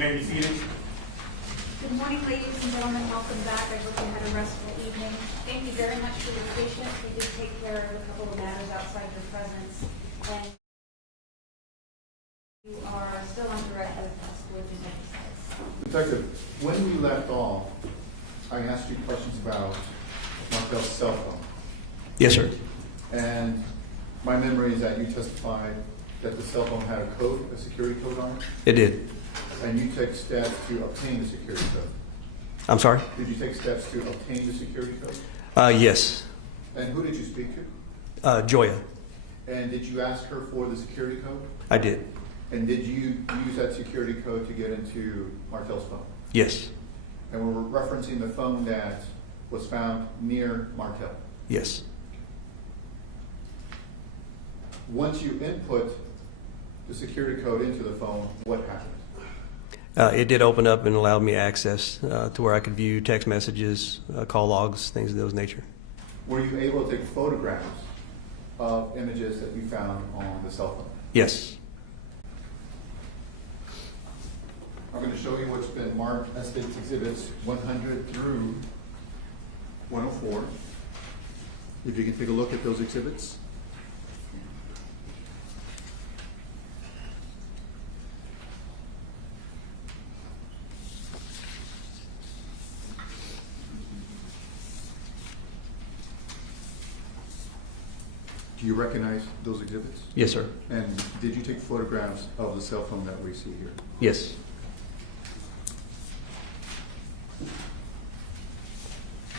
may be seated. Good morning, ladies and gentlemen. Welcome back. I hope you had a restful evening. Thank you very much for your patience. We did take care of a couple of matters outside your presence. And you are still on direct with us with the exercise. Detective, when we left off, I asked you questions about Markel's cell phone. Yes, sir. And my memory is that you testified that the cell phone had a code, a security code on it, It did. and you took steps to obtain the security code. I'm sorry? Did you take steps to obtain the security code? Yes. And who did you speak to? Joya. And did you ask her for the security code? I did. And did you use that security code to get into Markel's phone? Yes. And we're referencing the phone that was found near Markel. Yes. Once you input the security code into the phone, what happened? It did open up and allowed me access to where I could view text messages, call logs, things of those nature. Were you able to take photographs of images that you found on the cell phone? Yes. I'm going to show you what's been marked as State's Exhibits 100 through 104. If you can take a look at those exhibits. Do you recognize those exhibits? Yes, sir. And did you take photographs of the cell phone that we see here? Yes. The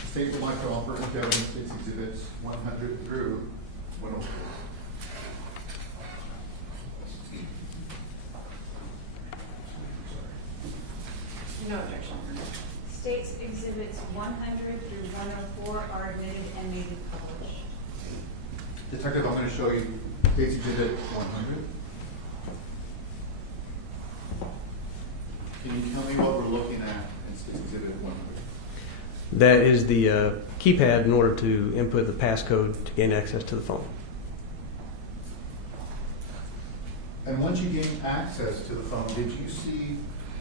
state would like to offer as evidence State's Exhibits 100 through 104. No objection. States exhibits 100 through 104 are admitted and may be published. Detective, I'm going to show you State's Exhibit 100. Can you tell me what we're looking at in State's Exhibit 100? That is the keypad in order to input the passcode to gain access to the phone. And once you gained access to the phone, did you see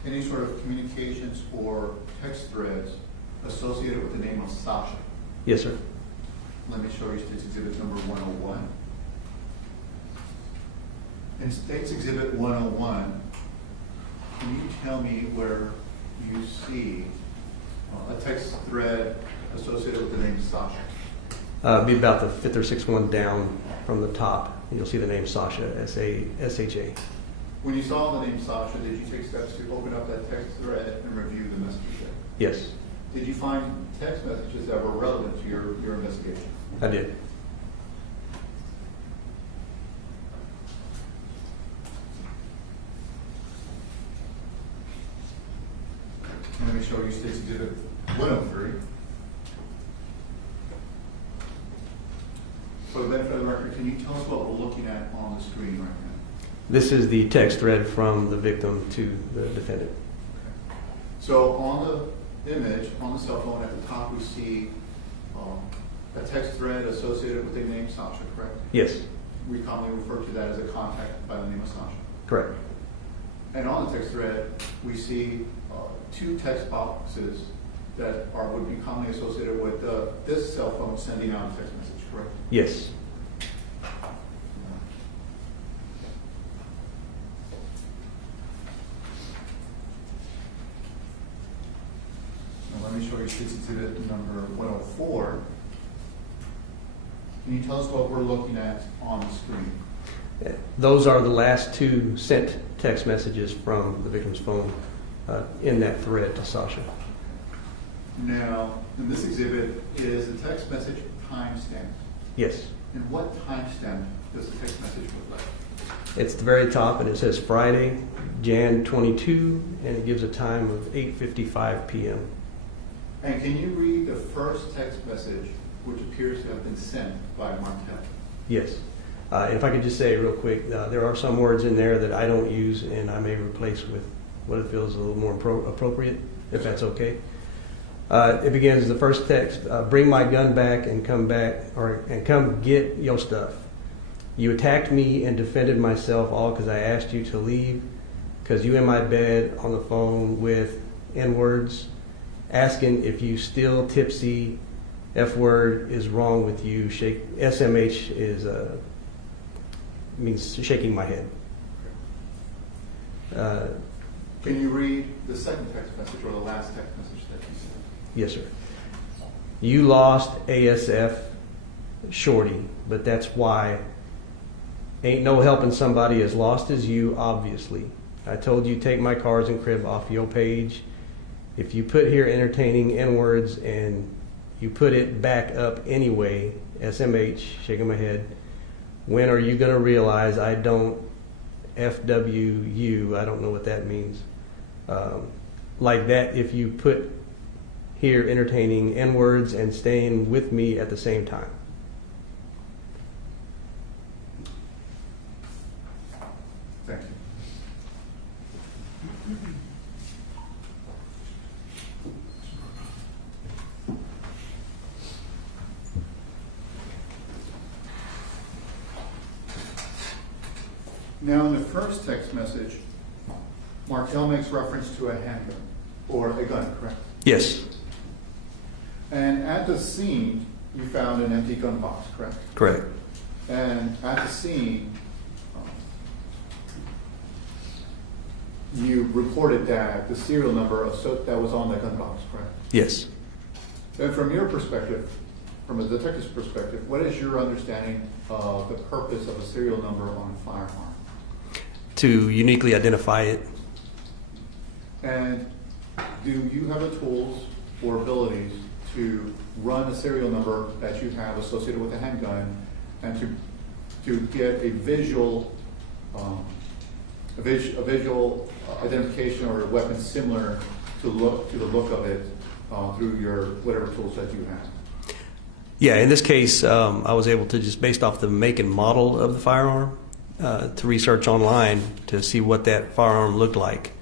any sort of communications or text threads associated with the name of Sasha? Yes, sir. Let me show you State's Exhibit number 101. In State's Exhibit 101, can you tell me where you see a text thread associated with the name Sasha? Be about the fifth or sixth one down from the top, and you'll see the name Sasha, S-A-S-H-A. When you saw the name Sasha, did you take steps to open up that text thread and review the messages there? Yes, Did you find text messages that were relevant to your investigation? I did. Let me show you State's Exhibit 103. For the benefit of the record, can you tell us what we're looking at on the screen right now? This is the text thread from the victim to the defendant. So on the image, on the cell phone at the top, we see a text thread associated with the name Sasha, correct? Yes, We commonly refer to that as a contact by the name of Sasha. correct. And on the text thread, we see two text boxes that would be commonly associated with this cell phone sending out a text message, correct? Yes. Now let me show you State's Exhibit number 104. Can you tell us what we're looking at on the screen? Those are the last two sent text messages from the victim's phone in that thread to Sasha. Now, in this exhibit is a text message timestamp. Yes. And what timestamp does the text message look like? It's the very top, and it says Friday, Jan 22, and it gives a time of 8:55 p.m. And can you read the first text message which appears to have been sent by Markel? Yes. If I could just say real quick, there are some words in there that I don't use, and I may replace with what it feels a little more appropriate, if that's okay. It begins the first text: "Bring my gun back and come get your stuff. You attacked me and defended myself, all because I asked you to leave, because you in my bed on the phone with N-words, asking if you still tipsy, F-word is wrong with you, SMH is means shaking my head. Can you read the second text message or the last text message that you sent? Yes, sir. You lost ASF Shorty, but that's why ain't no helping somebody as lost as you, obviously. I told you take my cars and crib off your page. If you put here entertaining N-words and you put it back up anyway, SMH, shaking my head, when are you going to realize I don't FWU? I don't know what that means. Like that, if you put here entertaining N-words and staying with me at the same time. Thank you. Now, in the first text message, Markel makes reference to a handgun or a gun, correct? Yes, And at the scene, you found an empty gun box, correct? correct. And at the scene, you reported that the serial number that was on the gun box, correct? Yes. And from your perspective, from a detective's perspective, what is your understanding of the purpose of a serial number on a firearm? To uniquely identify it. And do you have the tools or abilities to run a serial number that you have associated with a handgun and to get a visual identification or a weapon similar to the look of it through your whatever tools that you have? Yeah, in this case, I was able to just based off the make and model of the firearm to research online to see what that firearm looked like.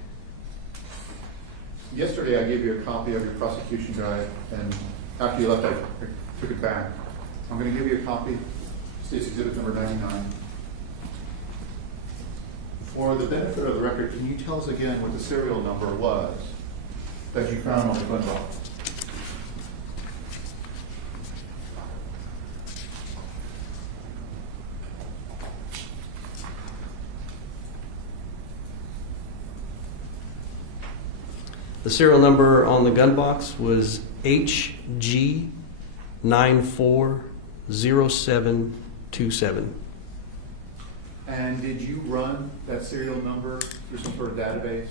Yesterday, I gave you a copy of your prosecution guide, and after you left, I took it back. I'm going to give you a copy, State's Exhibit number 99. For the benefit of the record, can you tell us again what the serial number was that you found on the gun box? The serial number on the gun box was HG940727. And did you run that serial number through some sort of database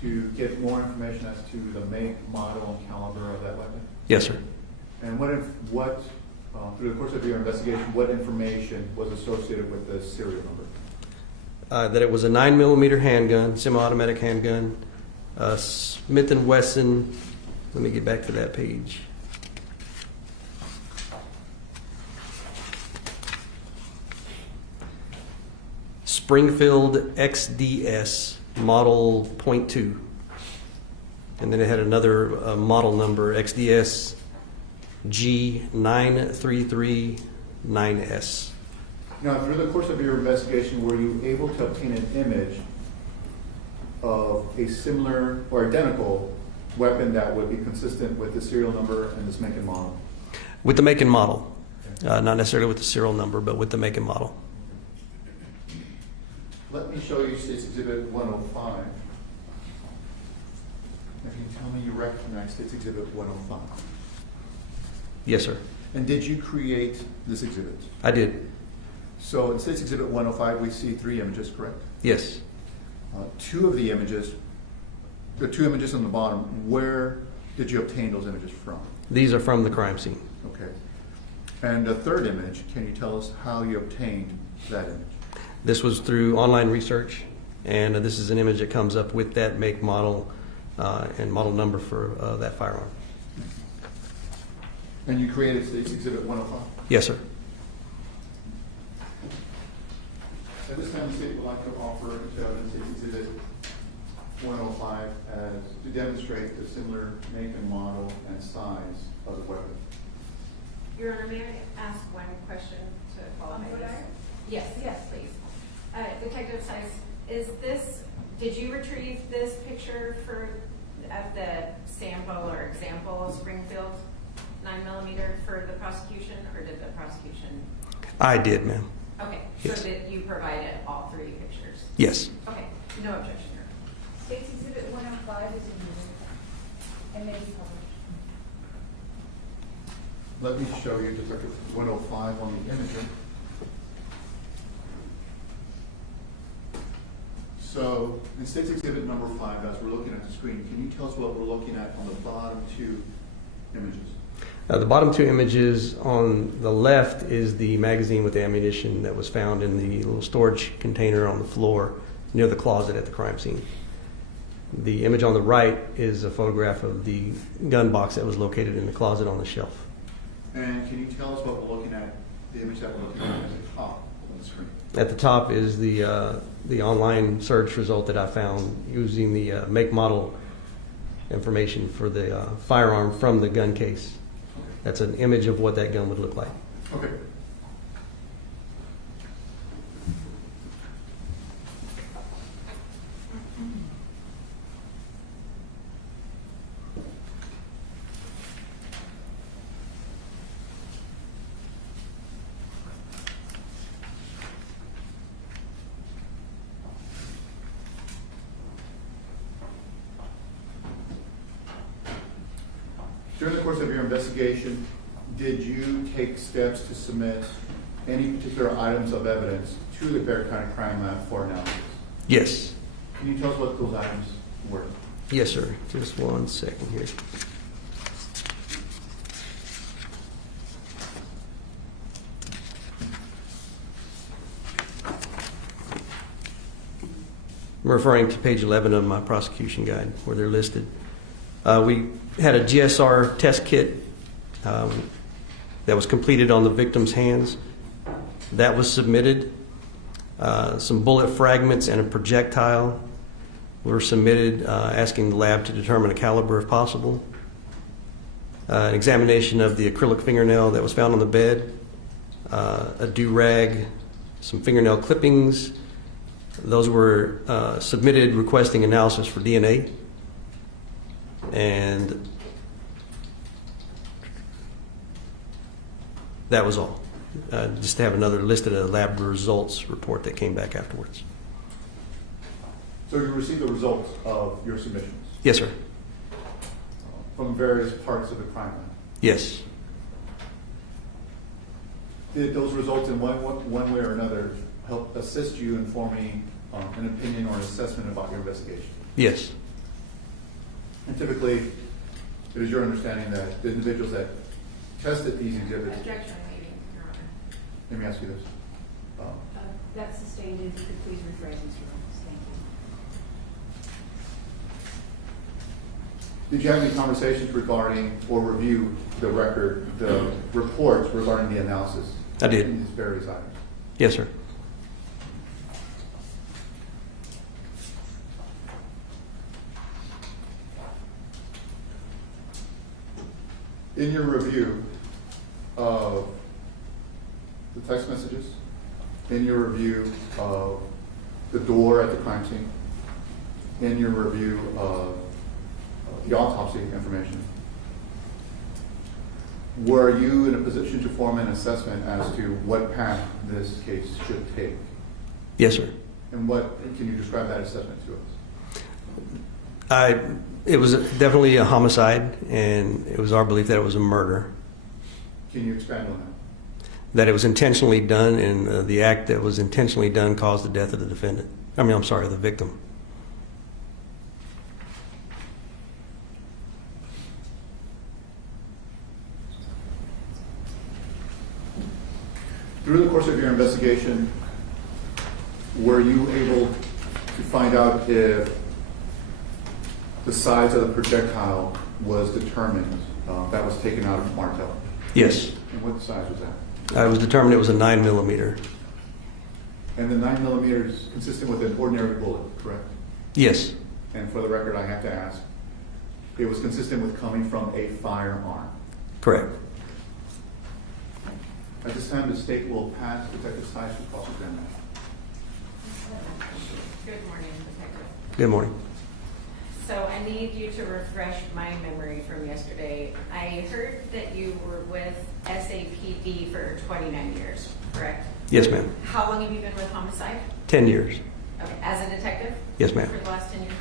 to get more information as to the make, model, and caliber of that weapon? Yes, sir. And what through the course of your investigation, what information was associated with the serial number? That it was a 9mm handgun, semi-automatic handgun, Smith & Wesson. Let me get back to that page. Springfield XDS model .2, and then it had another model number, XDS G9339S. Now, through the course of your investigation, were you able to obtain an image of a similar or identical weapon that would be consistent with the serial number and this make and model? With the make and model, not necessarily with the serial number, but with the make and model. Let me show you State's Exhibit 105. If you tell me you recognize State's Exhibit 105. Yes, sir. And did you create this exhibit? I did. So in State's Exhibit 105, we see 3 images, correct? Yes. 2 of the images, the 2 images on the bottom, where did you obtain those images from? These are from the crime scene. Okay. And the 3rd image, can you tell us how you obtained that image? This was through online research, and this is an image that comes up with that make, model, and model number for that firearm. And you created State's Exhibit 105? Yes, sir. At this time, the state would like to offer evidence State's Exhibit 105 to demonstrate the similar make and model and size of the weapon. Your Honor, may I ask one question to qualify this? Yes, yes, please. Detective Did you retrieve this picture of the sample or example of Springfield 9mm for the prosecution, or did the prosecution? I did, ma'am. Okay, Yes. so that you provided all 3 pictures? Yes. Okay, no objection. State's Exhibit 105 is admitted and may be published. Let me show you Detective 105 on the imager. So, in State's Exhibit number 5, as we're looking at the screen, can you tell us what we're looking at on the bottom 2 images? The bottom 2 images on the left is the magazine with the ammunition that was found in the little storage container on the floor near the closet at the crime scene. The image on the right is a photograph of the gun box that was located in the closet on the shelf. And can you tell us what we're looking at, the image that we're looking at the top on the screen? At the top is the online search result that I found using the make model information for the firearm from the gun case. That's an image of what that gun would look like. Okay. During the course of your investigation, did you take steps to submit any particular items of evidence to the Bexar County Crime Lab for analysis? Yes. Can you tell us what those items were? Yes, sir. Just one second here. I'm referring to page 11 of my prosecution guide where they're listed. We had a GSR test kit that was completed on the victim's hands. That was submitted. Some bullet fragments and a projectile were submitted, asking the lab to determine a caliber if possible. An examination of the acrylic fingernail that was found on the bed, a do-rag, some fingernail clippings. Those were submitted requesting analysis for DNA. And that was all. Just to have another listed a lab results report that came back afterwards. So you received the results of your submissions Yes, sir. from various parts of the crime lab. Yes. Did those results in one way or another help assist you in forming an opinion or an assessment about your investigation? Yes. And typically, it is your understanding that the individuals that tested these exhibits, Objection, maybe, Your Honor. let me ask you this. That's sustained. If you could please rephrase, Mr. Holmes. Thank you. Did you have any conversations regarding or review the record, the reports regarding the analysis? I did. In these various items? Yes, sir. In your review of the text messages, in your review of the door at the crime scene, in your review of the autopsy information, were you in a position to form an assessment as to what path this case should take? Yes, sir. And what, can you describe that assessment to us? It was definitely a homicide, and it was our belief that it was a murder, Can you expand on that? that it was intentionally done, and the act that was intentionally done caused the death of the defendant. The victim. Through the course of your investigation, were you able to find out if the size of the projectile was determined, that was taken out of Martel? Yes. And what size was that? It was determined it was a 9mm. And the 9mm is consistent with an ordinary bullet, correct? Yes. And for the record, I have to ask, it was consistent with coming from a firearm. Correct. At this time, the state will pass Detective Sasha for cross-examination. Good morning, Detective. Good morning. So I need you to refresh my memory from yesterday. I heard that you were with SAPD for 29 years, correct? Yes, ma'am. How long have you been with homicide? 10 years. Okay, as a detective? Yes, ma'am. For the last 10 years? Okay.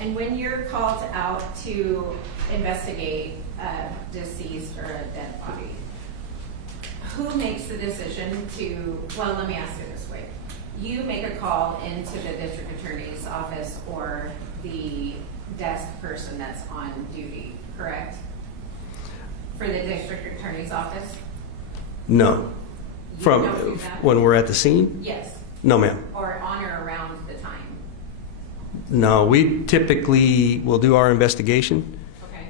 And when you're called out to investigate a deceased or a dead body, who makes the decision to, well, let me ask it this way. You make a call into the district attorney's office or the desk person that's on duty, correct? For the district attorney's office? No. You From don't do that? when we're at the scene? Yes, No, ma'am. or on or around the time, No, we typically will do our investigation, okay?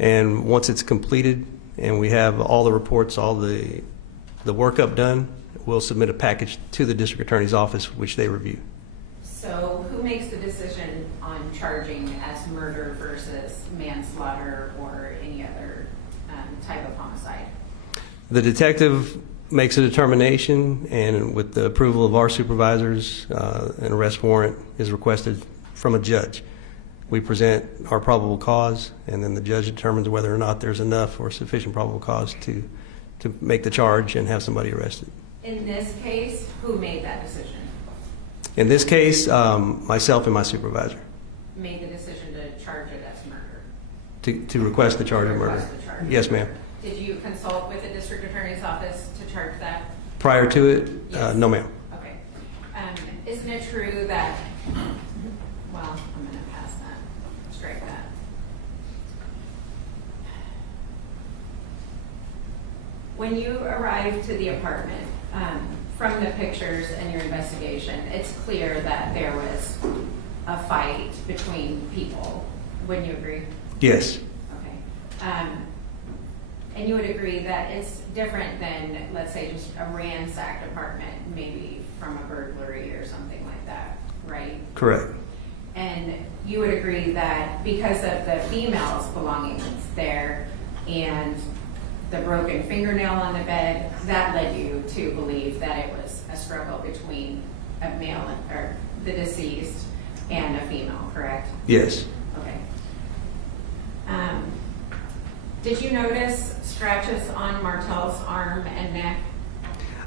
and once it's completed and we have all the reports, all the workup done, we'll submit a package to the district attorney's office, which they review. So who makes the decision on charging as murder versus manslaughter or any other type of homicide? The detective makes a determination, and with the approval of our supervisors, an arrest warrant is requested from a judge. We present our probable cause, and then the judge determines whether or not there's enough or sufficient probable cause to make the charge and have somebody arrested. In this case, who made that decision? In this case, myself and my supervisor Made the decision to charge it as murder? to request the charge of murder. Request the charge. Yes, ma'am. Did you consult with the district attorney's office to charge that? Prior to it, Yes. no, ma'am. Okay. Isn't it true that, well, I'm going to pass that, strike that. When you arrived to the apartment, from the pictures and your investigation, it's clear that there was a fight between people. Wouldn't you agree? Yes, Okay. And you would agree that it's different than, let's say, just a ransacked apartment, maybe from a burglary or something like that, right? correct. And you would agree that because of the female's belongings there and the broken fingernail on the bed, that led you to believe that it was a struggle between a male or the deceased and a female, correct? Yes. Okay. Did you notice scratches on Martel's arm and neck?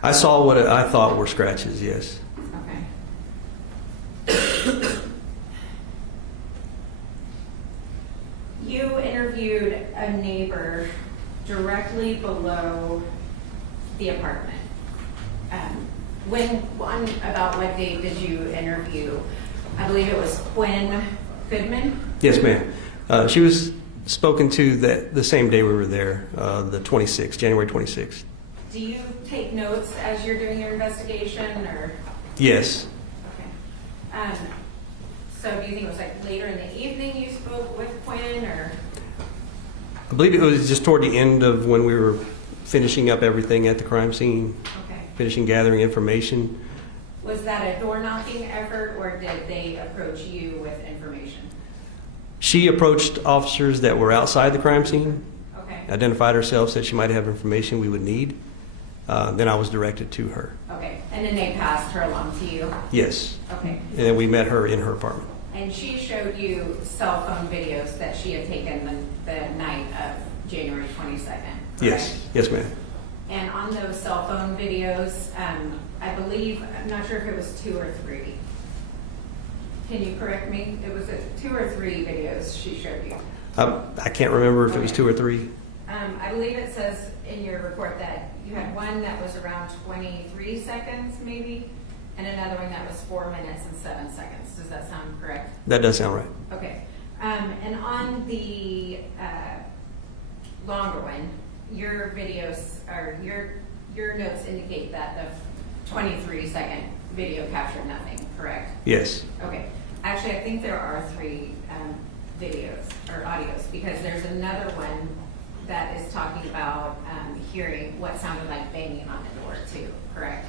I saw what I thought were scratches, yes. Okay. You interviewed a neighbor directly below the apartment. About what date did you interview? I believe it was Quinn Goodman. Yes, ma'am. She was spoken to the same day we were there, the 26th, January 26th. Do you take notes as you're doing your investigation, or? Yes. Okay. So do you think it was like later in the evening you spoke with Quinn, or? I believe it was just toward the end of when we were finishing up everything at the crime scene, Okay. finishing gathering information. Was that a door knocking effort, or did they approach you with information? She approached officers that were outside the crime scene, Okay. identified herself, said she might have information we would need. Then I was directed to her. Okay. And then they passed her along to you? Yes. Okay. And then we met her in her apartment. And she showed you cell phone videos that she had taken the night of January 22nd? correct? Yes. Yes, ma'am. And on those cell phone videos, I believe, I'm not sure if it was 2 or 3. Can you correct me? It was 2 or 3 videos she showed you. I can't remember if it was 2 or 3. I believe it says in your report that you had one that was around 23 seconds maybe, and another one that was 4 minutes and 7 seconds. Does that sound correct? That does sound right. Okay. And on the longer one, your videos or your notes indicate that the 23-second video captured nothing, correct? Yes. Okay. Actually, I think there are 3 videos or audios, because there's another one that is talking about hearing what sounded like banging on the door too, correct?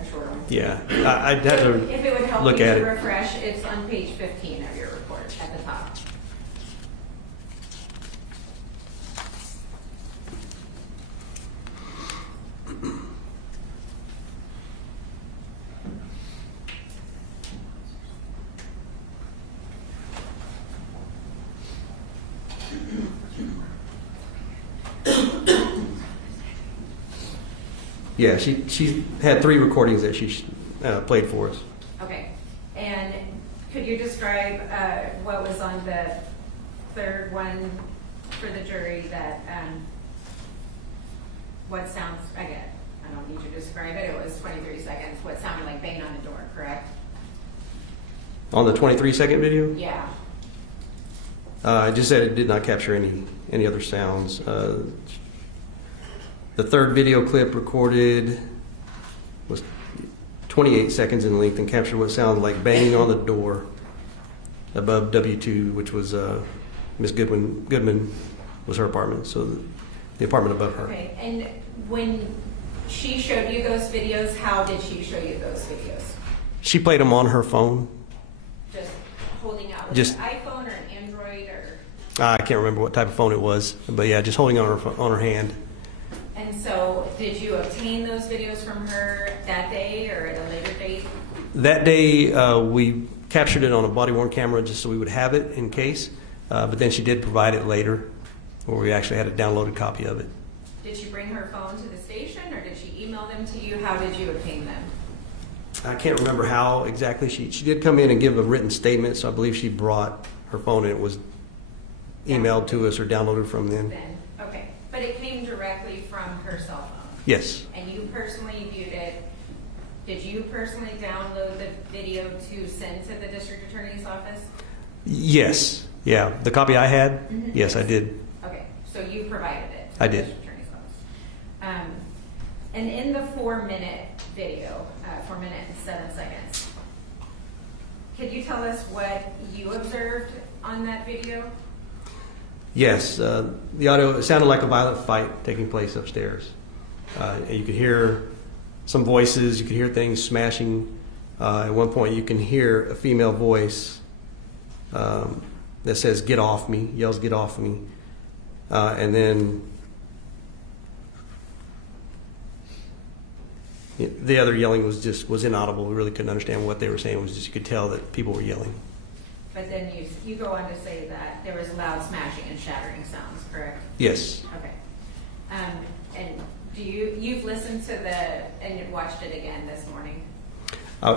A short one. Yeah. I'd have to If it would help look you at to it. refresh, it's on page 15 of your report at the top. Yeah, she had 3 recordings that she played for us. Okay. And could you describe what was on the third one for the jury that, what sounds, I don't need you to describe it, it was 23 seconds, what sounded like banging on the door, correct? On the 23-second video, Yeah. I just said it did not capture any other sounds. The third video clip recorded was 28 seconds in length and captured what sounded like banging on the door above W2, which was Miss Goodman was her apartment, so the apartment above her. Okay, and when she showed you those videos, how did she show you those videos? She played them on her phone. Just holding out with Just- an iPhone or an Android or? I can't remember what type of phone it was, but yeah, just holding on her hand. And so did you obtain those videos from her that day or at a later date? That day, we captured it on a body-worn camera just so we would have it in case, but then she did provide it later, where we actually had a downloaded copy of it. Did she bring her phone to the station or did she email them to you? How did you obtain them? I can't remember how exactly. She did come in and give a written statement, so I believe she brought her phone and it was emailed to us or downloaded from them. Then, okay. But it came directly from her cell phone? Yes. And you personally viewed it. Did you personally download the video to send to the district attorney's office? Yes. Yeah. The copy I had, Mhm. yes, I did. Okay, so you provided it to I the did. district attorney's office. And in the 4-minute video, 4 minutes and 7 seconds, could you tell us what you observed on that video? Yes. The audio, it sounded like a violent fight taking place upstairs. And you could hear some voices, you could hear things smashing. At one point, you can hear a female voice that says, "Get off me," yells, "Get off me." And then the other yelling was inaudible. We really couldn't understand what they were saying. It was just, you could tell that people were yelling. But then you go on to say that there was loud smashing and shattering sounds, correct? Yes. Okay. And you've listened to and watched it again this morning?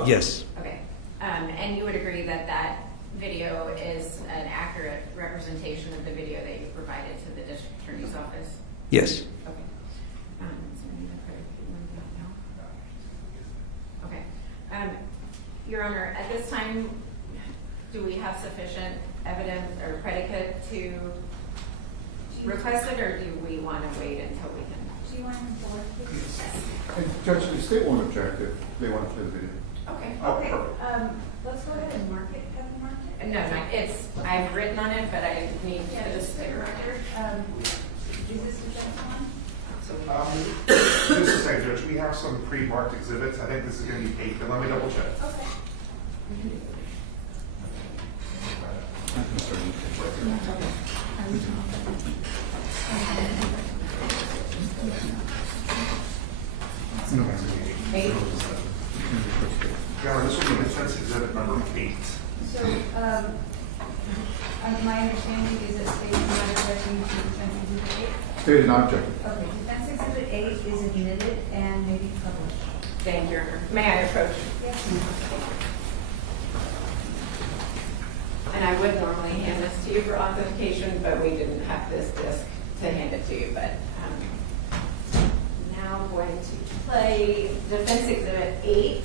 Yes. Okay. And you would agree that that video is an accurate representation of the video that you provided to the district attorney's office? Yes. Okay. Is there any other credit you want to know? Okay. Your Honor, at this time, do we have sufficient evidence or predicate to request it, or do we want to wait until we can? Do you want him to work, please? And Judge, the state won't object if they want to play the video. Okay. Oh, Okay, perfect. let's go ahead and mark it. Have you marked it? No, I've written on it, but I need Yeah, to just stick stick around here. Is this the gentleman? Just a second, Judge, we have some pre-marked exhibits. I think this is going to be 8, but let me double check. Okay. Eight. Your Honor, this will be defense exhibit number 8. So, my understanding is that state is not objecting to defense exhibit 8? State is not objecting. Okay, defense exhibit 8 is admitted and may be published. Thank you, Your Honor. May I approach? Yes. And I would normally hand this to you for authentication, but we didn't have this disc to hand it to you. But now I'm going to play Defense Exhibit 8.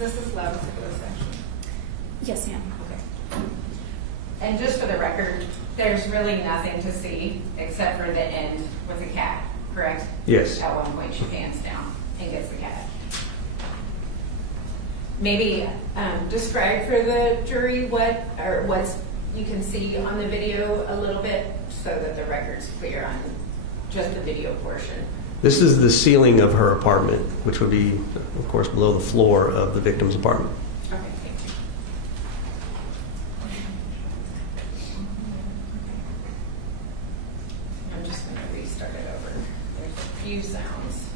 Is this loud to closed section? Yes, ma'am. Okay. And just for the record, there's really nothing to see except for the end with the cat, correct? Yes. At one point, she pans down and gets the cat. Maybe describe for the jury what you can see on the video a little bit so that the record's clear on just the video portion. This is the ceiling of her apartment, which would be, of course, below the floor of the victim's apartment. Okay, thank you. I'm just going to restart it over. There's a few sounds.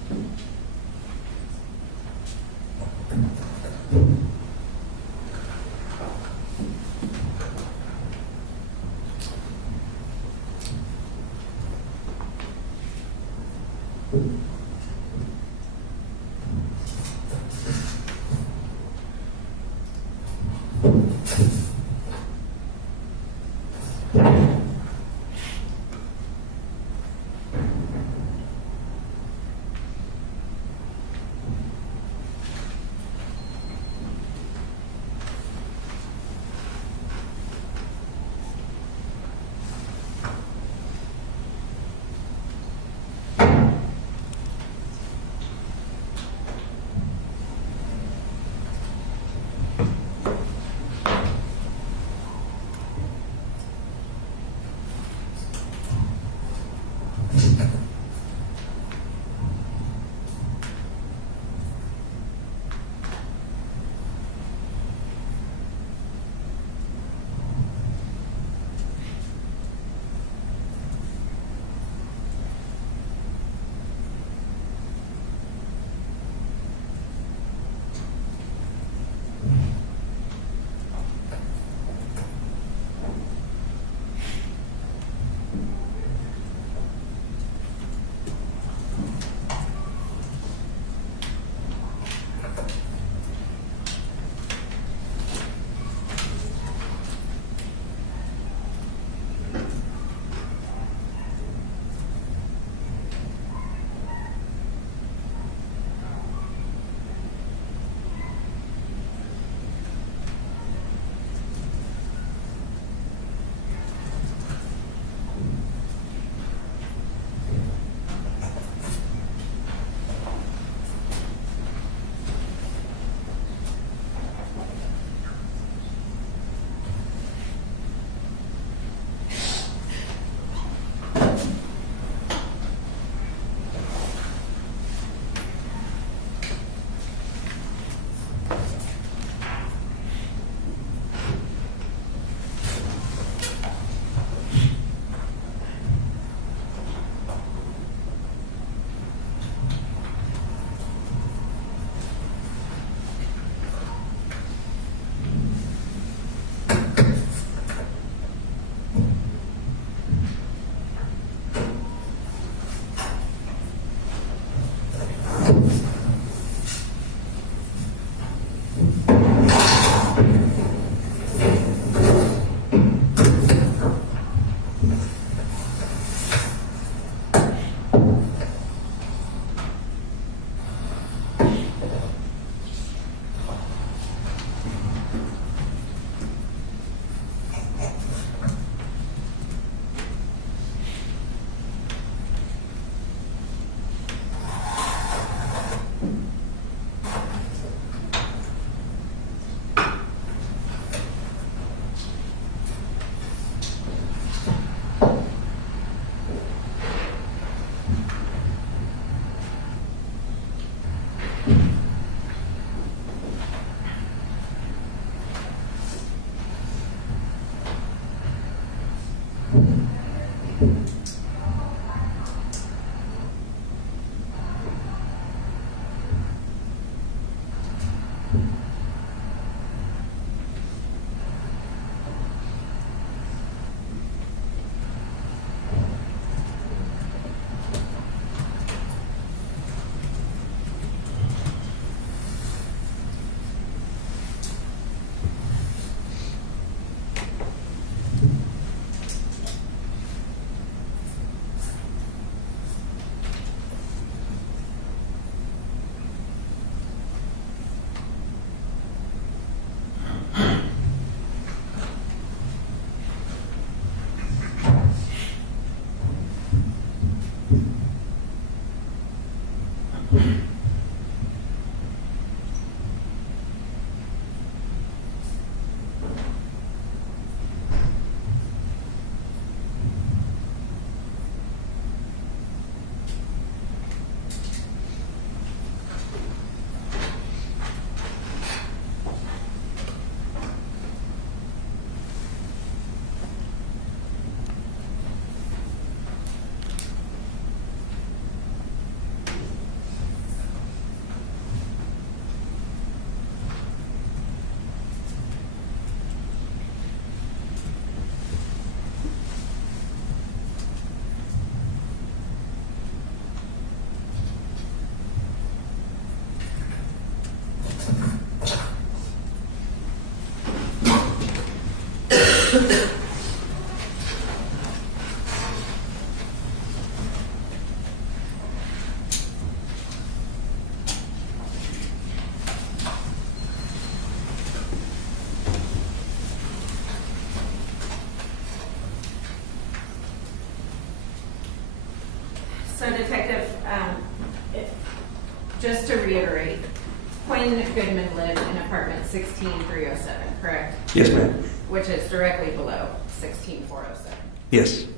Alan Goodman lived in apartment 16307, correct? Yes, ma'am. Which is directly below 16407. Yes. Okay.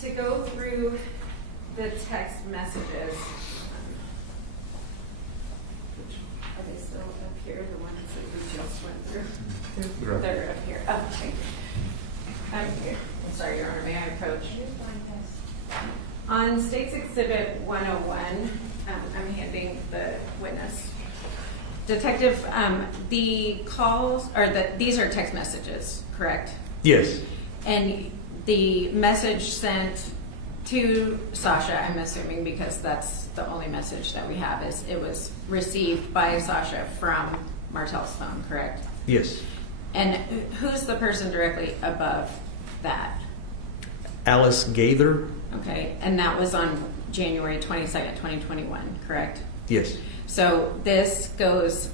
To go through the text messages, are they still up here, the ones that we just went through? They're up. They're up here, oh, okay. I'm here, I'm sorry, Your Honor, may I approach? On State's Exhibit 101, I'm handing the witness. Detective, the calls, these are text messages, correct? Yes. And the message sent to Sasha, I'm assuming, because that's the only message that we have, is it was received by Sasha from Martel's phone, correct? Yes. And who's the person directly above that? Alice Gaither? Okay, and that was on January 22nd, 2021, correct? Yes. So this goes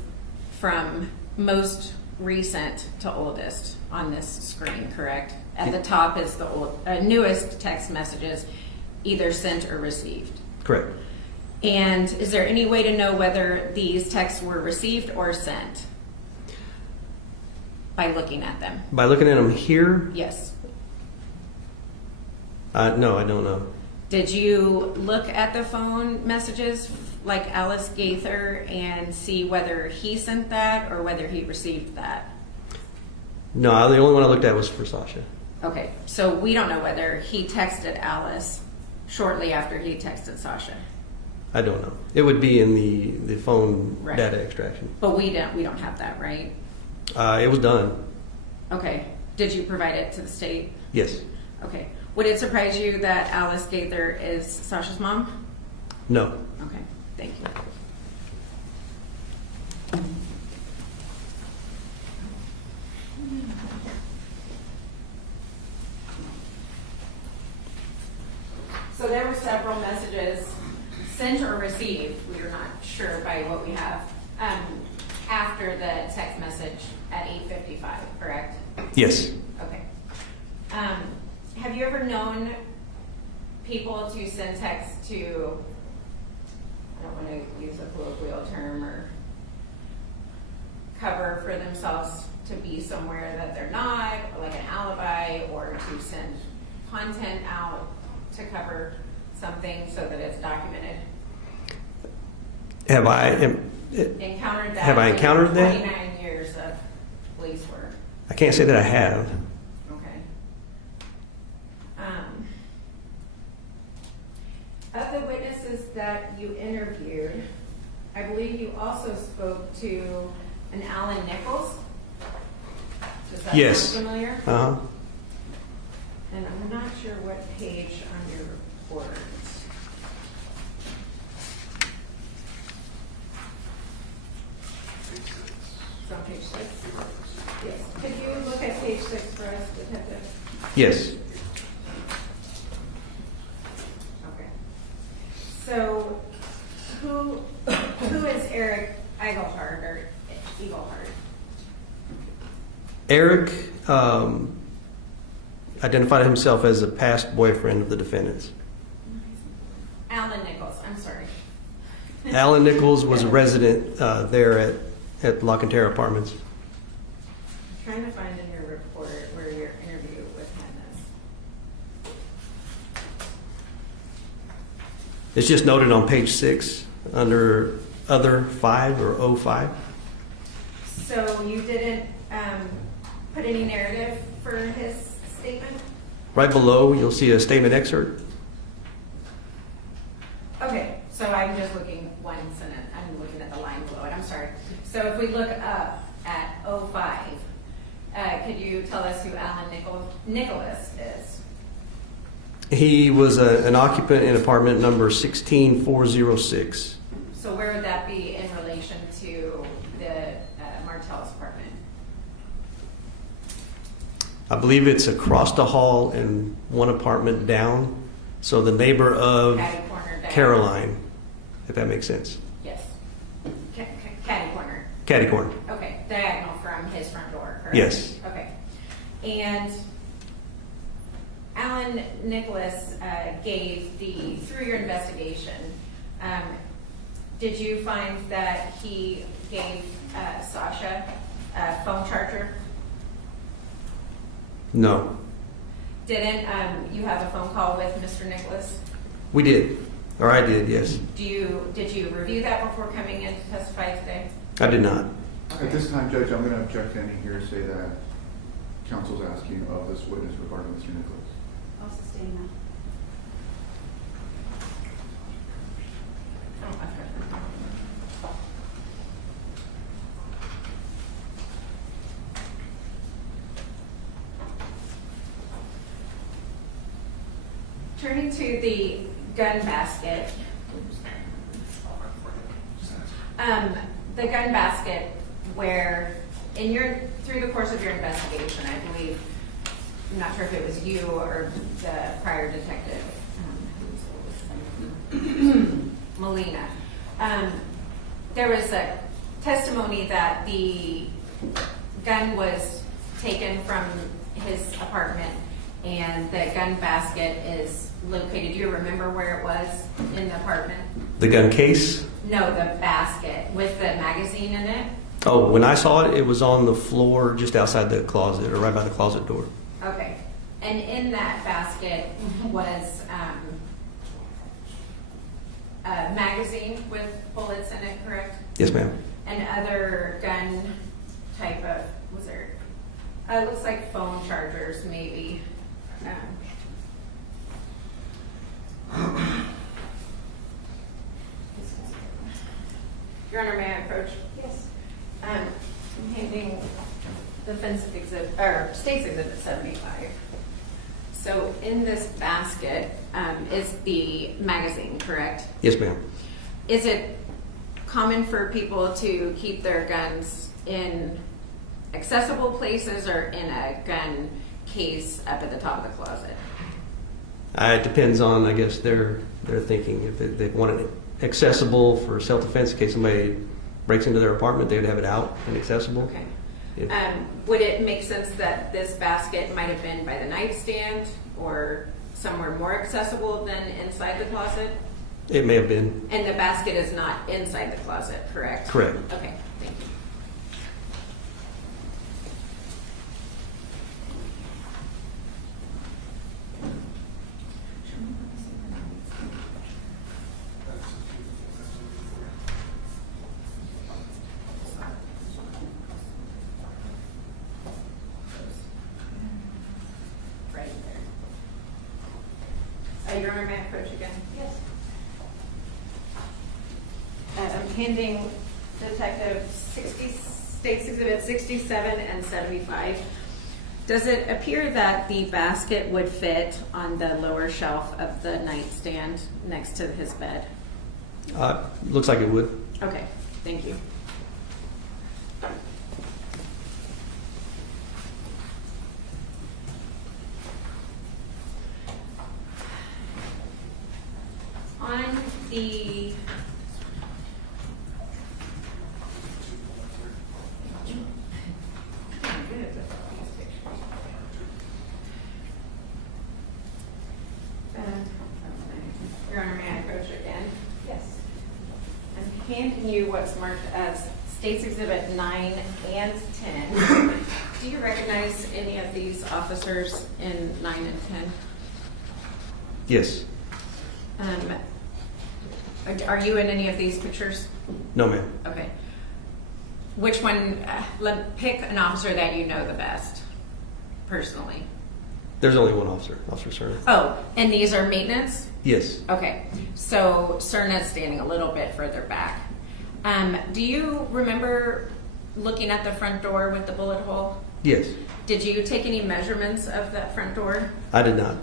from most recent to oldest on this screen, correct? At the top is the newest text messages, either sent or received. Correct. And is there any way to know whether these texts were received or sent by looking at them? By looking at them here, Yes. no, I don't know. Did you look at the phone messages like Alice Gaither and see whether he sent that or whether he received that? No, the only one I looked at was for Sasha. Okay, so we don't know whether he texted Alice shortly after he texted Sasha. I don't know. It would be in the phone Right. data extraction. But we don't have that, right? It was done. Okay. Did you provide it to the state? Yes. Okay. Would it surprise you that Alice Gaither is Sasha's mom? No. Okay, thank you. So there were several messages sent or received, we are not sure by what we have, after the text message at 8:55, correct? Yes. Okay. Have you ever known people to send text to, I don't want to use a colloquial term, or cover for themselves to be somewhere that they're not, like an alibi, or to send content out to cover something so that it's documented? Have I Encountered that? Have I in encountered that? 29 years of police work. I can't say that I have. Okay. Of the witnesses that you interviewed, I believe you also spoke to an Alan Nichols. Does that Yes. sound familiar? Uh-huh. And I'm not sure what page on your report. It's on page 6? Yes. Could you look at page 6 for us, Detective? Yes. Okay. So, who is Eric Eaglehart or Eaglehart? Eric identified himself as a past boyfriend of the defendants. Alan Nichols, I'm sorry. Alan Nichols was a resident there at La Cantera Apartments. I'm trying to find in your report where your interview with him is. It's just noted on page 6 under other 5 or 05. So you didn't put any narrative for his statement? Right below, you'll see a statement excerpt. Okay, so I'm just looking one sentence, I'm looking at the line below it, I'm sorry. So if we look up at 05, could you tell us who Alan Nicholas is? He was an occupant in apartment number 16406. So where would that be in relation to the Martell's apartment? I believe it's across the hall and one apartment down. So the neighbor of Catty corner down. Caroline, if that makes sense. Yes. Catty Catty corner. Okay, diagonal from his front door, correct? Yes. Okay. And Alan Nicholas gave through your investigation, did you find that he gave Sasha a phone charger? No. Didn't you have a phone call with Mr. Nicholas? We did. Or I did, yes. Did you review that before coming in to testify today? I did not. At this time, Judge, I'm going to object to any hearsay that counsel's asking of this witness regarding Mr. Nicholas. I'll sustain that. Oh, okay. Turning to the gun basket. The gun basket where through the course of your investigation, I believe, I'm not sure if it was you or the prior detective, Molina. There was a testimony that the gun was taken from his apartment and the gun basket is located. Do you remember where it was in the apartment? The gun case? No, the basket with the magazine in it. Oh, when I saw it, it was on the floor just outside the closet or right by the closet door. Okay. And in that basket was a magazine with bullets in it, correct? Yes, ma'am. And other gun type of, was there, it looks like phone chargers maybe. Your Honor, may I approach? Yes. I'm handing defensive exhibit, or State's Exhibit 75. So in this basket is the magazine, correct? Yes, ma'am. Is it common for people to keep their guns in accessible places or in a gun case up at the top of the closet? It depends on, I guess, their thinking. If they want it accessible for self-defense in case somebody breaks into their apartment, they would have it out and accessible. Okay. If- Would it make sense that this basket might have been by the nightstand or somewhere more accessible than inside the closet? It may have been. And the basket is not inside the closet, correct? Correct. Okay, thank you. Right there. Your Honor, may I approach again? Yes. I'm handing Detective State's Exhibit 67 and 75. Does it appear that the basket would fit on the lower shelf of the nightstand next to his bed? Looks like it would. Okay, thank you. On the Your Honor, may I approach again? Yes. I'm handing you what's marked as State's Exhibit 9 and 10. Do you recognize any of these officers in 9 and 10? Yes. Are you in any of these pictures? No, ma'am. Okay. Which one, pick an officer that you know the best, personally. There's only one officer, Officer Cerna. Oh, and these are maintenance? Yes. Okay, so Cerna's standing a little bit further back. Do you remember looking at the front door with the bullet hole? Yes. Did you take any measurements of that front door? I did not.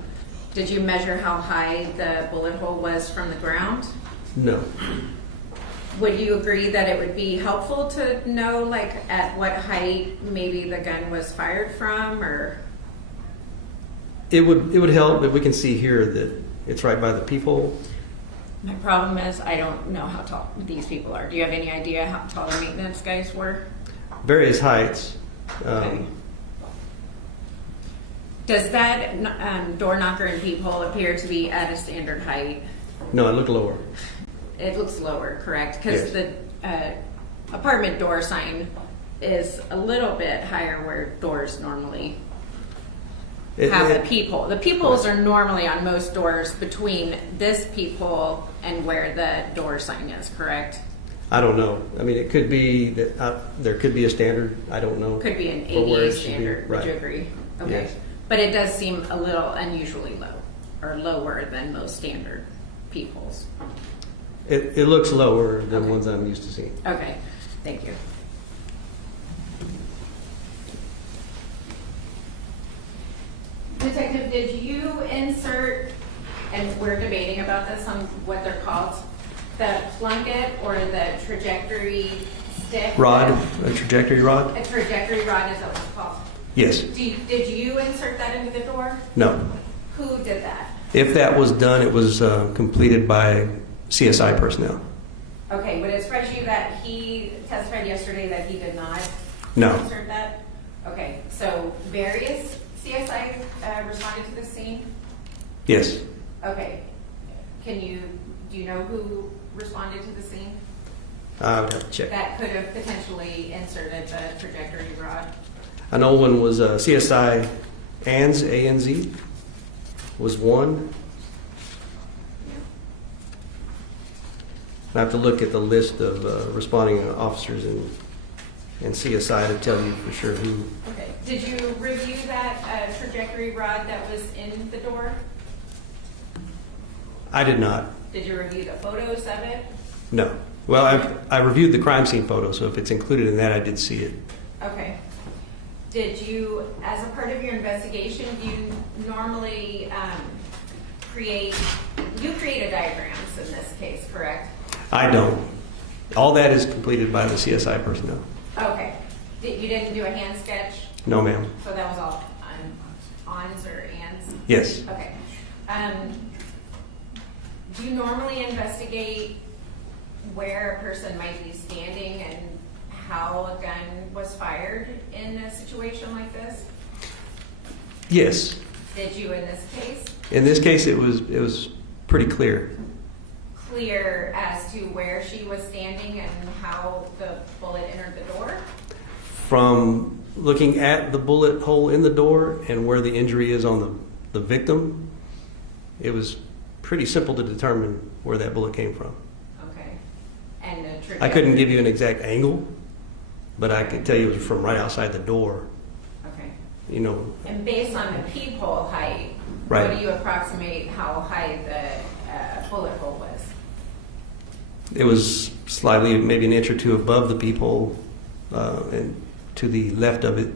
Did you measure how high the bullet hole was from the ground? No. Would you agree that it would be helpful to know, like, at what height maybe the gun was fired from, or? It would help if we can see here that it's right by the peephole. My problem is I don't know how tall these people are. Do you have any idea how tall the maintenance guys were? Various heights. Okay. Does that door knocker and peephole appear to be at a standard height? No, it looked lower. It looks lower, correct? Because Yes. the apartment door sign is a little bit higher where doors normally have a peephole. The peepholes are normally on most doors between this peephole and where the door sign is, correct? I don't know. I mean, it could be that there could be a standard. I don't know. Could be an for where ADA it should be. standard, would Right. you agree? Okay. Yes. But it does seem a little unusually low, or lower than most standard peepholes. It looks lower than Okay. ones I'm used to seeing. Okay, thank you. Detective, did you insert, and we're debating about this on what they're called, the plunget or the trajectory stick? Rod, a trajectory rod? A trajectory rod is what it's called. Yes. Did you insert that into the door? No. Who did that? If that was done, it was completed by CSI personnel. Okay, would it surprise you that he testified yesterday that he did not No. insert that? Okay, so various CSI responded to the scene? Yes. Okay, do you know who responded to the scene? I would have to check. That could have potentially inserted the trajectory rod? I know one was CSI ANZ, A-N-Z, was one. I have to look at the list of responding officers and CSI to tell you for sure who. Okay, did you review that trajectory rod that was in the door? I did not. Did you review the photos of it? No. Well, I reviewed the crime scene photo, so if it's included in that, I did see it. Okay. Did you, as a part of your investigation, do you normally create diagrams in this case, correct? I don't. All that is completed by the CSI personnel. Okay. You didn't do a hand sketch? No, ma'am. So that was all ons or ands? Yes. Okay. Do you normally investigate where a person might be standing and how a gun was fired in a situation like this? Yes. Did you in this case? In this case, it was pretty clear. Clear as to where she was standing and how the bullet entered the door? From looking at the bullet hole in the door and where the injury is on the victim, it was pretty simple to determine where that bullet came from. Okay. And the I couldn't give you an exact angle, but I could tell you it was from right outside the door. Okay. You know, And based on the peephole height, Right. what do you approximate how high the bullet hole was? it was slightly, maybe an inch or two above the peephole, and to the left of it.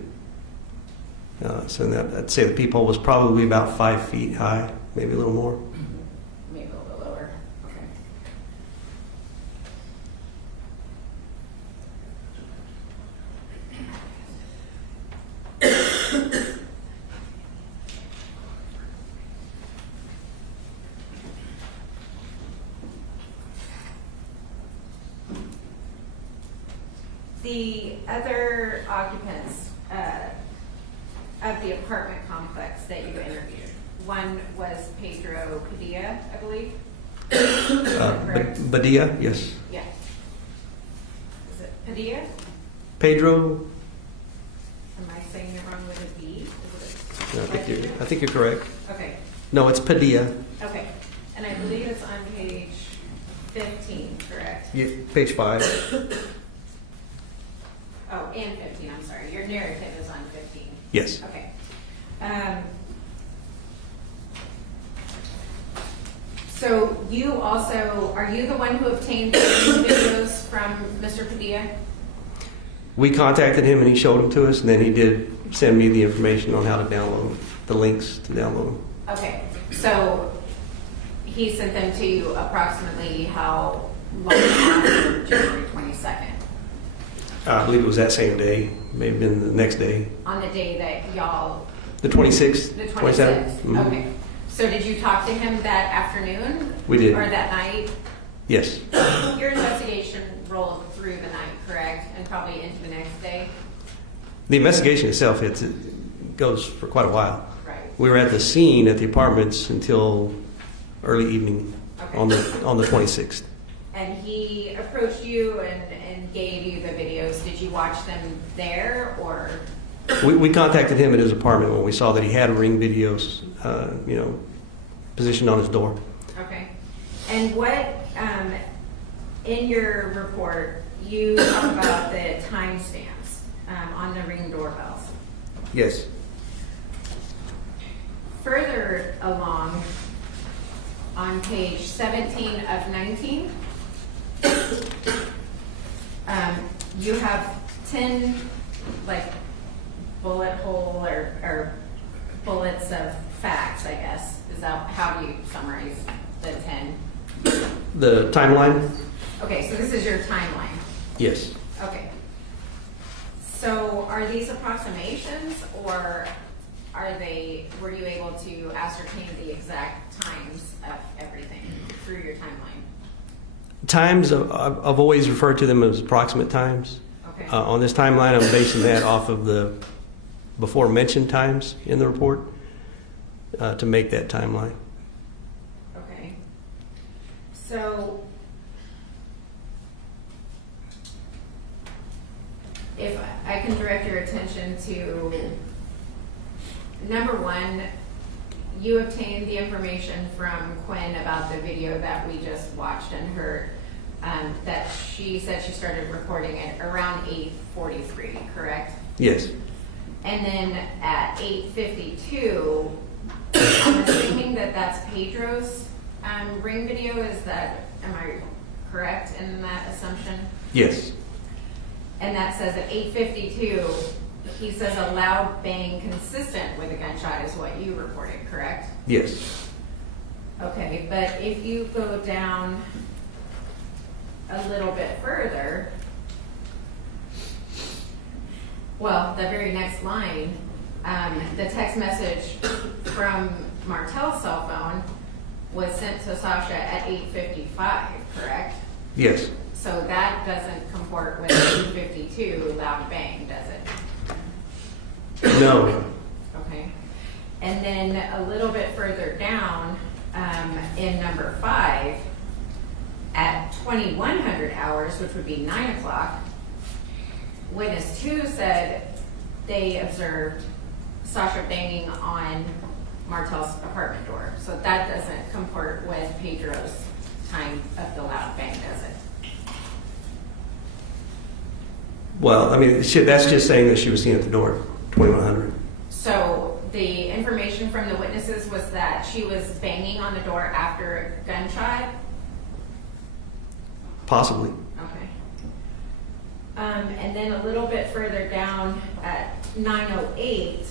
So I'd say the peephole was probably about 5 feet high, maybe a little more. Maybe a little bit lower. Okay. The other occupants of the apartment complex that you interviewed, one was Pedro Padilla, I believe? Correct? Badia, yes. Yeah. Is it Padilla? Pedro, Am I saying it wrong with a B? no, Is it I think you're correct. Okay, No, it's Padilla. okay. And I believe it's on page 15, correct? Yeah, page 5. Oh, and 15, I'm sorry. Your narrative is on 15. Yes. Okay. So you also, are you the one who obtained the videos from Mr. Padilla? We contacted him and he showed them to us, and then he did send me the information on how to download them, the links to download them. Okay, so he sent them to you approximately how long after January 22nd? I believe it was that same day, maybe been the next day. On the day that y'all, The 26th, the 27th. 26th? Okay, So did you talk to him that afternoon? We did. Or that night? Yes, Your investigation rolled through the night, correct? And probably into the next day? the investigation itself, it goes for quite a while. Right. We were at the scene at the apartments until early evening Okay. on the 26th. And he approached you and gave you the videos. Did you watch them there or? We contacted him at his apartment when we saw that he had Ring videos, positioned on his door. Okay. And what, in your report, you talk about the timestamps on the Ring doorbells. Yes. Further along, on page 17 of 19, you have 10 bullet hole or bullets of facts, I guess. Is that how do you summarize the 10? The timeline? Okay, so this is your timeline. Yes. Okay. So are these approximations or were you able to ascertain the exact times of everything through your timeline? Times, I've always referred to them as approximate times. Okay. On this timeline, I'm basing that off of the before mentioned times in the report to make that timeline. Okay. So if I can direct your attention to number one, you obtained the information from Quinn about the video that we just watched and heard, that she said she started recording it around 8:43, correct? Yes. And then at 8:52, I'm assuming that that's Pedro's Ring video. Am I correct in that assumption? Yes. And that says at 8:52, he says a loud bang consistent with a gunshot is what you reported, correct? Yes. Okay, but if you go down a little bit further, well, the very next line, the text message from Martel's cell phone was sent to Sasha at 8:55, correct? Yes. So that doesn't comport with 8:52 loud bang, does it? No. Okay. And then a little bit further down, in number 5, at 2100 hours, which would be 9 o'clock, witness 2 said they observed Sasha banging on Martel's apartment door. So that doesn't comport with Pedro's time of the loud bang, does it? Well, I mean, that's just saying that she was seen at the door, 2100. So the information from the witnesses was that she was banging on the door after a gunshot? Possibly. Okay. And then a little bit further down at 9:08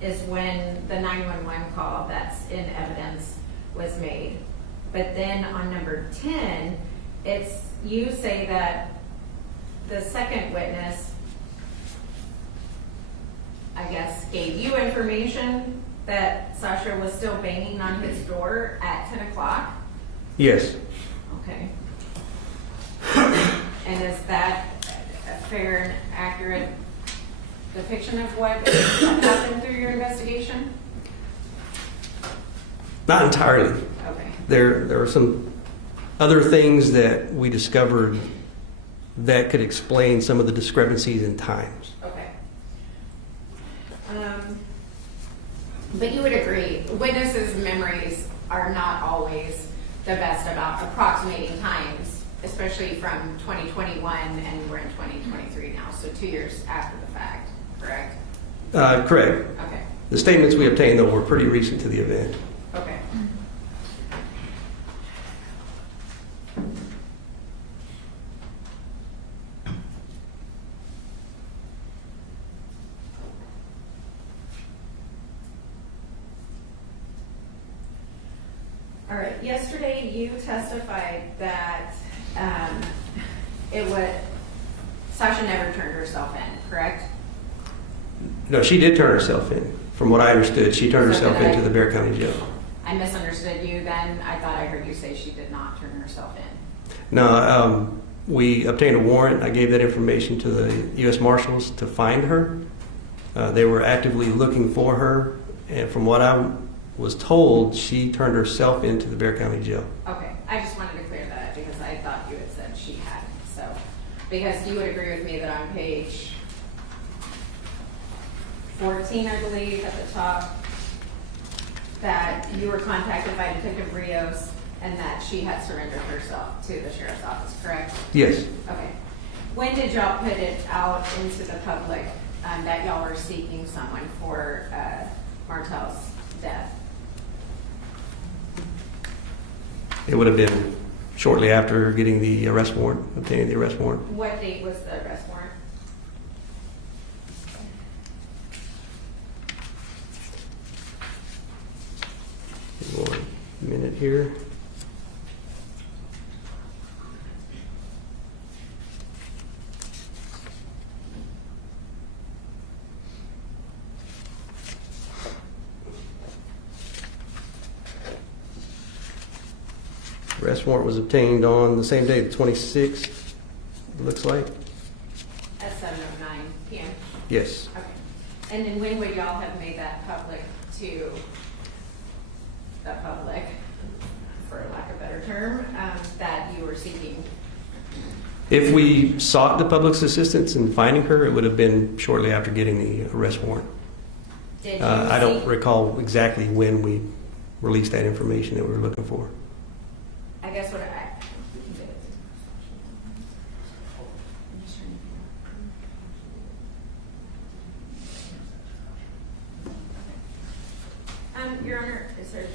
is when the 911 call that's in evidence was made. But then on number 10, you say that the second witness, I guess, gave you information that Sasha was still banging on his door at 10 o'clock? Yes. Okay. And is that a fair and accurate depiction of what happened through your investigation? Not entirely. Okay. There are some other things that we discovered that could explain some of the discrepancies in times. Okay. But you would agree, witnesses' memories are not always the best about approximating times, especially from 2021 and we're in 2023 now, so 2 years after the fact, correct? Correct. Okay. The statements we obtained, though, were pretty recent to the event. Okay. All right, yesterday you testified that Sasha never turned herself in, correct? No, she did turn herself in. From what I understood, she turned So herself did I- into the Bear County Jail. I misunderstood you then. I thought I heard you say she did not turn herself in. No, we obtained a warrant. I gave that information to the U.S. Marshals to find her. They were actively looking for her, and from what I was told, she turned herself into the Bear County Jail. Okay, I just wanted to clear that up because I thought you had said she hadn't, so. Because you would agree with me that on page 14, I believe, at the top, that you were contacted by Detective Rios and that she had surrendered herself to the sheriff's office, correct? Yes. Okay. When did y'all put it out into the public that y'all were seeking someone for Martel's death? It would have been shortly after getting the arrest warrant, obtaining the arrest warrant. What date was the arrest warrant? One minute here. Arrest warrant was obtained on the same day, the 26th, it looks like. At 7:09 PM? Yes. Okay. And then when would y'all have made that public to the public, for lack of a better term, that you were seeking? If we sought the public's assistance in finding her, it would have been shortly after getting the arrest warrant. Did you I don't seek- recall exactly when we released that information that we were looking for. I guess what I. I'm just trying to figure out. Your Honor, is there?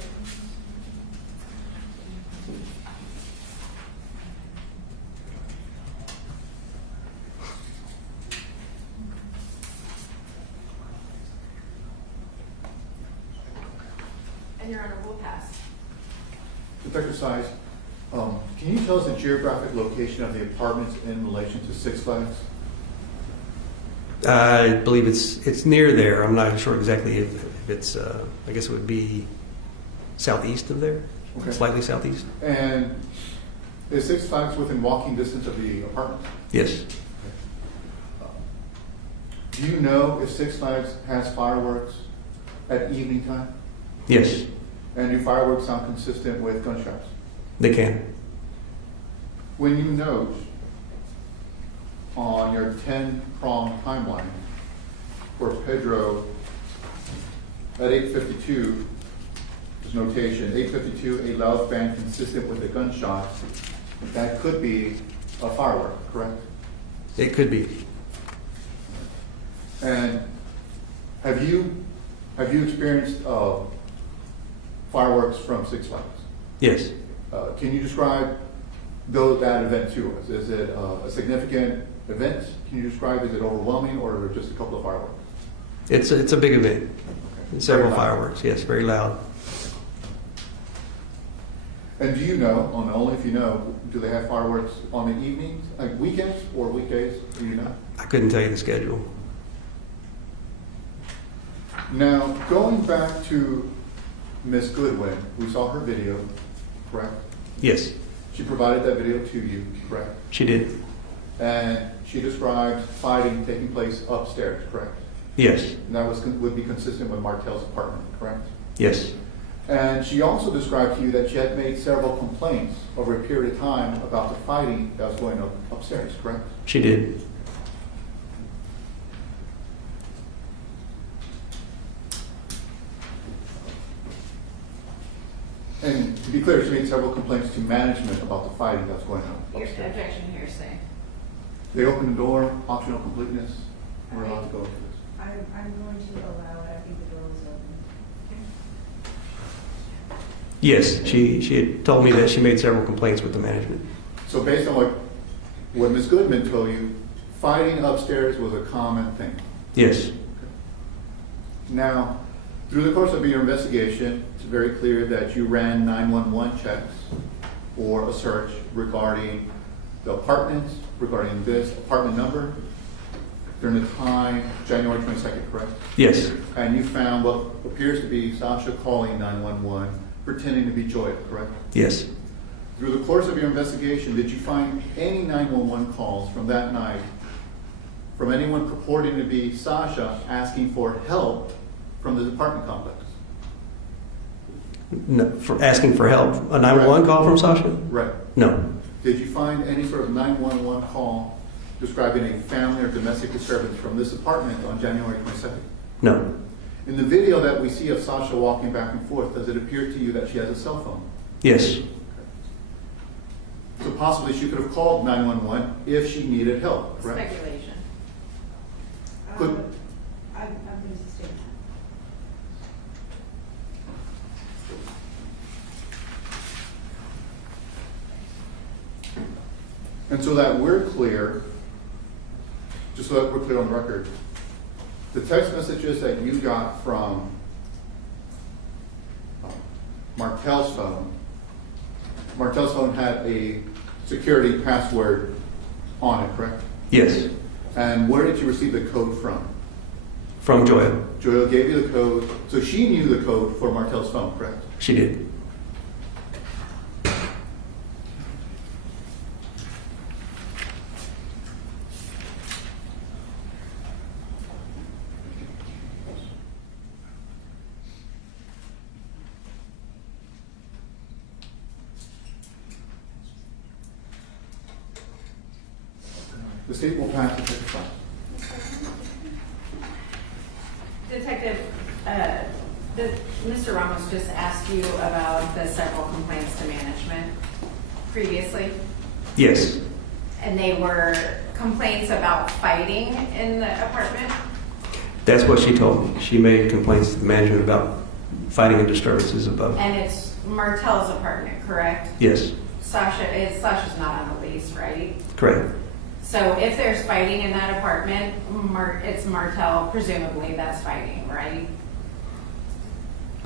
And Your Honor, we'll pass. Detective Size, can you tell us the geographic location of the apartments in relation to Six Flags? I believe it's near there. I'm not sure exactly if it's, I guess it would be southeast of there, Okay. slightly southeast. And is Six Flags within walking distance of the apartments? Yes. Do you know if Six Flags has fireworks at evening time? Yes, And do fireworks sound consistent with gunshots? they can. When you note on your 10-prong timeline for Pedro at 8:52, there's notation, 8:52, a loud bang consistent with a gunshot, that could be a firework, correct? It could be. And have you experienced fireworks from Six Flags? Yes. Can you describe that event to us? Is it a significant event? Can you describe, is it overwhelming or just a couple of fireworks? It's a big event. Okay. Several Very loud. fireworks, yes, very loud. And do you know, only if you know, do they have fireworks on the evenings, like weekends or weekdays? Do you know? I couldn't tell you the schedule. Now, going back to Miss Goodwin, we saw her video, correct? Yes, She provided that video to you, correct? she did. And she described fighting taking place upstairs, correct? Yes, And that would be consistent with Martel's apartment, correct? yes, And she also described to you that she had made several complaints over a period of time about the fighting that was going on upstairs, correct? she did. And to be clear, she made several complaints to management about the fighting that was going on Your upstairs. objection hearsay. They opened the door, optional completeness. We're allowed to go into this. I'm going to allow it, I think the door was open. Yes, she had told me that she made several complaints with the management. So based on what Ms. Goodman told you, fighting upstairs was a common thing. Yes, Now, through the course of your investigation, it's very clear that you ran 911 checks or a search regarding the apartments, regarding this apartment number, during the time, January 22nd, correct? Yes, And you found what appears to be Sasha calling 911, pretending to be Joya, correct? yes, Through the course of your investigation, did you find any 911 calls from that night from anyone purporting to be Sasha asking for help from the apartment complex? no, for asking for help. A 911 call from Sasha? Right. No, Did you find any sort of 911 call describing a family or domestic disturbance from this apartment on January 22nd? no, In the video that we see of Sasha walking back and forth, does it appear to you that she has a cell phone? yes, So possibly she could have called 911 if she needed help, correct? Speculation. Could- I'm going to sustain that. And so that we're clear, just so that we're clear on the record, the text messages that you got from Martel's phone had a security password on it, correct? yes, And where did you receive the code from? from Joya. Joel gave you the code, so she knew the code for Martel's phone, correct? She did. The state will pass the ticket. Detective, Mr. Ramos just asked you about the several complaints to management previously, Yes, and they were complaints about fighting in the apartment? that's what she told me. She made complaints to the management about fighting and disturbances above. And it's Martel's apartment, correct? Yes, Sasha's not on the lease, right? correct. So if there's fighting in that apartment, it's Martel, presumably that's fighting, right?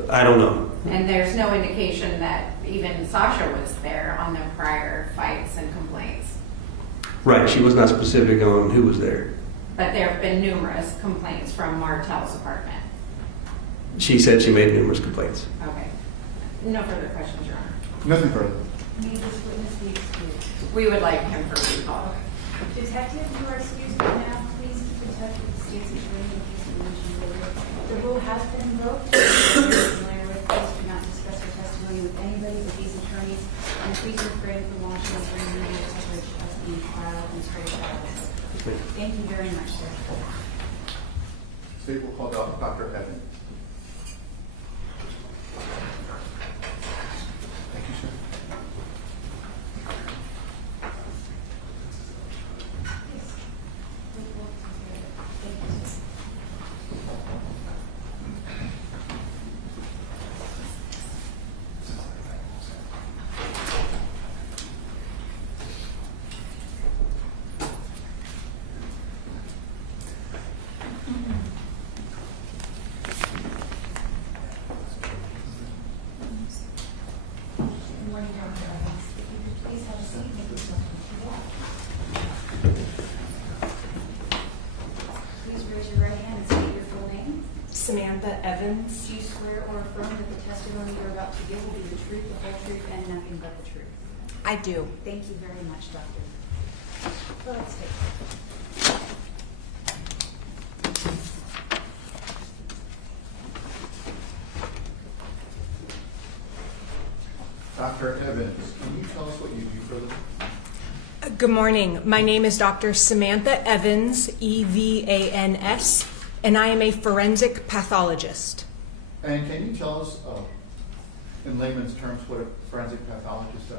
I don't know. And there's no indication that even Sasha was there on the prior fights and complaints. Right, she was not specific on who was there. But there have been numerous complaints from Martel's apartment. She said she made numerous complaints. Okay. No further questions, Your Honor. Nothing further. May this witness be excused? We would like him for recall. Detective, you are excused right now. Please keep in touch with the state's attorney in case of mention later. The rule has been invoked. If you're familiar with this, do not discuss your testimony with anybody but these attorneys. And please refrain from watching or media coverage of the trial and straight trials. Thank you very much, sir. State will call Dr. Evans. Thank you, sir. Good morning, Dr. Evans. If you could please have a seat, make yourself comfortable. Please raise your right hand and state your full name. Samantha Evans. Do you swear or affirm that the testimony you're about to give will be the truth, the whole truth, and nothing but the truth? I do. Thank you very much, Doctor. So let's take. Dr. Evans, can you tell us what you do for a living? Good morning. My name is Dr. Samantha Evans, Evans, and I am a forensic pathologist. And can you tell us, in layman's terms, what a forensic pathologist does?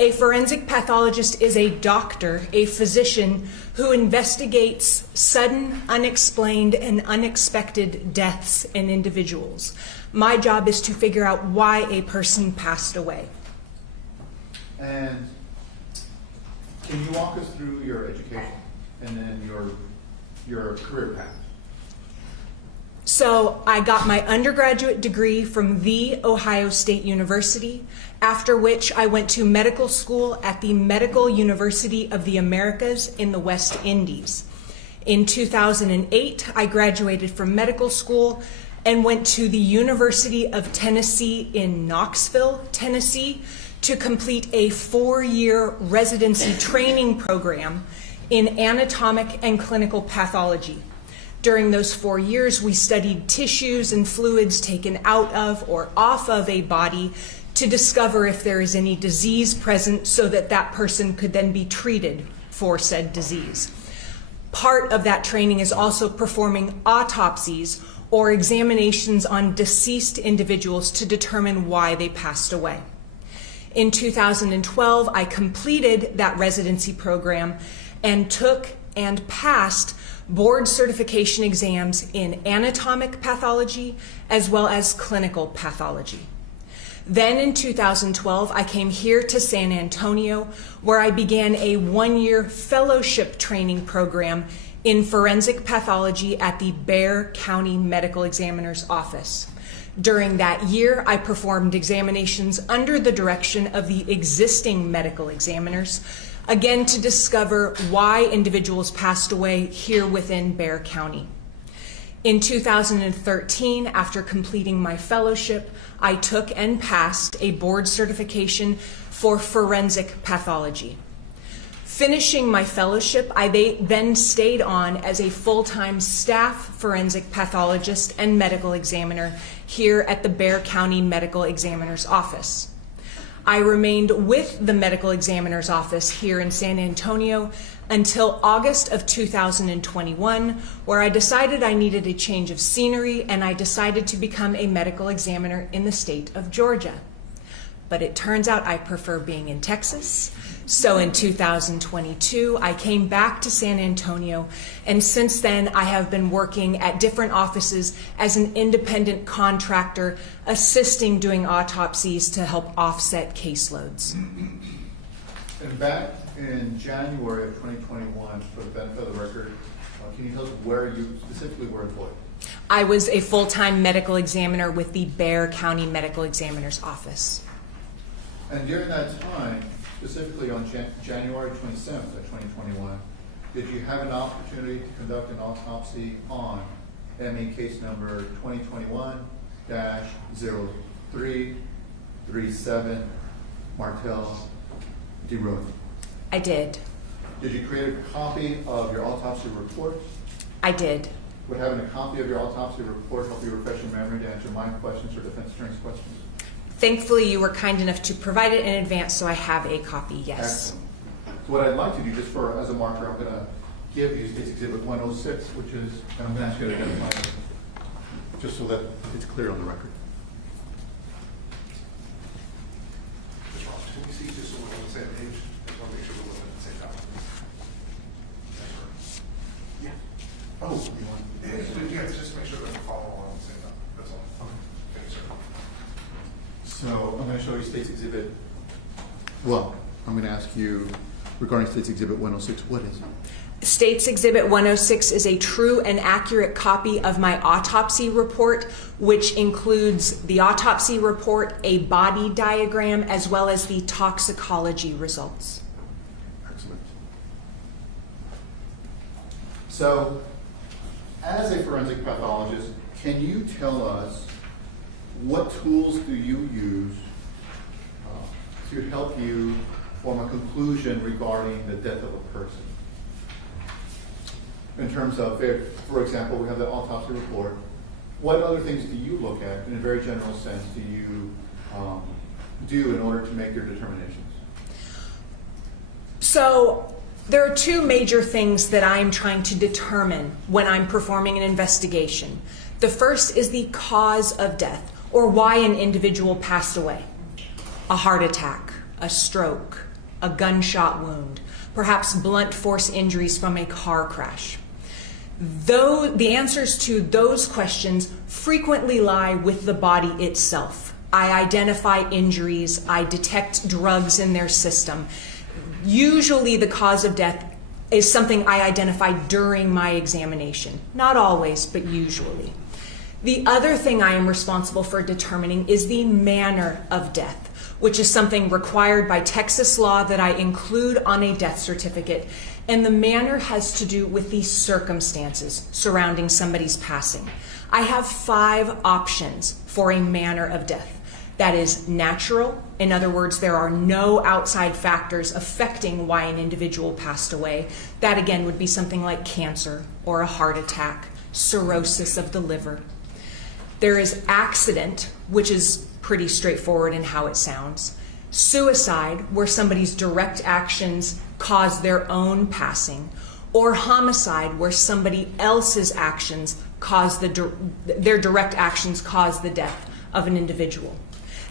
A forensic pathologist is a doctor, a physician who investigates sudden, unexplained, and unexpected deaths in individuals. My job is to figure out why a person passed away. And can you walk us through your education and then your career path? So I got my undergraduate degree from The Ohio State University, after which I went to medical school at the Medical University of the Americas in the West Indies. In 2008, I graduated from medical school and went to the University of Tennessee in Knoxville, Tennessee, to complete a 4-year residency training program in anatomic and clinical pathology. During those 4 years, we studied tissues and fluids taken out of or off of a body to discover if there is any disease present so that that person could then be treated for said disease. Part of that training is also performing autopsies or examinations on deceased individuals to determine why they passed away. In 2012, I completed that residency program and took and passed board certification exams in anatomic pathology as well as clinical pathology. Then in 2012, I came here to San Antonio, where I began a 1-year fellowship training program in forensic pathology at the Bexar County Medical Examiner's Office. During that year, I performed examinations under the direction of the existing medical examiners, again to discover why individuals passed away here within Bexar County. In 2013, after completing my fellowship, I took and passed a board certification for forensic pathology. Finishing my fellowship, I then stayed on as a full-time staff forensic pathologist and medical examiner here at the Bexar County Medical Examiner's Office. I remained with the medical examiner's office here in San Antonio until August of 2021, where I decided I needed a change of scenery and I decided to become a medical examiner in the state of Georgia. But it turns out I prefer being in Texas. So in 2022, I came back to San Antonio, and since then I have been working at different offices as an independent contractor, assisting doing autopsies to help offset caseloads. And back in January of 2021, for the benefit of the record, can you tell us where you specifically were employed? I was a full-time medical examiner with the Bexar County Medical Examiner's Office. And during that time, specifically on January 27th of 2021, did you have an opportunity to conduct an autopsy on ME case number 2021-0337 Martel DeRoe? I did. Did you create a copy of your autopsy report? I did. Would having a copy of your autopsy report help you refresh your memory to answer my questions or defense attorney's questions? Thankfully, you were kind enough to provide it in advance, so I have a copy, yes. Excellent. So what I'd like to do, just for as a marker, I'm going to give you State's Exhibit 106, which is, and I'm going to ask you to identify it, just so that it's clear on the record. Mr. Ross, can we see just so we're on the same page? I just want to make sure we're looking at the same document. Yeah. Oh, you want? Yeah, just make sure that we follow along the same document, that's all. Okay. Thank you, sir. So I'm going to show you State's Exhibit. Well, I'm going to ask you regarding State's Exhibit 106, what is it? State's Exhibit 106 is a true and accurate copy of my autopsy report, which includes the autopsy report, a body diagram, as well as the toxicology results. Excellent. So, as a forensic pathologist, can you tell us what tools do you use to help you form a conclusion regarding the death of a person? In terms of, for example, we have the autopsy report. What other things do you look at, in a very general sense, do you do in order to make your determinations? So there are two major things that I'm trying to determine when I'm performing an investigation. The first is the cause of death, or why an individual passed away. A heart attack, a stroke, a gunshot wound, perhaps blunt force injuries from a car crash. Though the answers to those questions frequently lie with the body itself. I identify injuries, I detect drugs in their system. Usually the cause of death is something I identify during my examination. Not always, but usually. The other thing I am responsible for determining is the manner of death, which is something required by Texas law that I include on a death certificate. and the manner has to do with the circumstances surrounding somebody's passing. I have 5 options for a manner of death. That is natural. In other words, there are no outside factors affecting why an individual passed away. That again would be something like cancer or a heart attack, cirrhosis of the liver. There is accident, which is pretty straightforward in how it sounds. Suicide, where somebody's direct actions cause their own passing. Or homicide, where somebody else's actions cause their direct actions cause the death of an individual.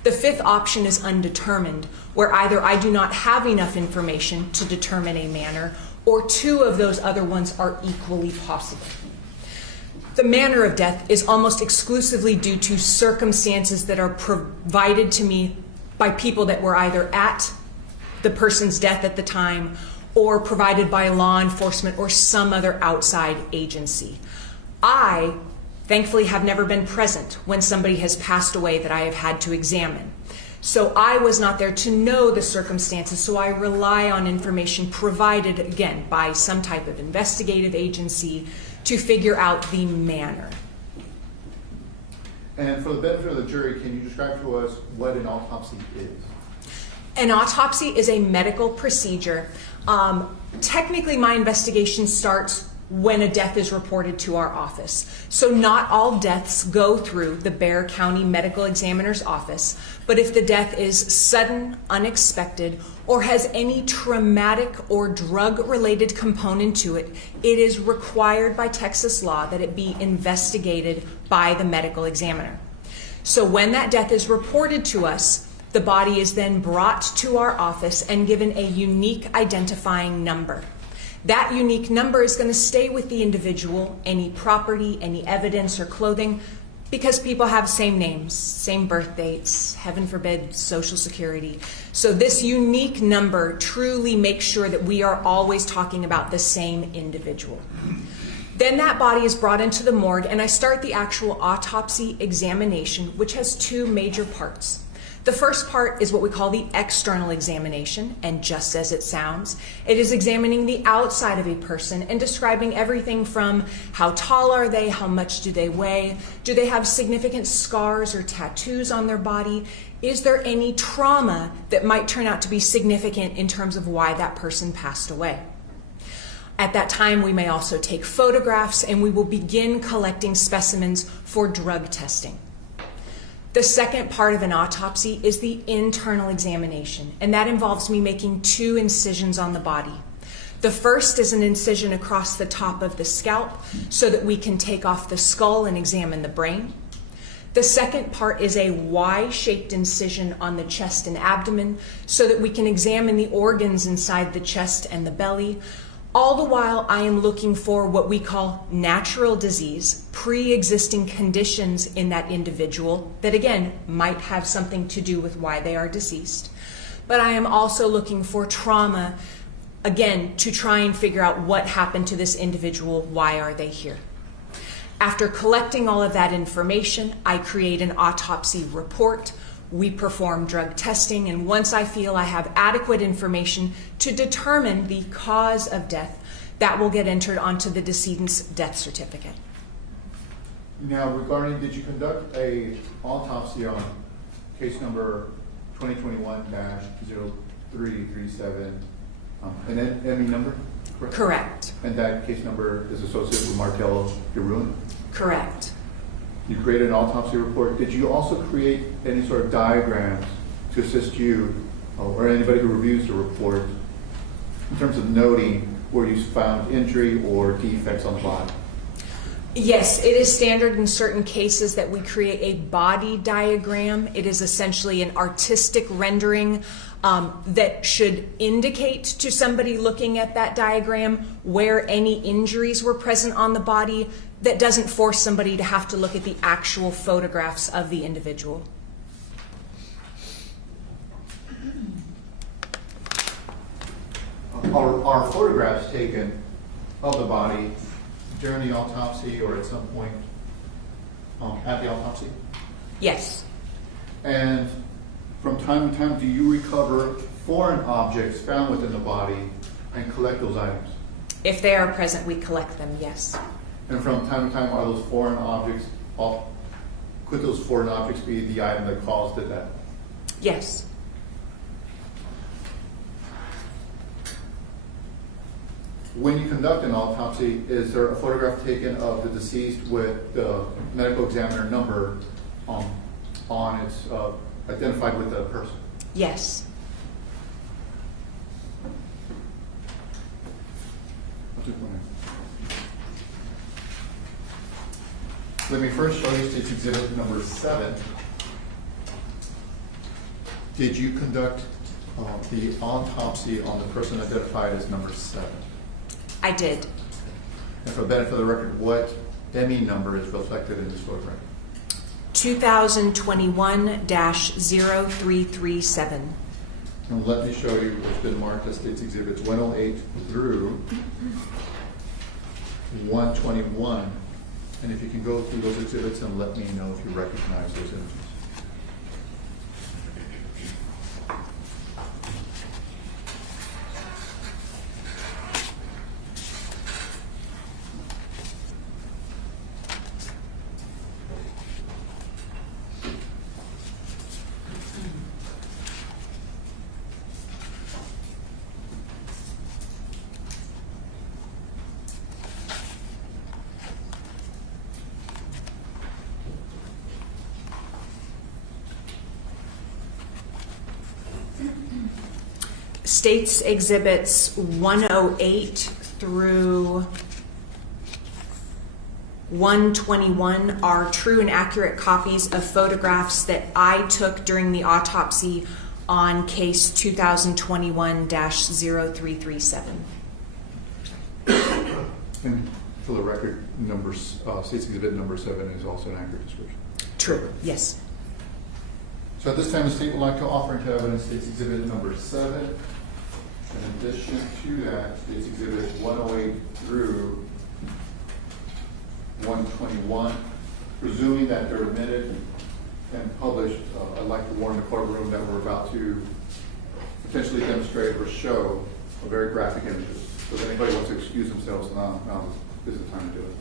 The 5th option is undetermined, where either I do not have enough information to determine a manner, or 2 of those other ones are equally possible. The manner of death is almost exclusively due to circumstances that are provided to me by people that were either at the person's death at the time or provided by law enforcement or some other outside agency. I, thankfully, have never been present when somebody has passed away that I have had to examine. So I was not there to know the circumstances, so I rely on information provided, again, by some type of investigative agency to figure out the manner. And for the benefit of the jury, can you describe to us what an autopsy is? An autopsy is a medical procedure. Technically, my investigation starts when a death is reported to our office. So not all deaths go through the Bexar County Medical Examiner's office, but if the death is sudden, unexpected, or has any traumatic or drug-related component to it, it is required by Texas law that it be investigated by the medical examiner. So when that death is reported to us, the body is then brought to our office and given a unique identifying number. That unique number is going to stay with the individual, any property, any evidence or clothing, because people have same names, same birth dates, heaven forbid, social security. So this unique number truly makes sure that we are always talking about the same individual. Then that body is brought into the morgue and I start the actual autopsy examination, which has 2 major parts. The first part is what we call the external examination, and just as it sounds, it is examining the outside of a person and describing everything from how tall are they, how much do they weigh, do they have significant scars or tattoos on their body, is there any trauma that might turn out to be significant in terms of why that person passed away. At that time, we may also take photographs and we will begin collecting specimens for drug testing. The second part of an autopsy is the internal examination, and that involves me making 2 incisions on the body. The first is an incision across the top of the scalp so that we can take off the skull and examine the brain. The second part is a Y-shaped incision on the chest and abdomen so that we can examine the organs inside the chest and the belly. All the while, I am looking for what we call natural disease, pre-existing conditions in that individual that, again, might have something to do with why they are deceased. But I am also looking for trauma, again, to try and figure out what happened to this individual, why are they here. After collecting all of that information, I create an autopsy report. We perform drug testing, and once I feel I have adequate information to determine the cause of death, that will get entered onto the decedent's death certificate. Now, regarding, did you conduct a autopsy on case number 2021-0337, an ME number? Correct. And that case number is associated with Martello Giroux? Correct. You created an autopsy report. Did you also create any sort of diagrams to assist you or anybody who reviews the report in terms of noting where you found injury or defects on the body? Yes, it is standard in certain cases that we create a body diagram. It is essentially an artistic rendering that should indicate to somebody looking at that diagram where any injuries were present on the body, that doesn't force somebody to have to look at the actual photographs of the individual. Are photographs taken of the body during the autopsy or at some point at the autopsy? Yes. And from time to time, do you recover foreign objects found within the body and collect those items? If they are present, we collect them, yes. And from time to time, are those foreign objects, could those foreign objects be the item that caused the death? Yes. When you conduct an autopsy, is there a photograph taken of the deceased with the medical examiner number on its, identified with the person? Yes. I'll just wondering. Let me first show you State's Exhibit number 7. Did you conduct the autopsy on the person identified as number 7? I did. And for the benefit of the record, what ME number is reflected in this photograph? 2021-0337. And let me show you what's been marked as State's Exhibits 108 through 121. And if you can go through those exhibits and let me know if you recognize those images. States Exhibits 108 through 121 are true and accurate copies of photographs that I took during the autopsy on case 2021-0337. And for the record, State's Exhibit number 7 is also an accurate description. True, yes. So at this time, the state would like to offer into evidence State's Exhibit number 7. In addition to that, State's Exhibit 108 through 121, presuming that they're admitted and published, I'd like to warn the courtroom that we're about to potentially demonstrate or show a very graphic images. So if anybody wants to excuse themselves, now is the time to do it.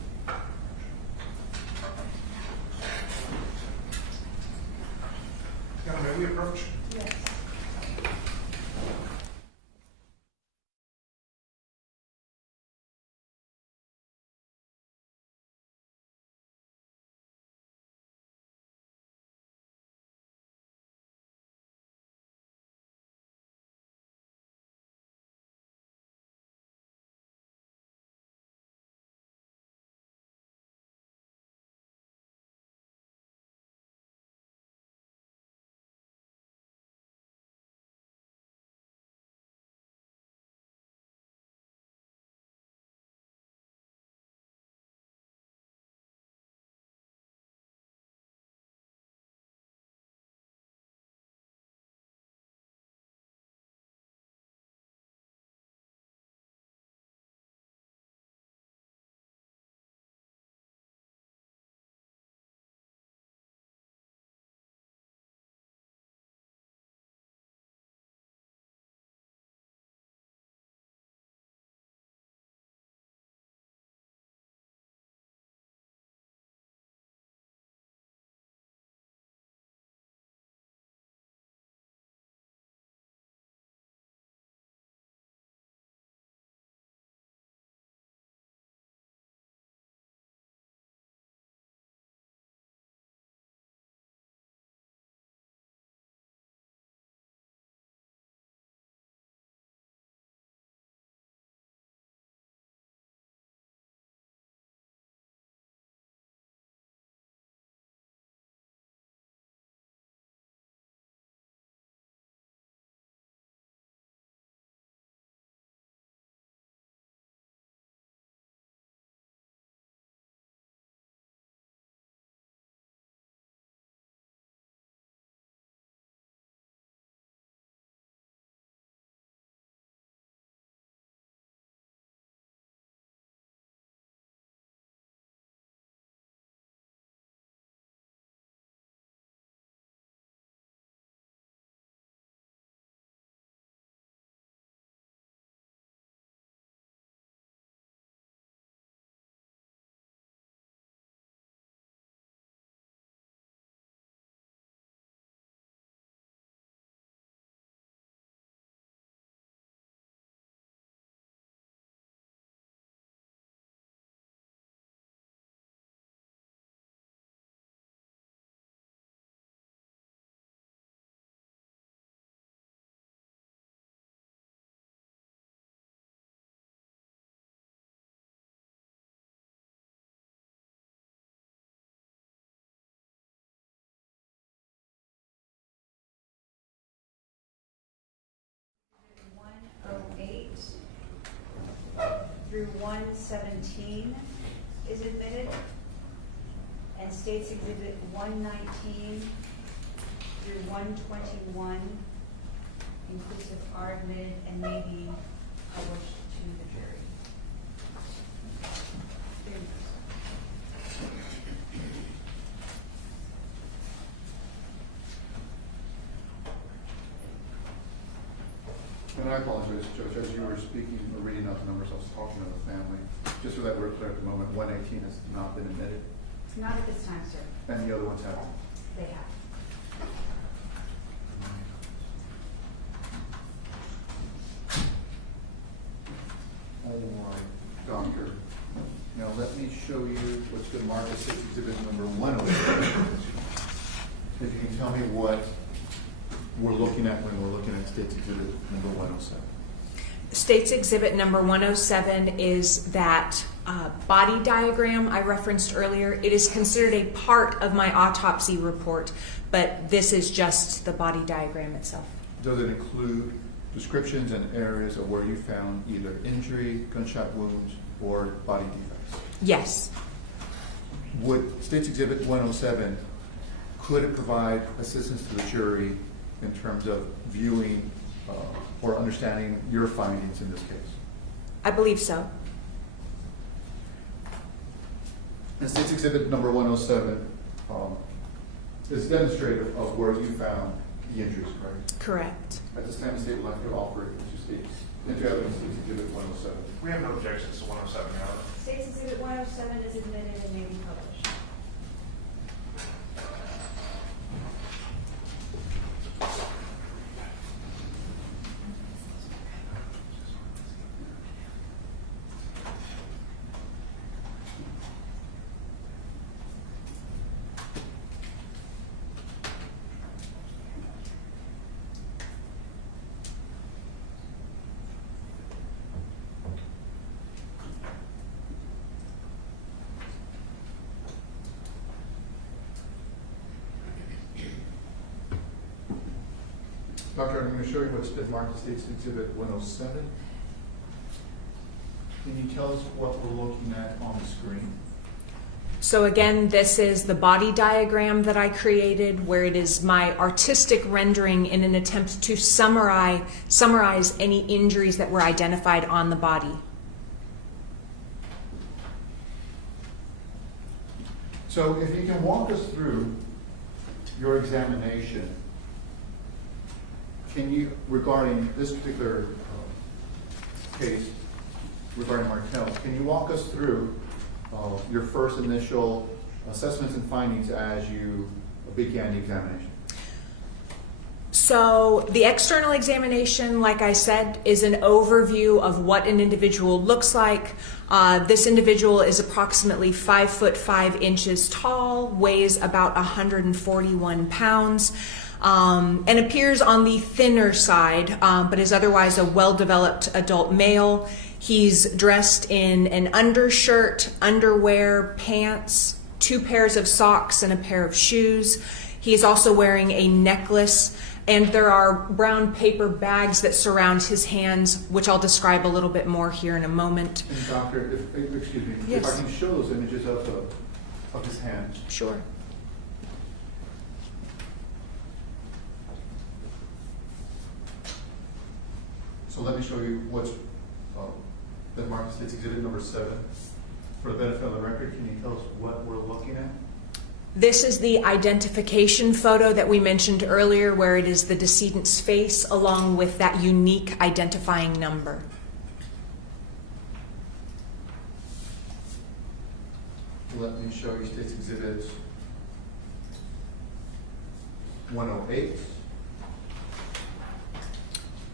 Now, may we approach? Yes. through 117 is admitted, and States Exhibit 119 through 121 inclusive are admitted and may be published to the jury. And I apologize, Judge, as you were speaking or reading out the numbers, I was talking to the family. Just so that we're clear at the moment, 118 has not been admitted, Not at this time, sir. and the other ones have. They have. All right, Doctor. Now let me show you what's been marked as State's Exhibit number 107. If you can tell me what we're looking at when we're looking at State's Exhibit number 107. State's Exhibit number 107 is that body diagram I referenced earlier. It is considered a part of my autopsy report, but this is just the body diagram itself. Does it include descriptions and areas of where you found either injury, gunshot wounds, or body defects? Yes. Would State's Exhibit 107, could it provide assistance to the jury in terms of viewing or understanding your findings in this case? I believe so. And State's Exhibit number 107 is demonstrative of where you found the injuries, correct? Correct. At this time, the state would like to offer it into evidence State's Exhibit 107. We have no objections to 107, Your Honor. States Exhibit 107 is admitted and may be published. Doctor, I'm going to show you what's been marked as State's Exhibit 107. Can you tell us what we're looking at on the screen? So again, this is the body diagram that I created, where it is my artistic rendering in an attempt to summarize any injuries that were identified on the body. So if you can walk us through your examination, can you, regarding this particular case, regarding Martell, can you walk us through your first initial assessments and findings as you began the examination? So the external examination, like I said, is an overview of what an individual looks like. This individual is approximately 5 foot 5 inches tall, weighs about 141 pounds, and appears on the thinner side, but is otherwise a well-developed adult male. He's dressed in an undershirt, underwear, pants, 2 pairs of socks, and a pair of shoes. He is also wearing a necklace, and there are brown paper bags that surround his hands, which I'll describe a little bit more here in a moment. And Doctor, excuse me, Yes. if I can show those images of his hand. Sure. So let me show you what's been marked as State's Exhibit number 7. For the benefit of the record, can you tell us what we're looking at? This is the identification photo that we mentioned earlier, where it is the decedent's face along with that unique identifying number. Let me show you State's Exhibit 108.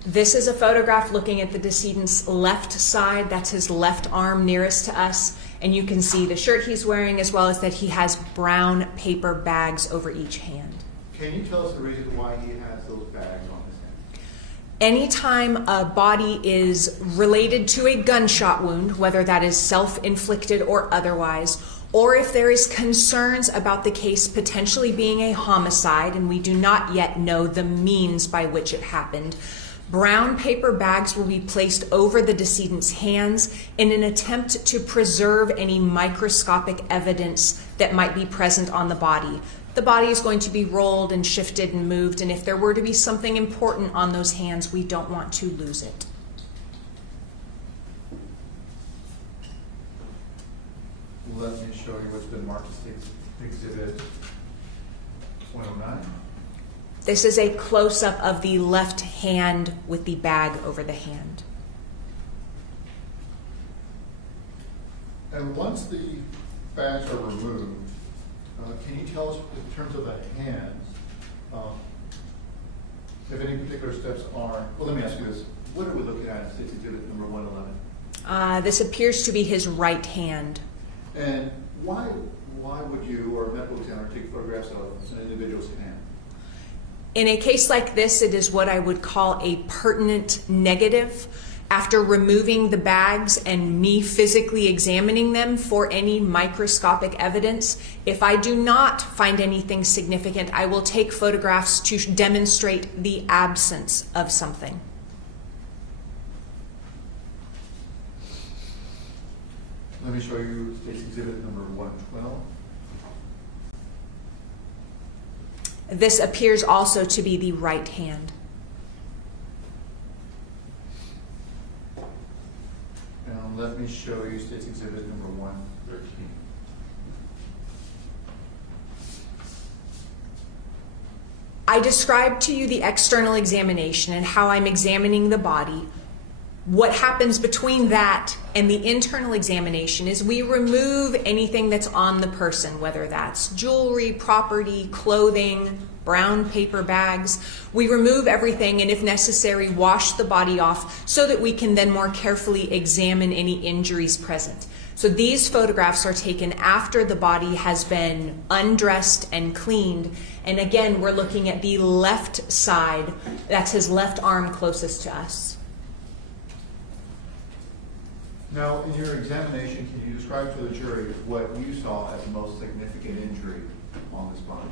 This is a photograph looking at the decedent's left side. That's his left arm nearest to us. And you can see the shirt he's wearing, as well as that he has brown paper bags over each hand. Can you tell us the reason why he has those bags on his hand? Anytime a body is related to a gunshot wound, whether that is self-inflicted or otherwise, or if there is concerns about the case potentially being a homicide, and we do not yet know the means by which it happened, Brown paper bags will be placed over the decedent's hands in an attempt to preserve any microscopic evidence that might be present on the body. The body is going to be rolled and shifted and moved, and if there were to be something important on those hands, we don't want to lose it. Let me show you what's been marked as Exhibit 109. This is a close-up of the left hand with the bag over the hand. And once the bags are removed, can you tell us in terms of the hands, if any particular steps are, well, let me ask you this. What are we looking at in State's Exhibit number 111? This appears to be his right hand. And why would you or a medical examiner take photographs of an individual's hand? In a case like this, it is what I would call a pertinent negative. After removing the bags and me physically examining them for any microscopic evidence, if I do not find anything significant, I will take photographs to demonstrate the absence of something. Let me show you State's Exhibit number 112. This appears also to be the right hand. And let me show you State's Exhibit number 113. I described to you the external examination and how I'm examining the body. What happens between that and the internal examination is we remove anything that's on the person, whether that's jewelry, property, clothing, brown paper bags. We remove everything and, if necessary, wash the body off so that we can then more carefully examine any injuries present. So these photographs are taken after the body has been undressed and cleaned. And again, we're looking at the left side. That's his left arm closest to us. Now, in your examination, can you describe to the jury what you saw as the most significant injury on this body?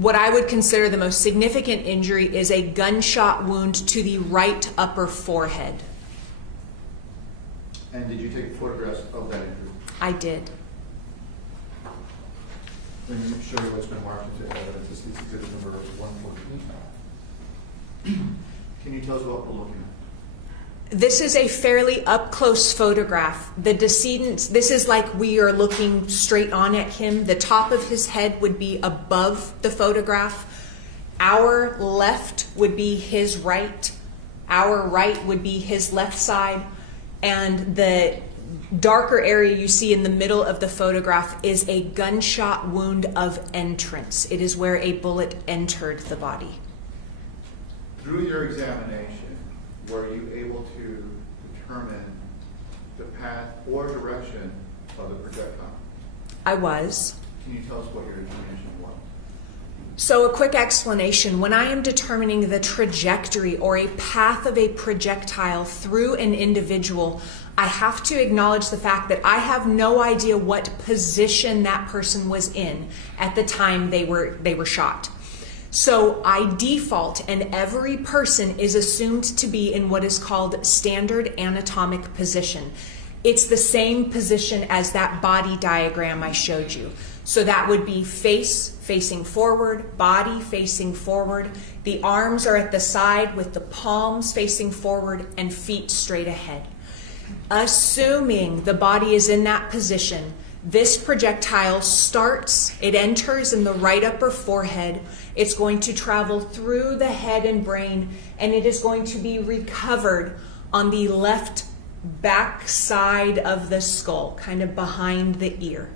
What I would consider the most significant injury is a gunshot wound to the right upper forehead. And did you take photographs of that injury? I did. Let me show you what's been marked into evidence. This is Exhibit number 114. Can you tell us what we're looking at? This is a fairly up-close photograph. The decedent, this is like we are looking straight on at him. The top of his head would be above the photograph. Our left would be his right. Our right would be his left side. And the darker area you see in the middle of the photograph is a gunshot wound of entrance. It is where a bullet entered the body. Through your examination, were you able to determine the path or direction of the projectile? I was. Can you tell us what your determination was? So a quick explanation. When I am determining the trajectory or a path of a projectile through an individual, I have to acknowledge the fact that I have no idea what position that person was in at the time they were shot. So I default, and every person is assumed to be in what is called standard anatomic position. It's the same position as that body diagram I showed you. So that would be face facing forward, body facing forward. The arms are at the side with the palms facing forward and feet straight ahead. Assuming the body is in that position, this projectile starts, it enters in the right upper forehead. It's going to travel through the head and brain, and it is going to be recovered on the left back side of the skull, kind of behind the ear.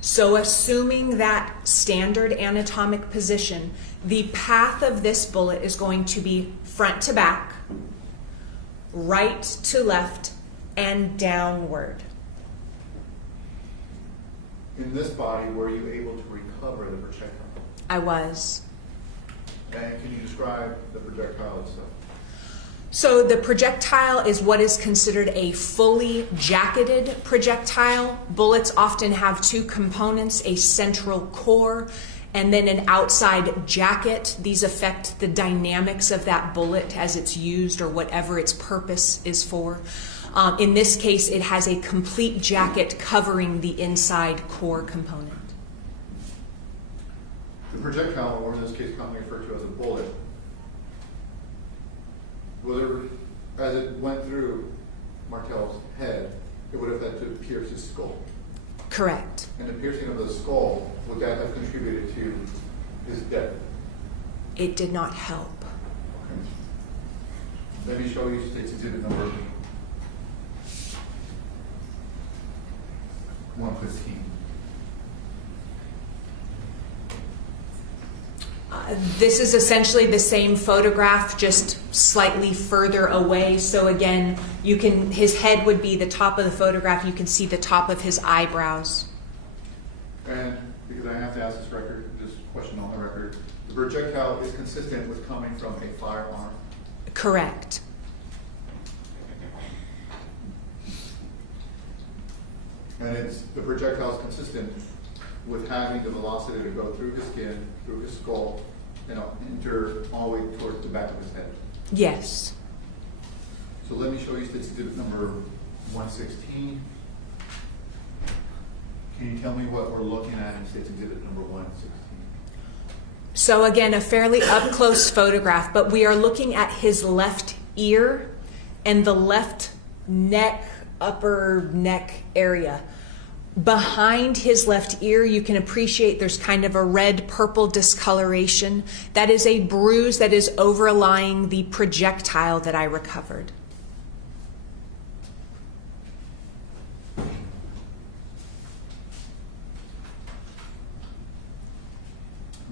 So assuming that standard anatomic position, the path of this bullet is going to be front to back, right to left, and downward. In this body, were you able to recover the projectile? I was. And can you describe the projectile itself? So the projectile is what is considered a fully jacketed projectile. Bullets often have two components, a central core and then an outside jacket. These affect the dynamics of that bullet as it's used or whatever its purpose is for. In this case, it has a complete jacket covering the inside core component. The projectile, or in this case commonly referred to as a bullet, whether as it went through Martel's head, it would have had to pierce his skull. Correct. And the piercing of the skull, would that have contributed to his death? It did not help. Okay. Let me show you State's Exhibit number 115. This is essentially the same photograph, just slightly further away. So again, you can, his head would be the top of the photograph. You can see the top of his eyebrows. And because I have to ask this question on the record, the projectile is consistent with coming from a firearm. Correct. And the projectile is consistent with having the velocity to go through his skin, through his skull, and enter all the way towards the back of his head. Yes. So let me show you State's Exhibit number 116. Can you tell me what we're looking at in State's Exhibit number 116? So again, a fairly up-close photograph, but we are looking at his left ear and the left neck, upper neck area. Behind his left ear, you can appreciate there's kind of a red-purple discoloration. That is a bruise that is overlying the projectile that I recovered.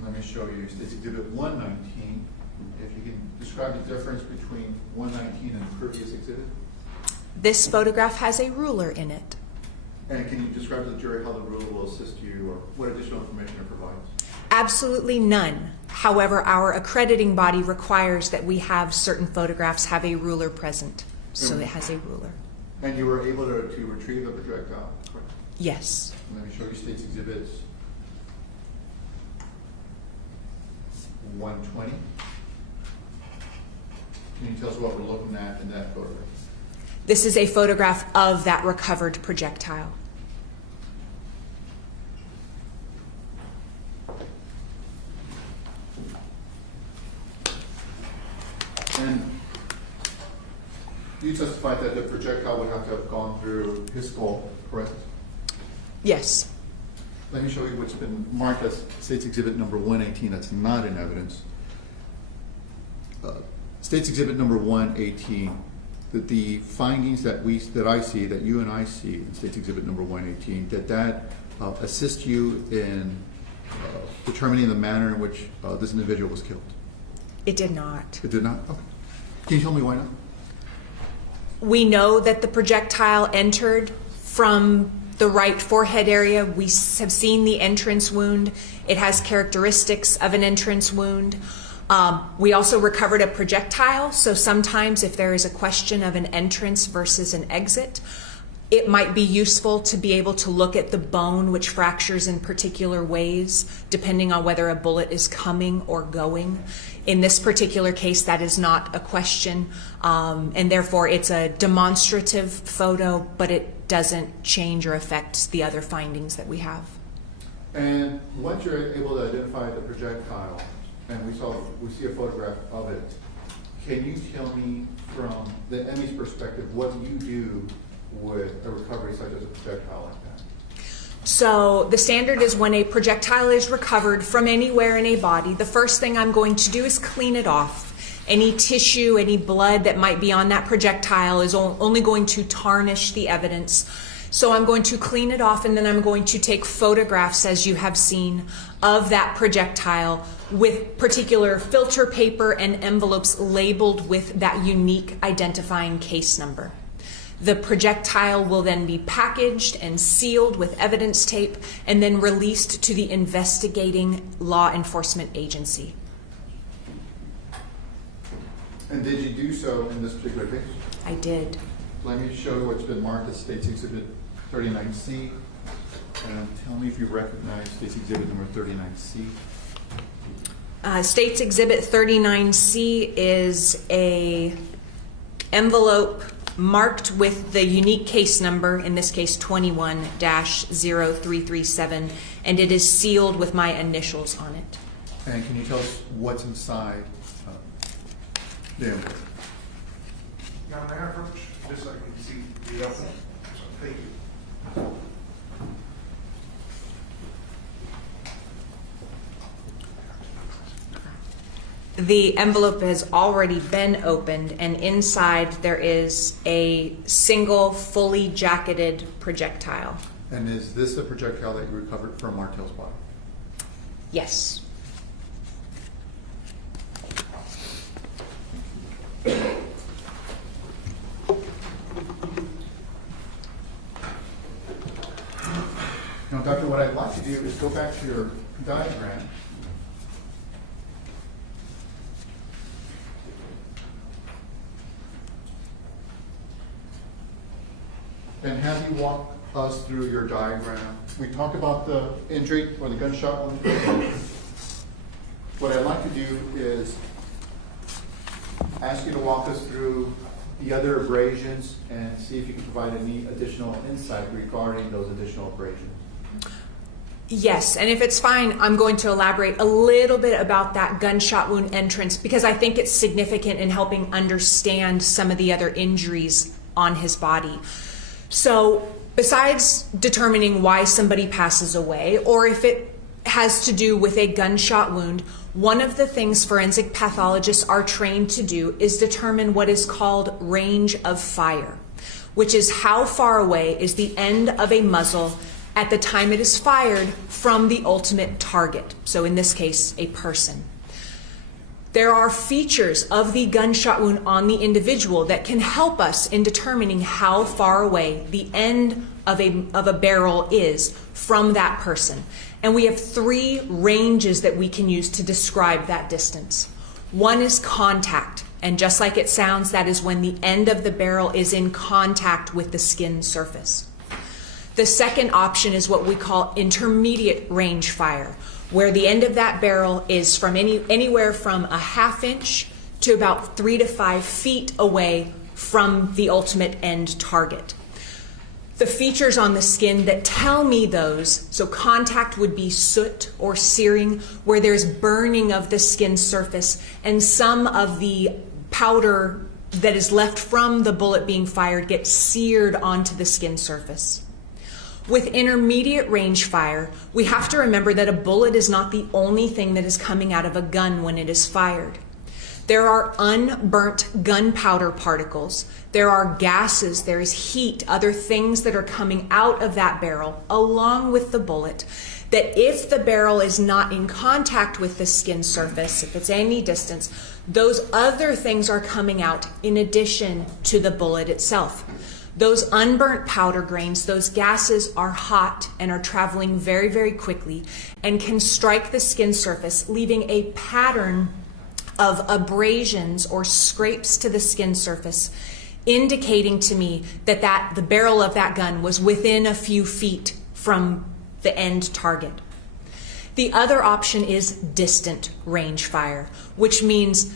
Let me show you State's Exhibit 119. If you can describe the difference between 119 and the previous exhibit. This photograph has a ruler in it. And can you describe to the jury how the ruler will assist you or what additional information it provides? Absolutely none. However, our accrediting body requires that we have certain photographs have a ruler present. So it has a ruler. And you were able to retrieve the projectile, correct? Yes. Let me show you State's Exhibits 120. Can you tell us what we're looking at in that photograph? This is a photograph of that recovered projectile. And you testified that the projectile would have to have gone through his skull, correct? Yes. Let me show you what's been marked as State's Exhibit number 118 that's not in evidence. State's Exhibit number 118, that the findings that I see, that you and I see in State's Exhibit number 118, that assist you in determining the manner in which this individual was killed? It did not. It did not? Okay. Can you tell me why not? We know that the projectile entered from the right forehead area. We have seen the entrance wound. It has characteristics of an entrance wound. We also recovered a projectile, so sometimes if there is a question of an entrance versus an exit, it might be useful to be able to look at the bone, which fractures in particular ways, depending on whether a bullet is coming or going. In this particular case, that is not a question, and therefore it's a demonstrative photo, but it doesn't change or affect the other findings that we have. And once you're able to identify the projectile, and we see a photograph of it, can you tell me from the Emmy's perspective what you do with a recovery such as a projectile like that? So the standard is when a projectile is recovered from anywhere in a body, the first thing I'm going to do is clean it off. Any tissue, any blood that might be on that projectile is only going to tarnish the evidence. So I'm going to clean it off, and then I'm going to take photographs, as you have seen, of that projectile with particular filter paper and envelopes labeled with that unique identifying case number. The projectile will then be packaged and sealed with evidence tape and then released to the investigating law enforcement agency. And did you do so in this particular case? I did. Let me show you what's been marked as State's Exhibit 39C. And tell me if you recognize this exhibit number 39C. State's Exhibit 39C is a envelope marked with the unique case number, in this case 21-0337, and it is sealed with my initials on it. And can you tell us what's inside the envelope? Now, may I approach, just so I can see the other? Thank you. The envelope has already been opened, and inside there is a single, fully jacketed projectile. And is this a projectile that you recovered from Martell's body? Yes. Now, Doctor, what I'd like to do is go back to your diagram. And have you walk us through your diagram. We talked about the injury or the gunshot wound. What I'd like to do is ask you to walk us through the other abrasions and see if you can provide any additional insight regarding those additional abrasions. Yes, and if it's fine, I'm going to elaborate a little bit about that gunshot wound entrance because I think it's significant in helping understand some of the other injuries on his body. So, besides determining why somebody passes away, or if it has to do with a gunshot wound, one of the things forensic pathologists are trained to do is determine what is called range of fire, which is how far away is the end of a muzzle at the time it is fired from the ultimate target. So in this case, a person. There are features of the gunshot wound on the individual that can help us in determining how far away the end of a barrel is from that person. And we have three ranges that we can use to describe that distance. One is contact, and just like it sounds, that is when the end of the barrel is in contact with the skin surface. The second option is what we call intermediate range fire, where the end of that barrel is from anywhere from a half inch to about 3 to 5 feet away from the ultimate end target. The features on the skin that tell me those, so contact would be soot or searing, where there's burning of the skin surface and some of the powder that is left from the bullet being fired gets seared onto the skin surface. With intermediate range fire, we have to remember that a bullet is not the only thing that is coming out of a gun when it is fired. There are unburnt gunpowder particles, there are gases, there is heat, other things that are coming out of that barrel along with the bullet, that if the barrel is not in contact with the skin surface, if it's any distance, those other things are coming out in addition to the bullet itself. Those unburnt powder grains, those gases are hot and are traveling very, very quickly and can strike the skin surface, leaving a pattern of abrasions or scrapes to the skin surface, indicating to me that the barrel of that gun was within a few feet from the end target. The other option is distant range fire, which means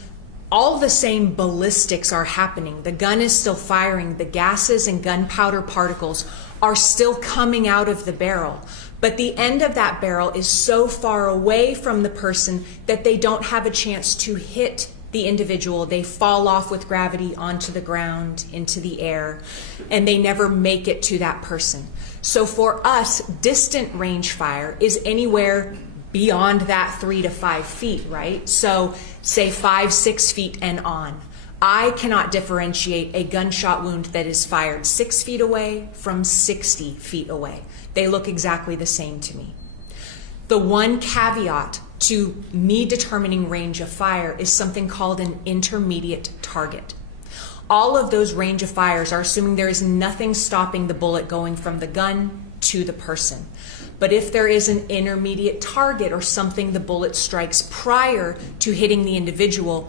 all the same ballistics are happening. The gun is still firing. The gases and gunpowder particles are still coming out of the barrel. But the end of that barrel is so far away from the person that they don't have a chance to hit the individual. They fall off with gravity onto the ground, into the air, and they never make it to that person. So for us, distant range fire is anywhere beyond that 3 to 5 feet, right? So say 5, 6 feet and on. I cannot differentiate a gunshot wound that is fired 6 feet away from 60 feet away. They look exactly the same to me. The one caveat to me determining range of fire is something called an intermediate target. All of those range of fires are assuming there is nothing stopping the bullet going from the gun to the person. But if there is an intermediate target or something the bullet strikes prior to hitting the individual,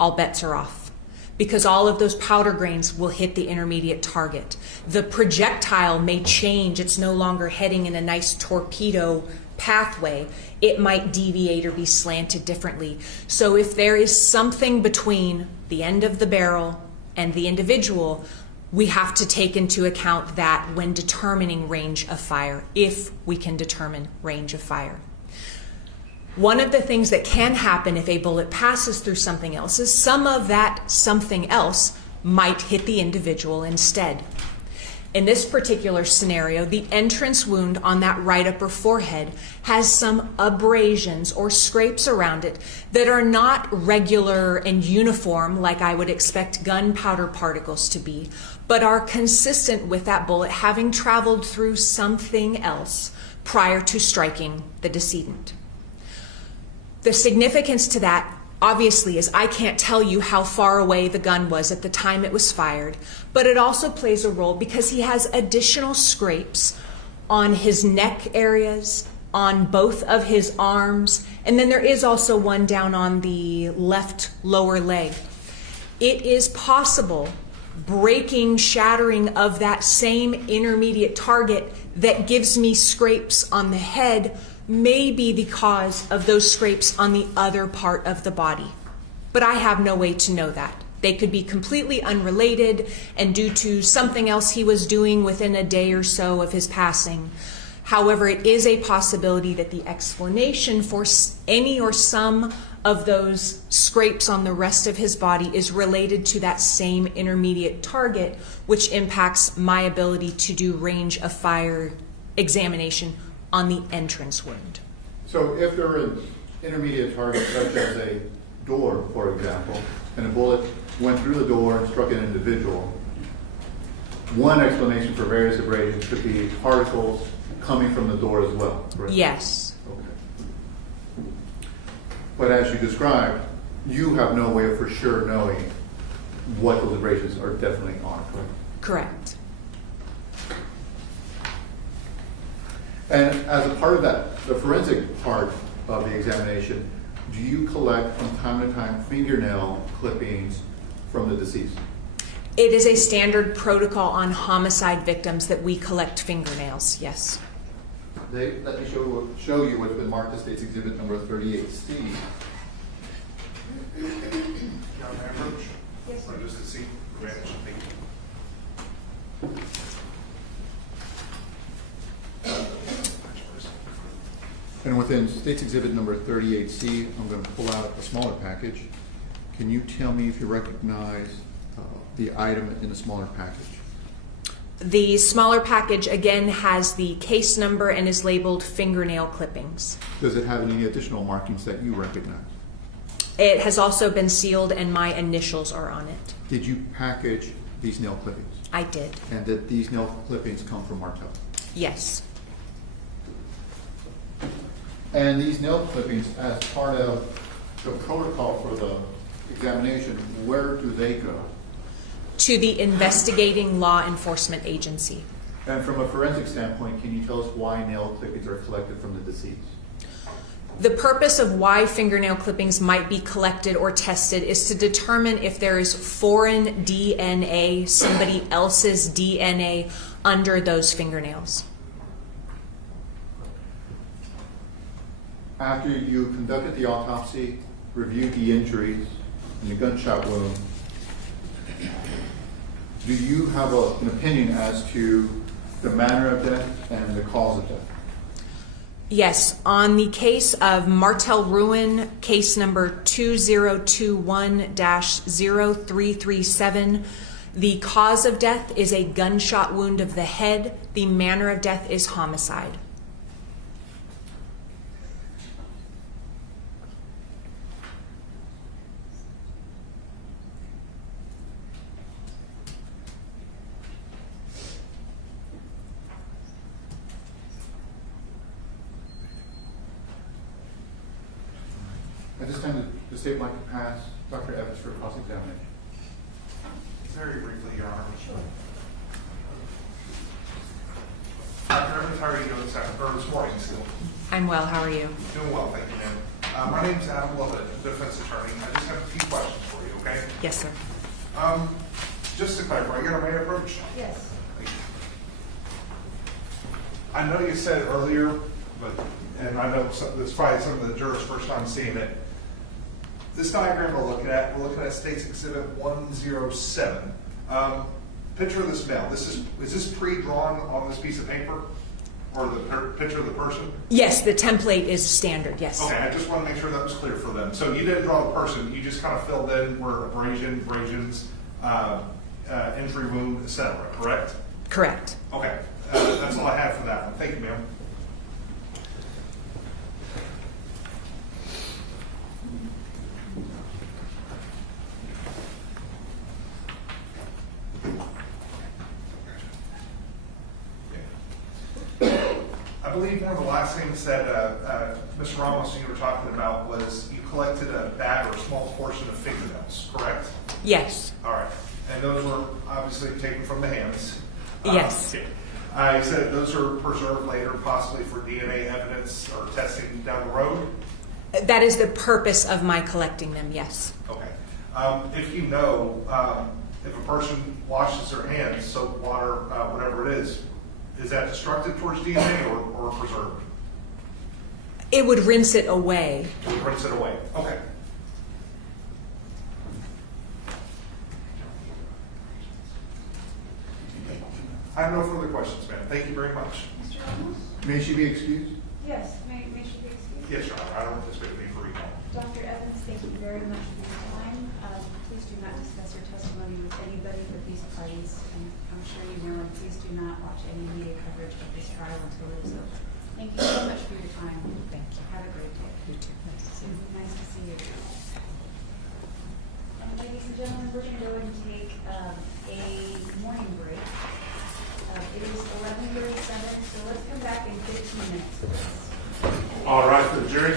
all bets are off. because all of those powder grains will hit the intermediate target. The projectile may change. It's no longer heading in a nice torpedo pathway. It might deviate or be slanted differently. So if there is something between the end of the barrel and the individual, we have to take into account that when determining range of fire, if we can determine range of fire. One of the things that can happen if a bullet passes through something else is some of that something else might hit the individual instead. In this particular scenario, the entrance wound on that right upper forehead has some abrasions or scrapes around it that are not regular and uniform like I would expect gunpowder particles to be, but are consistent with that bullet having traveled through something else prior to striking the decedent. The significance to that, obviously, is I can't tell you how far away the gun was at the time it was fired, but it also plays a role because he has additional scrapes on his neck areas, on both of his arms, and then there is also one down on the left lower leg. It is possible breaking, shattering of that same intermediate target that gives me scrapes on the head may be the cause of those scrapes on the other part of the body. But I have no way to know that. They could be completely unrelated and due to something else he was doing within a day or so of his passing. However, it is a possibility that the explanation for any or some of those scrapes on the rest of his body is related to that same intermediate target, which impacts my ability to do range of fire examination on the entrance wound. So if there are intermediate targets such as a door, for example, and a bullet went through the door and struck an individual, one explanation for various abrasions could be particles coming from the door as well, correct? Yes. Okay. But as you described, you have no way of for sure knowing what those abrasions are definitely on, correct? Correct. And as a part of that, the forensic part of the examination, do you collect from time to time fingernail clippings from the deceased? It is a standard protocol on homicide victims that we collect fingernails, yes. Let me show you what's been marked as State's Exhibit number 38C. Young approach? Yes, sir. Or just to see advantage, thank you. And within State's Exhibit number 38C, I'm going to pull out a smaller package. Can you tell me if you recognize the item in the smaller package? The smaller package again has the case number and is labeled fingernail clippings. Does it have any additional markings that you recognize? It has also been sealed and my initials are on it. Did you package these nail clippings? I did. And did these nail clippings come from Martel? Yes. And these nail clippings, as part of the protocol for the examination, where do they go? To the investigating law enforcement agency. And from a forensic standpoint, can you tell us why nail clippings are collected from the deceased? The purpose of why fingernail clippings might be collected or tested is to determine if there is foreign DNA, somebody else's DNA, under those fingernails. After you conducted the autopsy, reviewed the injuries and the gunshot wound, do you have an opinion as to the manner of death and the cause of death? Yes, on the case of Martel Ruin, case number 2021-0337, the cause of death is a gunshot wound of the head. The manner of death is homicide. At this time, the state would like to pass Dr. Evans for cross-examination. Very briefly, Your Honor. Dr. Evans, how are you doing this morning still? I'm well, how are you? Doing well, thank you, ma'am. My name's Adam Lovett, defense attorney. I just have a few questions for you, okay? Yes, sir. Just to clarify, you got a mayor approach? Yes. I know you said earlier, but, and I know it's probably some of the jurors' first time seeing it. This diagram we're looking at State's Exhibit 107. Picture of this male. Is this pre-drawn on this piece of paper? Or the picture of the person? Yes, the template is standard, yes. Okay, I just want to make sure that was clear for them. So you didn't draw the person, you just kind of filled in where abrasions, injury wound, et cetera, correct? Correct. Okay, that's all I have for that one. Thank you, ma'am. I believe one of the last things that Mr. Ramos and you were talking about was you collected a bag or a small portion of fingernails, correct? Yes. All right, and those were obviously taken from the hands. Yes. I said those are preserved later, possibly for DNA evidence or testing down the road. That is the purpose of my collecting them, yes. Okay. If you know, if a person washes their hands, soap, water, whatever it is that destructive towards DNA or preserved? It would rinse it away. It would rinse it away. Okay. I have no further questions, ma'am. Thank you very much. Mr. Ramos? May she be excused? Yes, may she be excused? Yes, Your Honor. I don't anticipate a need for recall. Dr. Evans, thank you very much for your time. Please do not discuss your testimony with anybody but these parties. And I'm sure you know, and please do not watch any media coverage of this trial until it is over. Thank you so much for your time. Thank you. Have a great day. You too. Nice to see you. Nice to see you. And ladies and gentlemen, we're going to go ahead and take a morning break. It is 11:37, so let's come back in 15 minutes, please. All right, the jury.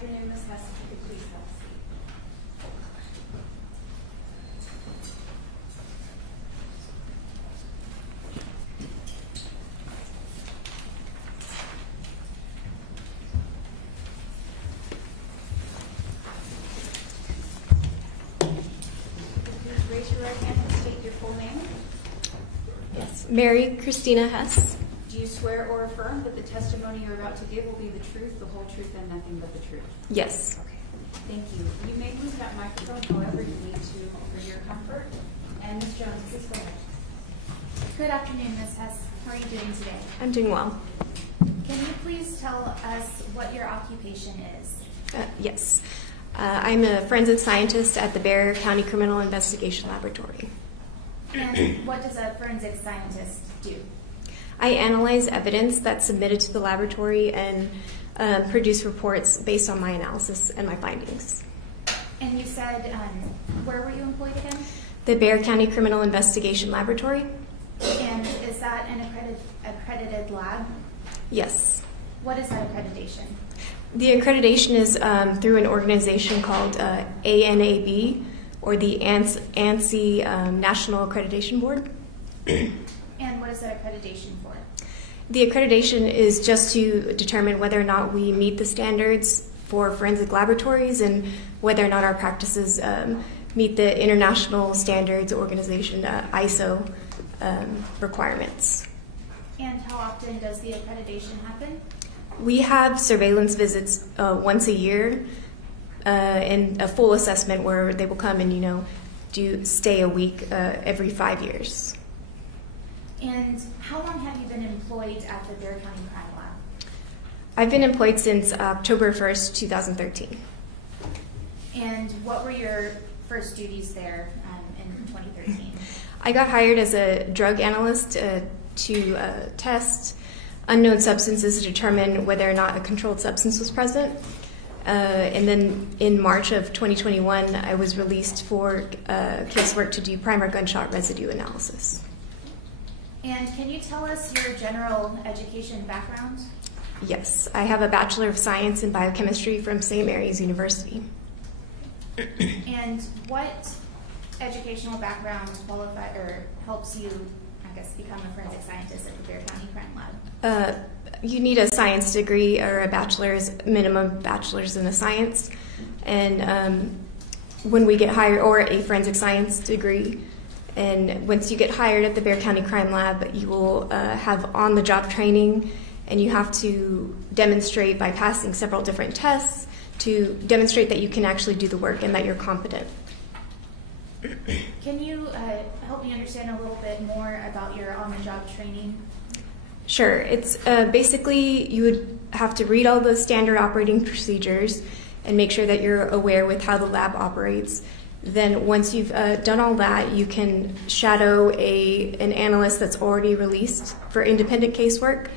afternoon, Ms. Hess. If you could please have a seat. Please raise your right hand and state your full name. Yes, Mary Christina Hess. Do you swear or affirm that the testimony you're about to give will be the truth, the whole truth, and nothing but the truth? Yes. Okay, thank you. You may move that microphone however you need to for your comfort. And Ms. Jones, please go ahead. Good afternoon, Ms. Hess. How are you doing today? I'm doing well. Can you please tell us what your occupation is? Yes. I'm a forensic scientist at the Bexar County Criminal Investigation Laboratory. And what does a forensic scientist do? I analyze evidence that's submitted to the laboratory and produce reports based on my analysis and my findings. And you said, where were you employed again? The Bexar County Criminal Investigation Laboratory? And is that an accredited lab? Yes. What is that accreditation? The accreditation is through an organization called ANAB, or the ANSI National Accreditation Board. And what is that accreditation for? The accreditation is just to determine whether or not we meet the standards for forensic laboratories and whether or not our practices meet the International Standards Organization, ISO, requirements. And how often does the accreditation happen? We have surveillance visits once a year and a full assessment where they will come and, stay a week every 5 years. And how long have you been employed at the Bexar County Crime Lab? I've been employed since October 1st, 2013. And what were your first duties there in 2013? I got hired as a drug analyst to test unknown substances to determine whether or not a controlled substance was present. And then in March of 2021, I was released for casework to do primer gunshot residue analysis. And can you tell us your general education background? Yes, I have a Bachelor of Science in Biochemistry from St. Mary's University. And what educational background helps you, become a forensic scientist at the Bexar County Crime Lab? You need a science degree or a bachelor's, minimum bachelor's in a science. And when we get hired, or a forensic science degree, and once you get hired at the Bexar County Crime Lab, you will have on-the-job training, and you have to demonstrate by passing several different tests to demonstrate that you can actually do the work and that you're competent. Can you help me understand a little bit more about your on-the-job training? Sure. It's basically you would have to read all the standard operating procedures and make sure that you're aware with how the lab operates. Then once you've done all that, you can shadow an analyst that's already released for independent casework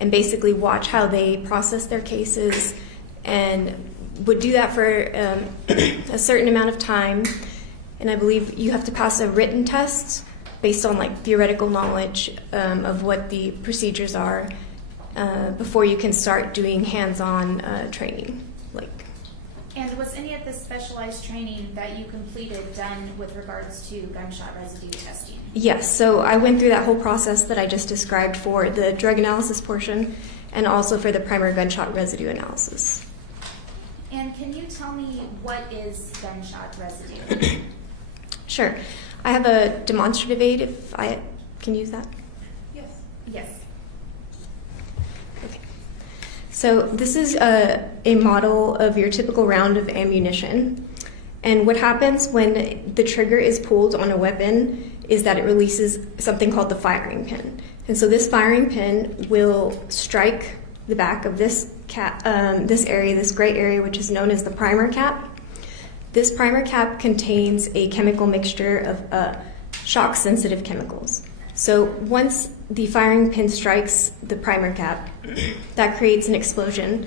and basically watch how they process their cases, and would do that for a certain amount of time. And I believe you have to pass a written test based on theoretical knowledge of what the procedures are before you can start doing hands-on training. And was any of the specialized training that you completed done with regards to gunshot residue testing? Yes, so I went through that whole process that I just described for the drug analysis portion and also for the primer gunshot residue analysis. And can you tell me what is gunshot residue? Sure. I have a demonstrative aid if I can use that. Yes. Okay. So this is a model of your typical round of ammunition. And what happens when the trigger is pulled on a weapon is that it releases something called the firing pin. And so this firing pin will strike the back of this area, this gray area, which is known as the primer cap. This primer cap contains a chemical mixture of shock-sensitive chemicals. So once the firing pin strikes the primer cap, that creates an explosion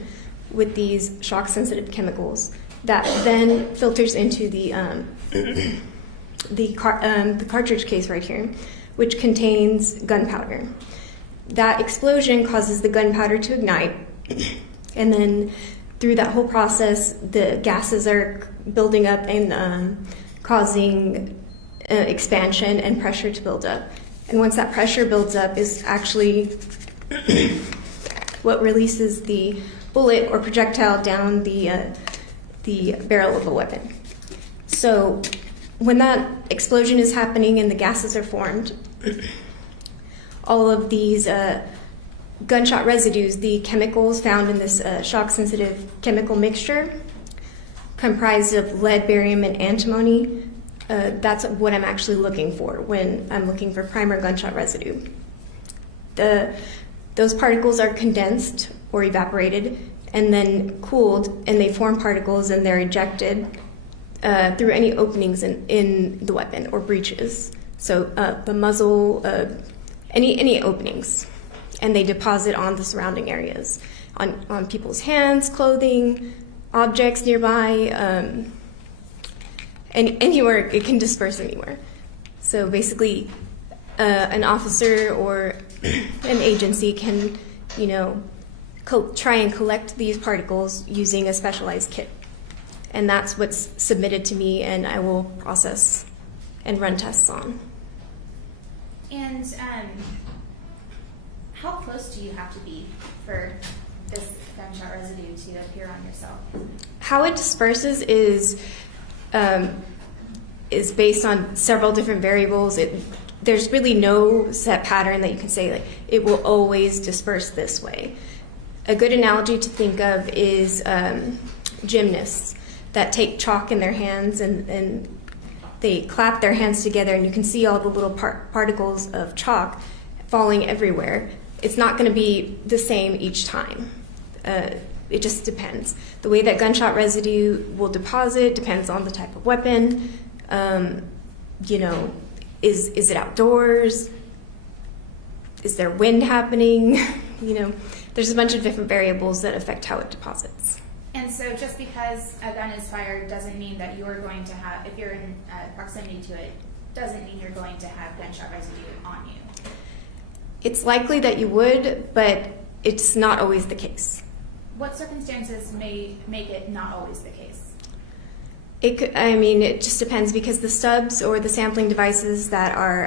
with these shock-sensitive chemicals that then filters into the cartridge case right here, which contains gunpowder. That explosion causes the gunpowder to ignite, and then through that whole process, the gases are building up and causing expansion and pressure to build up. And once that pressure builds up is actually what releases the bullet or projectile down the barrel of a weapon. So when that explosion is happening and the gases are formed, all of these gunshot residues, the chemicals found in this shock-sensitive chemical mixture, comprised of lead, barium, and antimony, that's what I'm actually looking for when I'm looking for primer gunshot residue. Those particles are condensed or evaporated and then cooled, and they form particles and they're ejected through any openings in the weapon or breaches. So the muzzle, any openings, and they deposit on the surrounding areas, on people's hands, clothing, objects nearby, and anywhere. It can disperse anywhere. So basically, an officer or an agency can, try and collect these particles using a specialized kit. And that's what's submitted to me, and I will process and run tests on. And how close do you have to be for this gunshot residue to appear on yourself? How it disperses is based on several different variables. There's really no set pattern that you can say, like, it will always disperse this way. A good analogy to think of is gymnasts that take chalk in their hands and they clap their hands together, and you can see all the little particles of chalk falling everywhere. It's not going to be the same each time. It just depends. The way that gunshot residue will deposit depends on the type of weapon. Is it outdoors? Is there wind happening? There's a bunch of different variables that affect how it deposits. And so just because a gun is fired doesn't mean that you're going to have, if you're in proximity to it, doesn't mean you're going to have gunshot residue on you. It's likely that you would, but it's not always the case. What circumstances may make it not always the case? It just depends, because the stubs or the sampling devices that are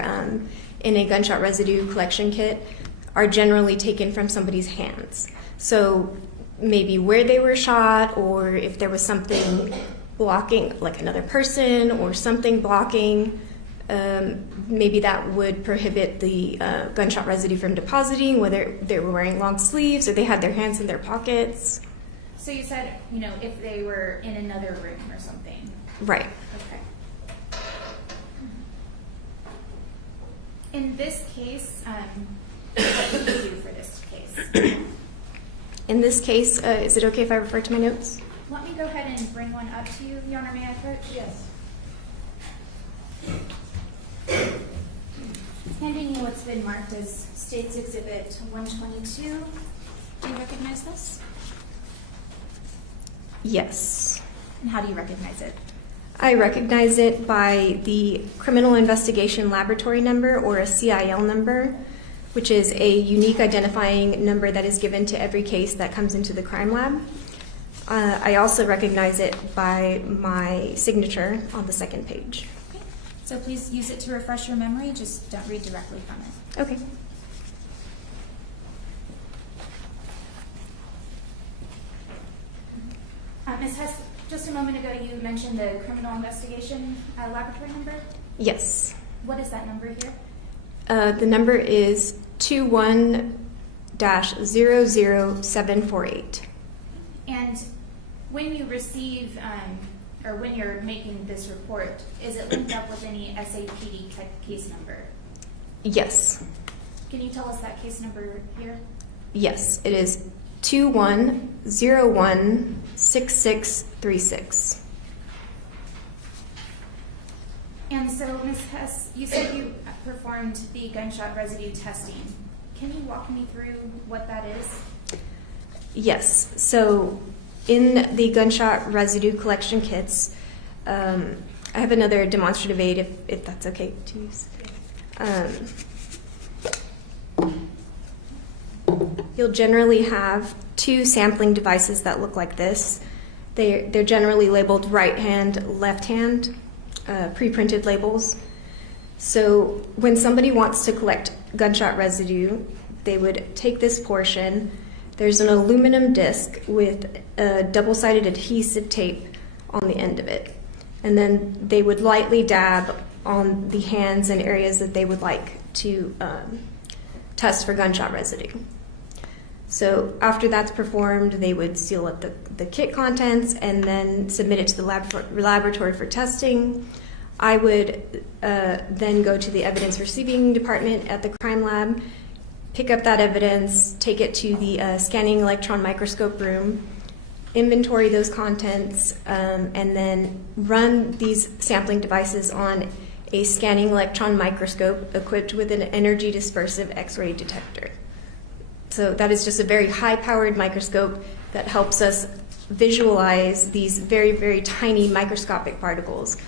in a gunshot residue collection kit are generally taken from somebody's hands. So maybe where they were shot, or if there was something blocking, like another person or something blocking, maybe that would prohibit the gunshot residue from depositing, whether they were wearing long sleeves or they had their hands in their pockets. So you said, if they were in another room or something. Right. Okay. In this case, what do you do for this case? In this case, is it okay if I refer to my notes? Let me go ahead and bring one up to you, Your Honor. May I approach? Yes. Handing you what's been marked as State's Exhibit 122. Do you recognize this? Yes. And how do you recognize it? I recognize it by the Criminal Investigation Laboratory number, or a CIL number, which is a unique identifying number that is given to every case that comes into the crime lab. I also recognize it by my signature on the second page. Okay. So please use it to refresh your memory. Just don't read directly from it. Okay. Ms. Hess, just a moment ago you mentioned the Criminal Investigation Laboratory number. Yes. What is that number here? The number is 21-00748. And when you receive, or when you're making this report, is it linked up with any SAPD case number? Yes. Can you tell us that case number here? Yes, it is 21016636. And so, Ms. Hess, you said you performed the gunshot residue testing. Can you walk me through what that is? Yes. So in the gunshot residue collection kits, I have another demonstrative aid if that's okay to use. You'll generally have two sampling devices that look like this. They're generally labeled right hand, left hand, pre-printed labels. So when somebody wants to collect gunshot residue, they would take this portion. There's an aluminum disc with a double-sided adhesive tape on the end of it. And then they would lightly dab on the hands and areas that they would like to test for gunshot residue. So after that's performed, they would seal up the kit contents and then submit it to the laboratory for testing. I would then go to the evidence receiving department at the crime lab, pick up that evidence, take it to the scanning electron microscope room, inventory those contents, and then run these sampling devices on a scanning electron microscope equipped with an energy dispersive X-ray detector. So that is just a very high-powered microscope that helps us visualize these very, very tiny microscopic particles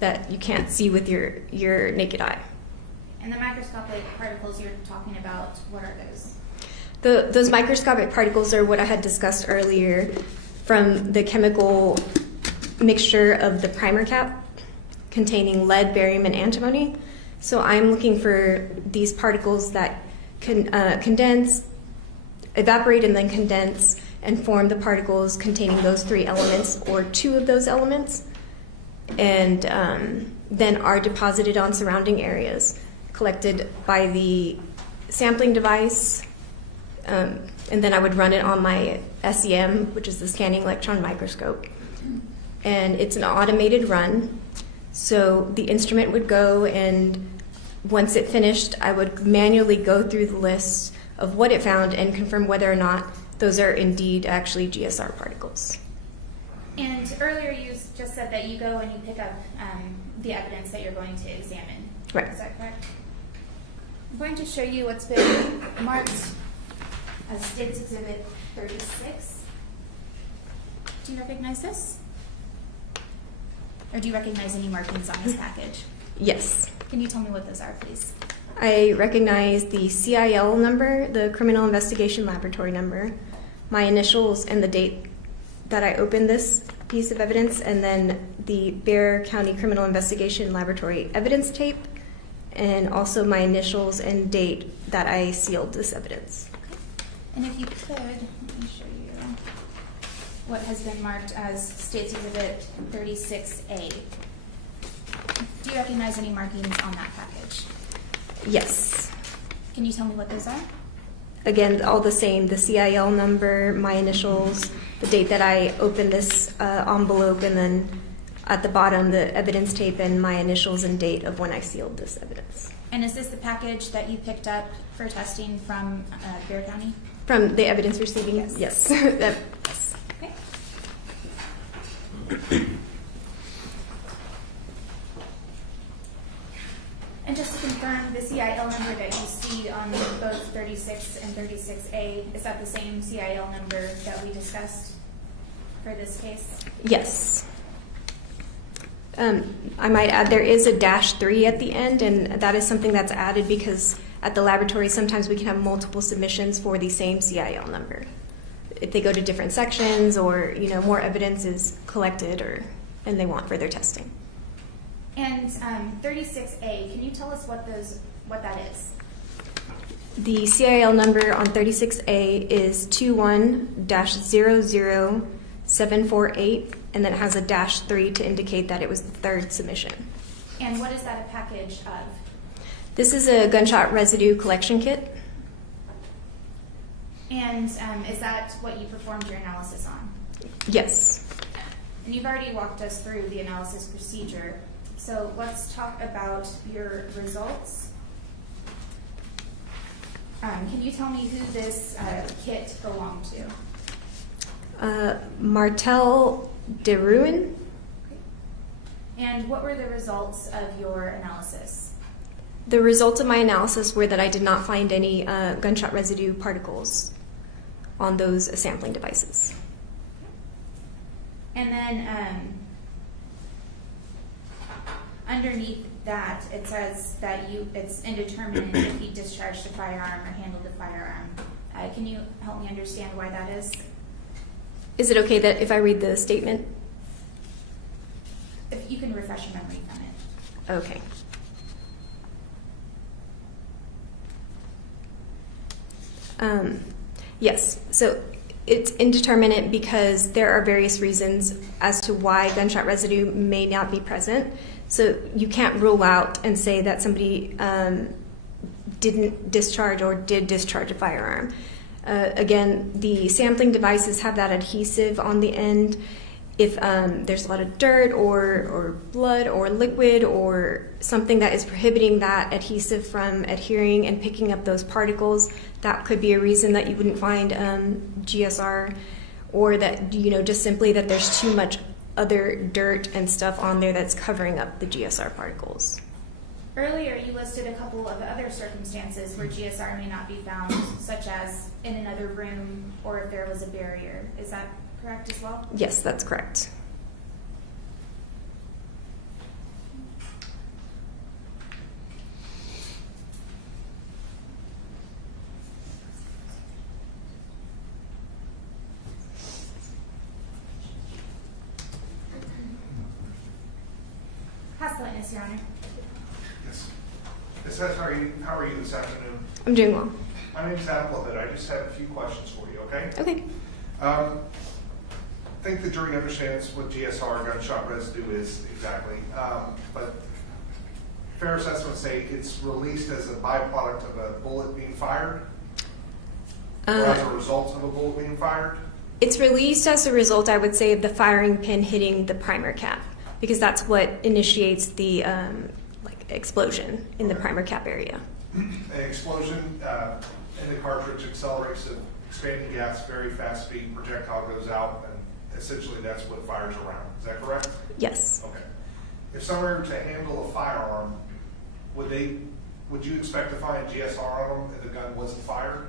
that you can't see with your naked eye. And the microscopic particles you're talking about, what are those? Those microscopic particles are what I had discussed earlier from the chemical mixture of the primer cap containing lead, barium, and antimony. So I'm looking for these particles that can condense, evaporate, and then condense and form the particles containing those three elements or two of those elements, and then are deposited on surrounding areas, collected by the sampling device, and then I would run it on my SEM, which is the scanning electron microscope. And it's an automated run, so the instrument would go, and once it finished, I would manually go through the list of what it found and confirm whether or not those are indeed actually GSR particles. And earlier you just said that you go and you pick up the evidence that you're going to examine. Right. Is that correct? I'm going to show you what's been marked as State's Exhibit 36. Do you recognize this? Or do you recognize any markings on this package? Yes. Can you tell me what those are, please? I recognize the CIL number, the Criminal Investigation Laboratory number, my initials, and the date that I opened this piece of evidence, and then the Bexar County Criminal Investigation Laboratory evidence tape, and also my initials and date that I sealed this evidence. Okay. And if you could, let me show you what has been marked as State's Exhibit 36A. Do you recognize any markings on that package? Yes. Can you tell me what those are? Again, all the same, the CIL number, my initials, the date that I opened this envelope, and then at the bottom, the evidence tape and my initials and date of when I sealed this evidence. And is this the package that you picked up for testing from Bexar County? From the evidence receiving? Yes. Yes. Yes. Okay. And just to confirm, the CIL number that you see on both 36 and 36A, is that the same CIL number that we discussed for this case? Yes. I might add there is a -3 at the end, and that is something that's added because at the laboratory sometimes we can have multiple submissions for the same CIL number. If they go to different sections, or more evidence is collected, and they want further testing. And 36A, can you tell us what that is? The CIL number on 36A is 21-00748, and then it has a -3 to indicate that it was the third submission. And what is that a package of? This is a gunshot residue collection kit. And is that what you performed your analysis on? Yes. And you've already walked us through the analysis procedure. So let's talk about your results. Can you tell me who this kit belonged to? Martel de Ruin. And what were the results of your analysis? The results of my analysis were that I did not find any gunshot residue particles on those sampling devices. And then underneath that, it says that it's indeterminate if he discharged a firearm or handled a firearm Can you help me understand why that is? Is it okay that if I read the statement? If you can refresh your memory from it. Okay. Yes, so it's indeterminate because there are various reasons as to why gunshot residue may not be present. So you can't rule out and say that somebody didn't discharge or did discharge a firearm. Again, the sampling devices have that adhesive on the end. If there's a lot of dirt or blood or liquid or something that is prohibiting that adhesive from adhering and picking up those particles, that could be a reason that you wouldn't find GSR, or that, just simply that there's too much other dirt and stuff on there that's covering up the GSR particles. Earlier, you listed a couple of other circumstances where GSR may not be found, such as in another room or if there was a barrier. Is that correct as well? Yes, that's correct. Pass the witness, Your Honor. Yes. Ms. Hess, how are you this afternoon? I'm doing well. My name's Adam Lovett. I just have a few questions for you, okay? Okay. I think the jury understands what GSR, gunshot residue, is exactly. But fair assessment say it's released as a byproduct of a bullet being fired? Or as a result of a bullet being fired? It's released as a result, I would say, of the firing pin hitting the primer cap, because that's what initiates the explosion in the primer cap area. An explosion in the cartridge accelerates at expanding gas, very fast speed, projectile goes out, and essentially that's what fires around. Is that correct? Yes. Okay. If someone were to handle a firearm, would you expect to find GSR on them if the gun wasn't fired?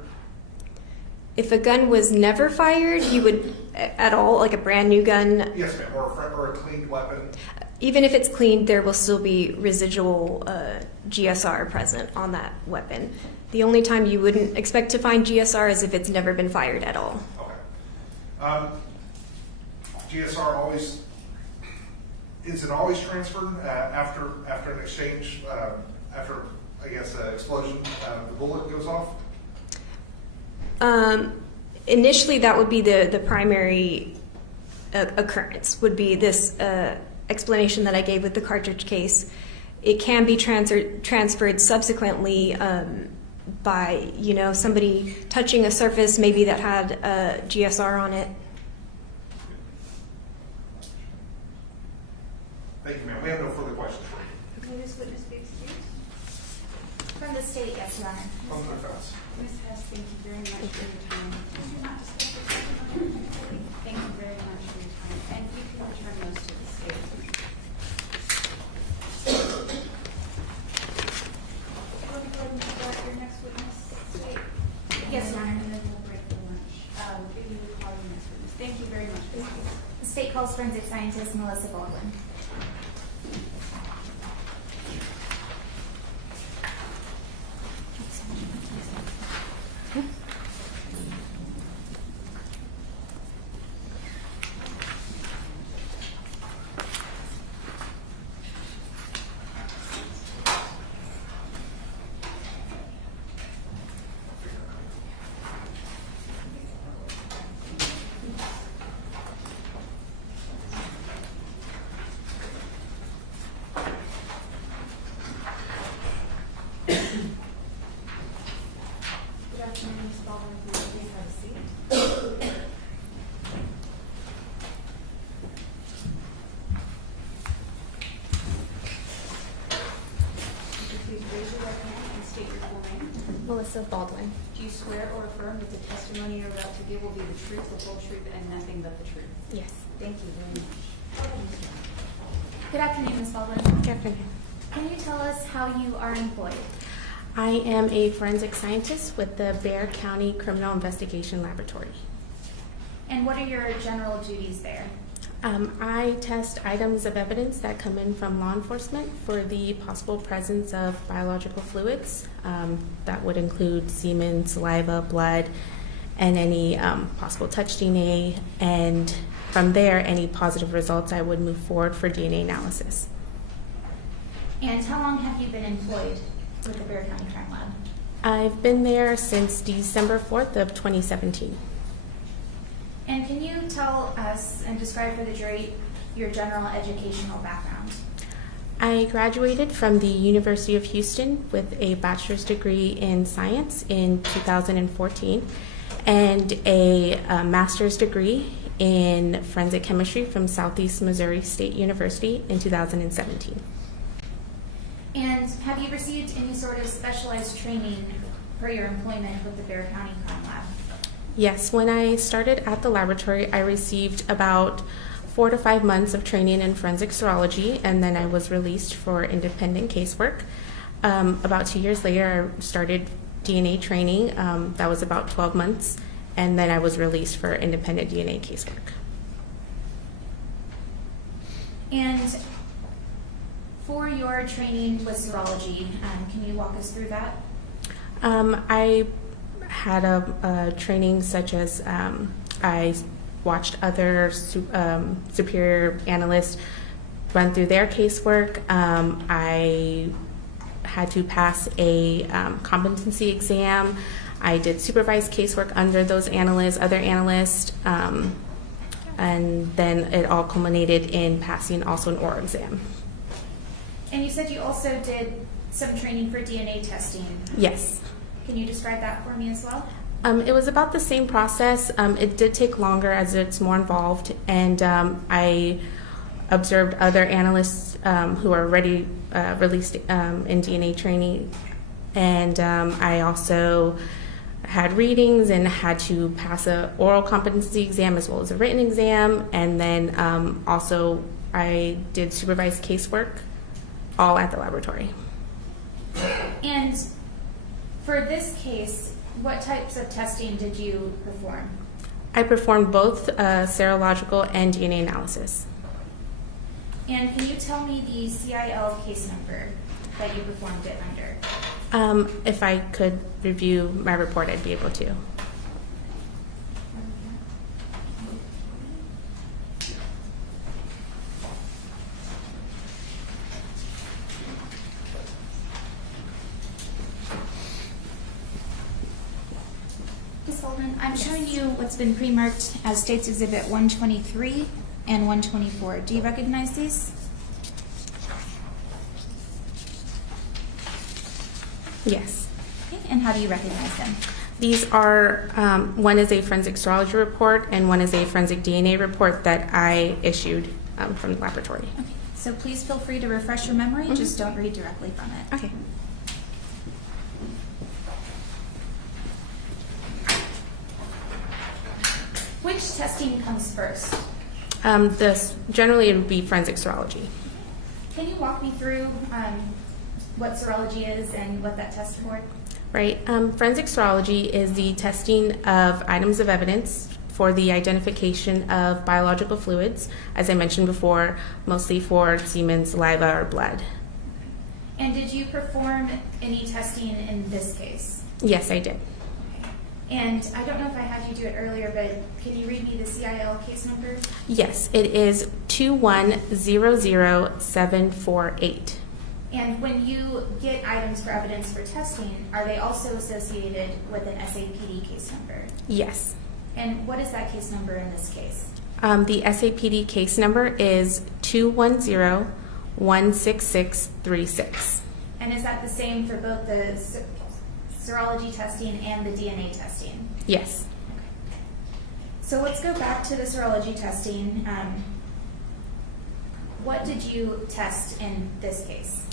If a gun was never fired, you would, at all, like a brand new gun, Yes, ma'am. Or a cleaned weapon. even if it's cleaned, there will still be residual GSR present on that weapon. The only time you wouldn't expect to find GSR is if it's never been fired at all. Okay. GSR always, is it always transferred after an exchange, after, I guess, an explosion, the bullet goes off? Initially, that would be the primary occurrence, would be this explanation that I gave with the cartridge case. It can be transferred subsequently by, somebody touching a surface maybe that had GSR on it. Thank you, ma'am. We have no further questions for you. May this witness be excused? From the state, yes, Your Honor. From the defense. Ms. Hess, thank you very much for your time. Did you not discuss your testimony? Thank you very much for your time, and you can return those to the state. Will you go ahead and start your next witness? State. Yes, Your Honor. And then we'll break for lunch. We'll give you a call your next witness. Thank you very much, Ms. Hess. The state calls forensic scientist Melissa Baldwin. Good afternoon, Ms. Baldwin. If you please have a seat. Would you please raise your right hand and state your full name? Melissa Baldwin. Do you swear or affirm that the testimony you're about to give will be the truth, the whole truth, and nothing but the truth? Yes. Thank you very much. Go ahead, Ms. Baldwin. Good afternoon, Ms. Baldwin. Good afternoon. Can you tell us how you are employed? I am a forensic scientist with the Bexar County Criminal Investigation Laboratory. And what are your general duties there? I test items of evidence that come in from law enforcement for the possible presence of biological fluids. That would include semen, saliva, blood, and any possible touch DNA. And from there, any positive results, I would move forward for DNA analysis. And how long have you been employed with the Bexar County Crime Lab? I've been there since December 4th of 2017. And can you tell us and describe for the jury your general educational background? I graduated from the University of Houston with a bachelor's degree in science in 2014 and a master's degree in forensic chemistry from Southeast Missouri State University in 2017. And have you received any sort of specialized training for your employment with the Bexar County Crime Lab? Yes, when I started at the laboratory, I received about 4 to 5 months of training in forensic serology, and then I was released for independent casework. About 2 years later, I started DNA training. That was about 12 months, and then I was released for independent DNA casework. And for your training with serology, can you walk us through that? I had a training such as I watched other superior analysts run through their casework. I had to pass a competency exam. I did supervised casework under those analysts, other analysts, and then it all culminated in passing also an oral exam. And you said you also did some training for DNA testing. Yes. Can you describe that for me as well? It was about the same process. It did take longer as it's more involved, and I observed other analysts who are already released in DNA training, and I also had readings and had to pass an oral competency exam as well as a written exam, and then also I did supervised casework, all at the laboratory. And for this case, what types of testing did you perform? I performed both serological and DNA analysis. And can you tell me the CIL case number that you performed it under? If I could review my report, I'd be able to. Ms. Holden, I'm showing you what's been pre-marked as States Exhibit 123 and 124. Do you recognize these? Yes. Okay, and how do you recognize them? These are, one is a forensic serology report and one is a forensic DNA report that I issued from the laboratory. Okay, so please feel free to refresh your memory, just don't read directly from it. Okay. Which testing comes first? Generally, it would be forensic serology. Can you walk me through what serology is and what that tests for? Right. Forensic serology is the testing of items of evidence for the identification of biological fluids, as I mentioned before, mostly for semen, saliva, or blood. And did you perform any testing in this case? Yes, I did. And I don't know if I had you do it earlier, but can you read me the CIL case number? Yes, it is 2100748. And when you get items for evidence for testing, are they also associated with an SAPD case number? Yes. And what is that case number in this case? The SAPD case number is 210-16636. And is that the same for both the serology testing and the DNA testing? Yes. So let's go back to the serology testing. What did you test in this case?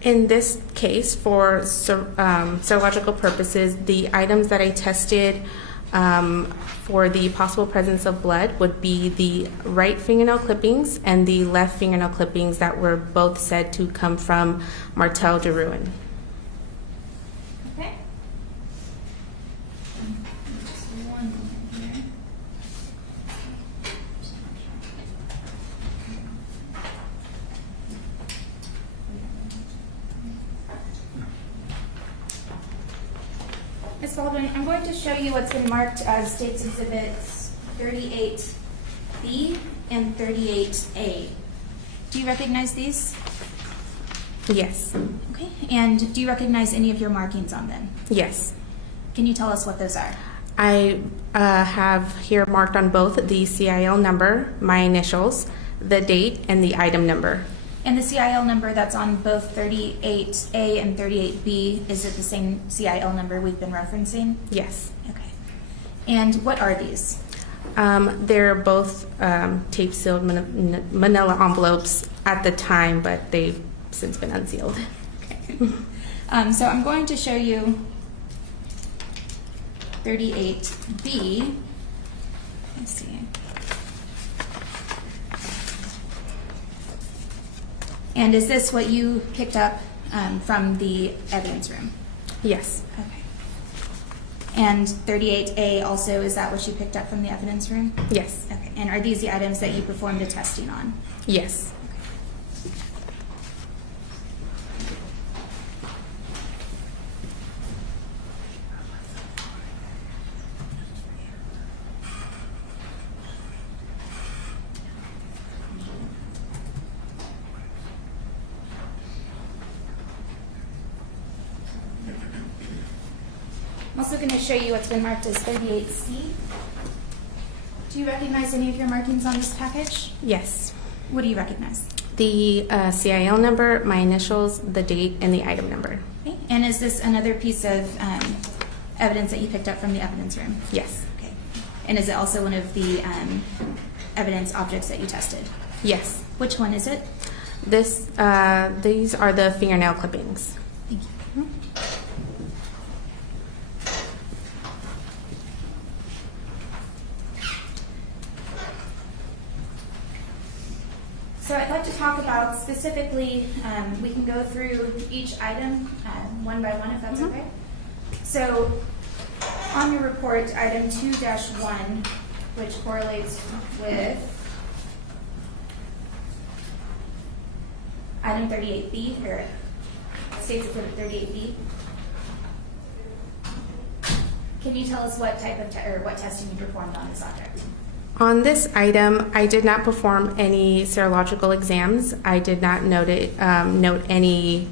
In this case, for serological purposes, the items that I tested for the possible presence of blood would be the right fingernail clippings and the left fingernail clippings that were both said to come from Martel de Rouen. Okay. Just one moment here. Ms. Baldwin, I'm going to show you what's been marked as State's Exhibits 38B and 38A. Do you recognize these? Yes. Okay. And do you recognize any of your markings on them? Yes. Can you tell us what those are? I have here marked on both the CIL number, my initials, the date, and the item number. And the CIL number that's on both 38A and 38B, is it the same CIL number we've been referencing? Yes. Okay. And what are these? They're both tape sealed manila envelopes at the time, but they've since been unsealed. So I'm going to show you 38B. Let's see. And is this what you picked up from the evidence room? Yes. Okay. And 38A also, is that what you picked up from the evidence room? Yes. Okay. And are these the items that you performed the testing on? Yes. I'm also going to show you what's been marked as 38C. Do you recognize any of your markings on this package? Yes. What do you recognize? The CIL number, my initials, the date, and the item number. Okay. And is this another piece of evidence that you picked up from the evidence room? Yes. Okay. And is it also one of the evidence objects that you tested? Yes. Which one is it? These are the fingernail clippings. Thank you. So I'd like to talk about specifically, we can go through each item one by one if that's okay. So on your report, item 2-1, which correlates with item 38B, or State's Exhibit 38B. Can you tell us what type of what testing you performed on this object? On this item, I did not perform any serological exams. I did not note any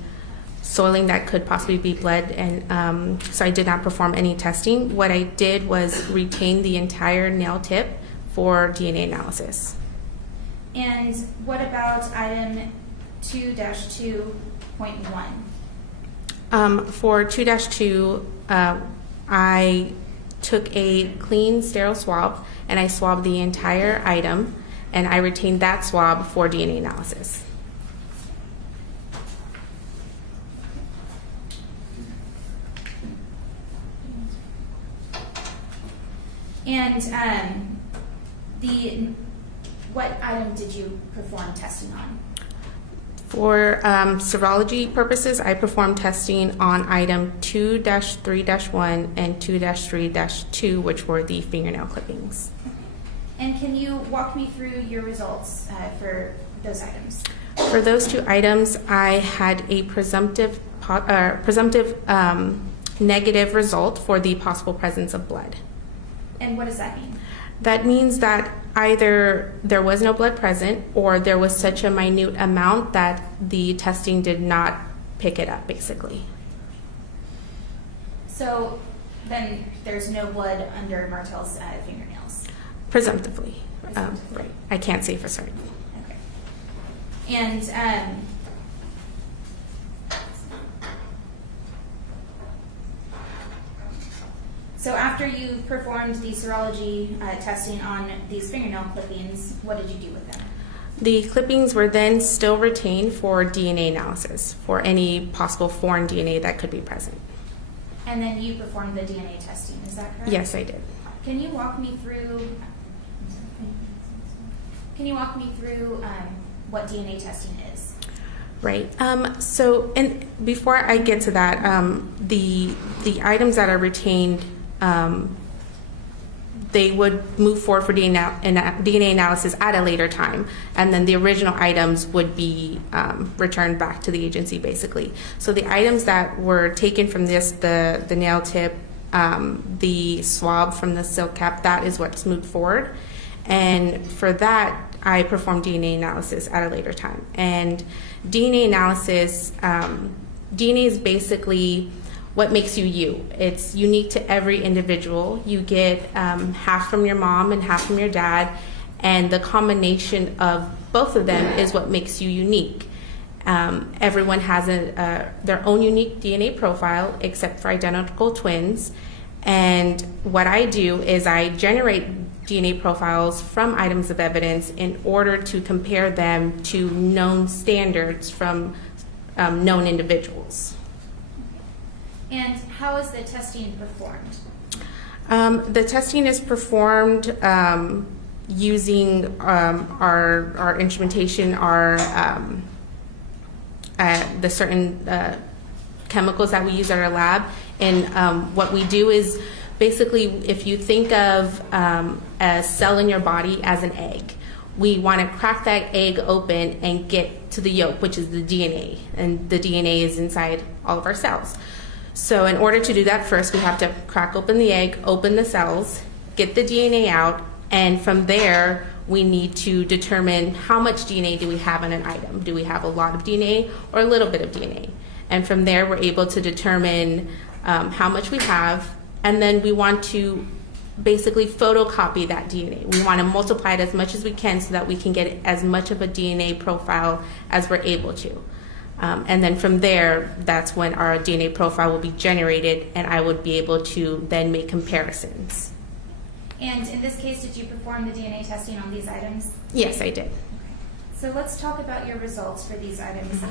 soiling that could possibly be blood, and so I did not perform any testing. What I did was retain the entire nail tip for DNA analysis. And what about item 2-2.1? For 2-2, I took a clean, sterile swab, and I swabbed the entire item, and I retained that swab for DNA analysis. And what item did you perform testing on? For serology purposes, I performed testing on item 2-3-1 and 2-3-2, which were the fingernail clippings. And can you walk me through your results for those items? For those two items, I had a presumptive negative result for the possible presence of blood. And what does that mean? That means that either there was no blood present or there was such a minute amount that the testing did not pick it up, basically. So then there's no blood under Martel's fingernails? Presumptively. Right. I can't say for certain. Okay. And so after you performed the serology testing on these fingernail clippings, what did you do with them? The clippings were then still retained for DNA analysis for any possible foreign DNA that could be present. And then you performed the DNA testing, is that correct? Yes, I did. Can you walk me through what DNA testing is? Right. So, and before I get to that, the items that are retained, they would move forward for DNA analysis at a later time, and then the original items would be returned back to the agency, basically. So the items that were taken from this, the nail tip, the swab from the silk cap, that is what's moved forward. And for that, I perform DNA analysis at a later time. And DNA analysis, DNA is basically what makes you you. It's unique to every individual. You get half from your mom and half from your dad, and the combination of both of them is what makes you unique. Everyone has their own unique DNA profile except for identical twins. And what I do is I generate DNA profiles from items of evidence in order to compare them to known standards from known individuals. And how is the testing performed? The testing is performed using our instrumentation, the certain chemicals that we use at our lab. And what we do is basically, if you think of a cell in your body as an egg, we want to crack that egg open and get to the yolk, which is the DNA. And the DNA is inside all of our cells. So in order to do that, first we have to crack open the egg, open the cells, get the DNA out, and from there we need to determine how much DNA do we have in an item. Do we have a lot of DNA or a little bit of DNA? And from there we're able to determine how much we have, and then we want to basically photocopy that DNA. We want to multiply it as much as we can so that we can get as much of a DNA profile as we're able to. And then from there, that's when our DNA profile will be generated, and I would be able to then make comparisons. And in this case, did you perform the DNA testing on these items? Yes, I did. So let's talk about your results for these items.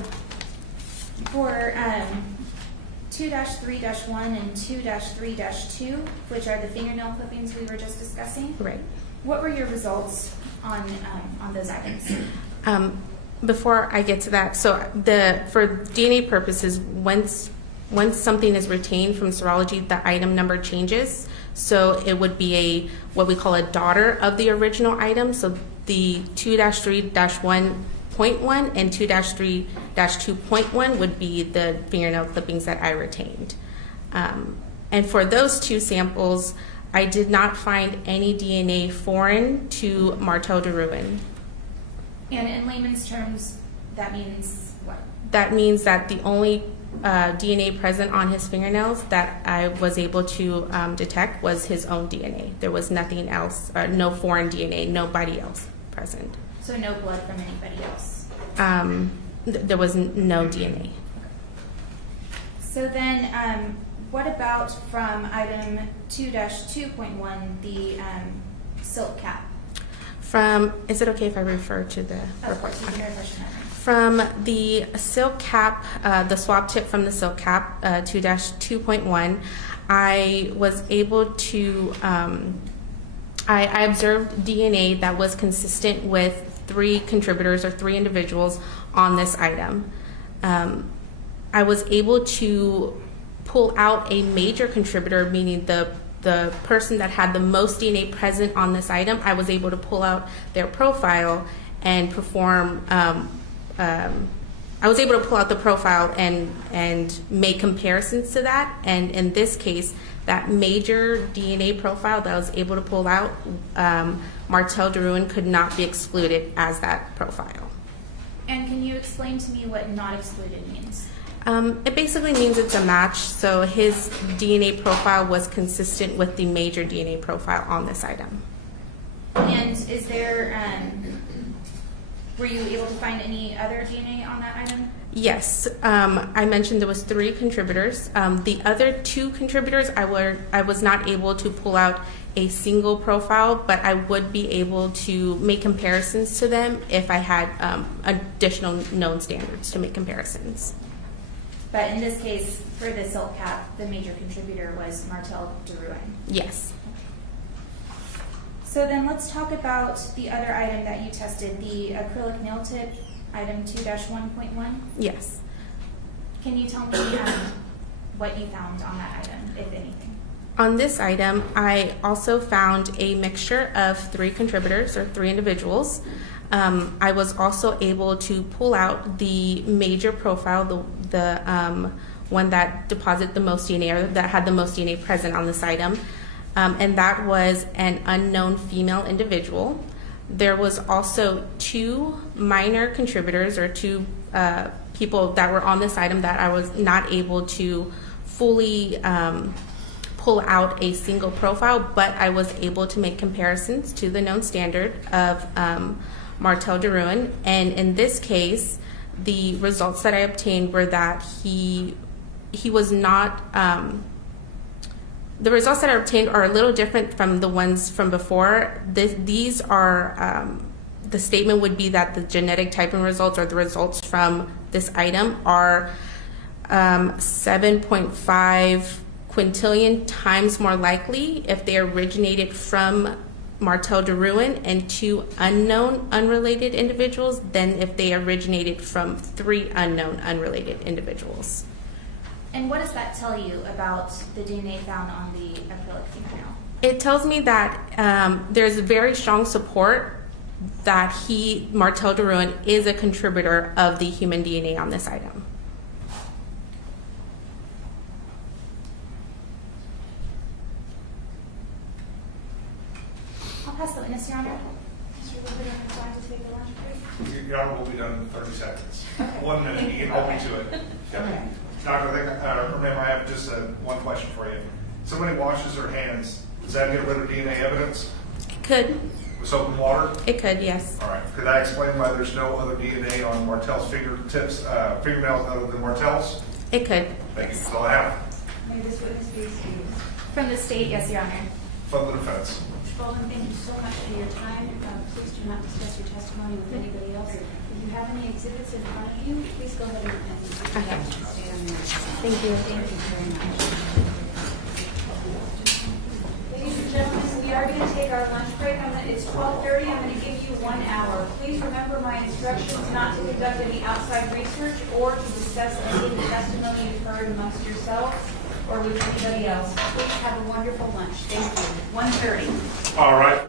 For 2-3-1 and 2-3-2, which are the fingernail clippings we were just discussing. Right. What were your results on those items? Before I get to that, so for DNA purposes, once something is retained from serology, the item number changes. So it would be what we call a daughter of the original item. So the 2-3-1.1 and 2-3-2.1 would be the fingernail clippings that I retained. And for those two samples, I did not find any DNA foreign to Martel de Rouen. And in layman's terms, that means what? That means that the only DNA present on his fingernails that I was able to detect was his own DNA. There was nothing else, no foreign DNA, nobody else present. So no blood from anybody else? There was no DNA. So then, what about from item 2-2.1, the silk cap? Is it okay if I refer to the Of report? course, you can refresh that. From the silk cap, the swab tip from the silk cap, 2-2.1, I was able to, I observed DNA that was consistent with 3 contributors or 3 individuals on this item. I was able to pull out a major contributor, meaning the person that had the most DNA present on this item. I was able to pull out their profile and perform, I was able to pull out the profile and make comparisons to that. And in this case, that major DNA profile that I was able to pull out, Martel de Rouen could not be excluded as that profile. And can you explain to me what not excluded means? It basically means it's a match, so his DNA profile was consistent with the major DNA profile on this item. And is there, were you able to find any other DNA on that item? Yes, I mentioned there was 3 contributors. The other 2 contributors, I was not able to pull out a single profile, but I would be able to make comparisons to them if I had additional known standards to make comparisons. But in this case, for the silk cap, the major contributor was Martel de Rouen. Yes. So then let's talk about the other item that you tested, the acrylic nail tip, item 2-1.1. Yes. Can you tell me what you found on that item, if anything? On this item, I also found a mixture of 3 contributors or 3 individuals. I was also able to pull out the major profile, one that deposited the most DNA or that had the most DNA present on this item, and that was an unknown female individual. There was also 2 minor contributors or 2 people that were on this item that I was not able to fully pull out a single profile, but I was able to make comparisons to the known standard of Martel DeRuin. And in this case, the results that I obtained were that he was not. The results that I obtained are a little different from the ones from before. These are, the statement would be that the genetic typing results or the results from this item are 7.5 quintillion times more likely if they originated from Martel DeRuin and 2 unknown unrelated individuals than if they originated from 3 unknown unrelated individuals. And what does that tell you about the DNA found on the acrylic fingernail? It tells me that there's very strong support that Martel DeRuin, is a contributor of the human DNA on this item. I'll pass the witness, Your Honor. Mr. Woodward, I'm going to take a lunch break. Your Honor, will be done in 30 seconds. 1 minute, you can hold me to it. Okay. Doctor, ma'am, I have just one question for you. Somebody washes their hands, does that get rid of DNA evidence? It could. With soap and water? It could, yes. All right. Could I explain why there's no other DNA on Martel's fingernails other than Martel's? It could. Thank you. That's all I have. May this witness be excused? From the state, yes, Your Honor. From the defense. Mr. Baldwin, thank you so much for your time. Please do not discuss your testimony with anybody else. If you have any exhibits in front of you, please go ahead and Okay. stay on your side. Thank you. Thank you very much. Ladies and gentlemen, we are going to take our lunch break. It's 12:30. I'm going to give you 1 hour. Please remember my instructions not to conduct any outside research or to discuss any of the testimony you've heard amongst yourselves or with anybody else. Please have a wonderful lunch. Thank you. 1:30. All right.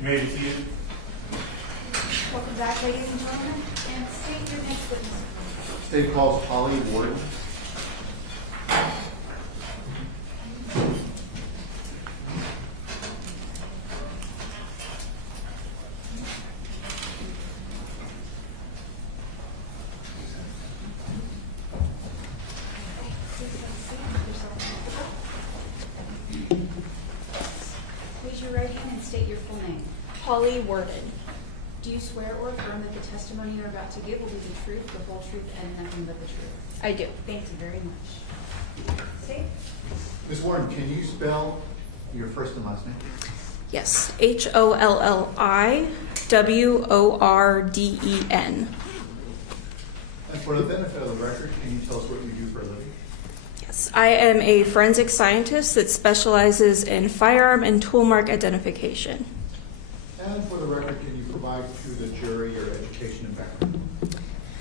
You may be seated. Welcome back, ladies and gentlemen, and state your next witness. State calls Holly Warden. Raise your right hand and state your full name. Holly Worden. Do you swear or affirm that the testimony you're about to give will be the truth, the whole truth, and nothing but the truth? I do. Thank you very much. State. Ms. Warden, can you spell your first and last name? Yes, HOLLIWORDEN. And for the benefit of the record, can you tell us what you do for a living? Yes, I am a forensic scientist that specializes in firearm and tool mark identification. And for the record, can you provide to the jury your education and background?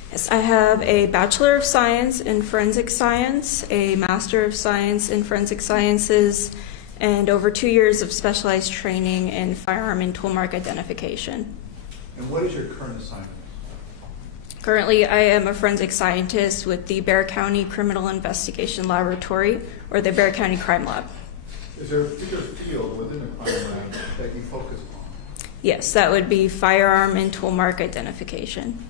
Yes, I have a Bachelor of Science in Forensic Science, a Master of Science in Forensic Sciences, and over 2 years of specialized training in firearm and tool mark identification. And what is your current assignment? Currently, I am a forensic scientist with the Bexar County Criminal Investigation Laboratory, or the Bexar County Crime Lab. Is there a particular field within the crime lab that you focus on? Yes, that would be firearm and tool mark identification.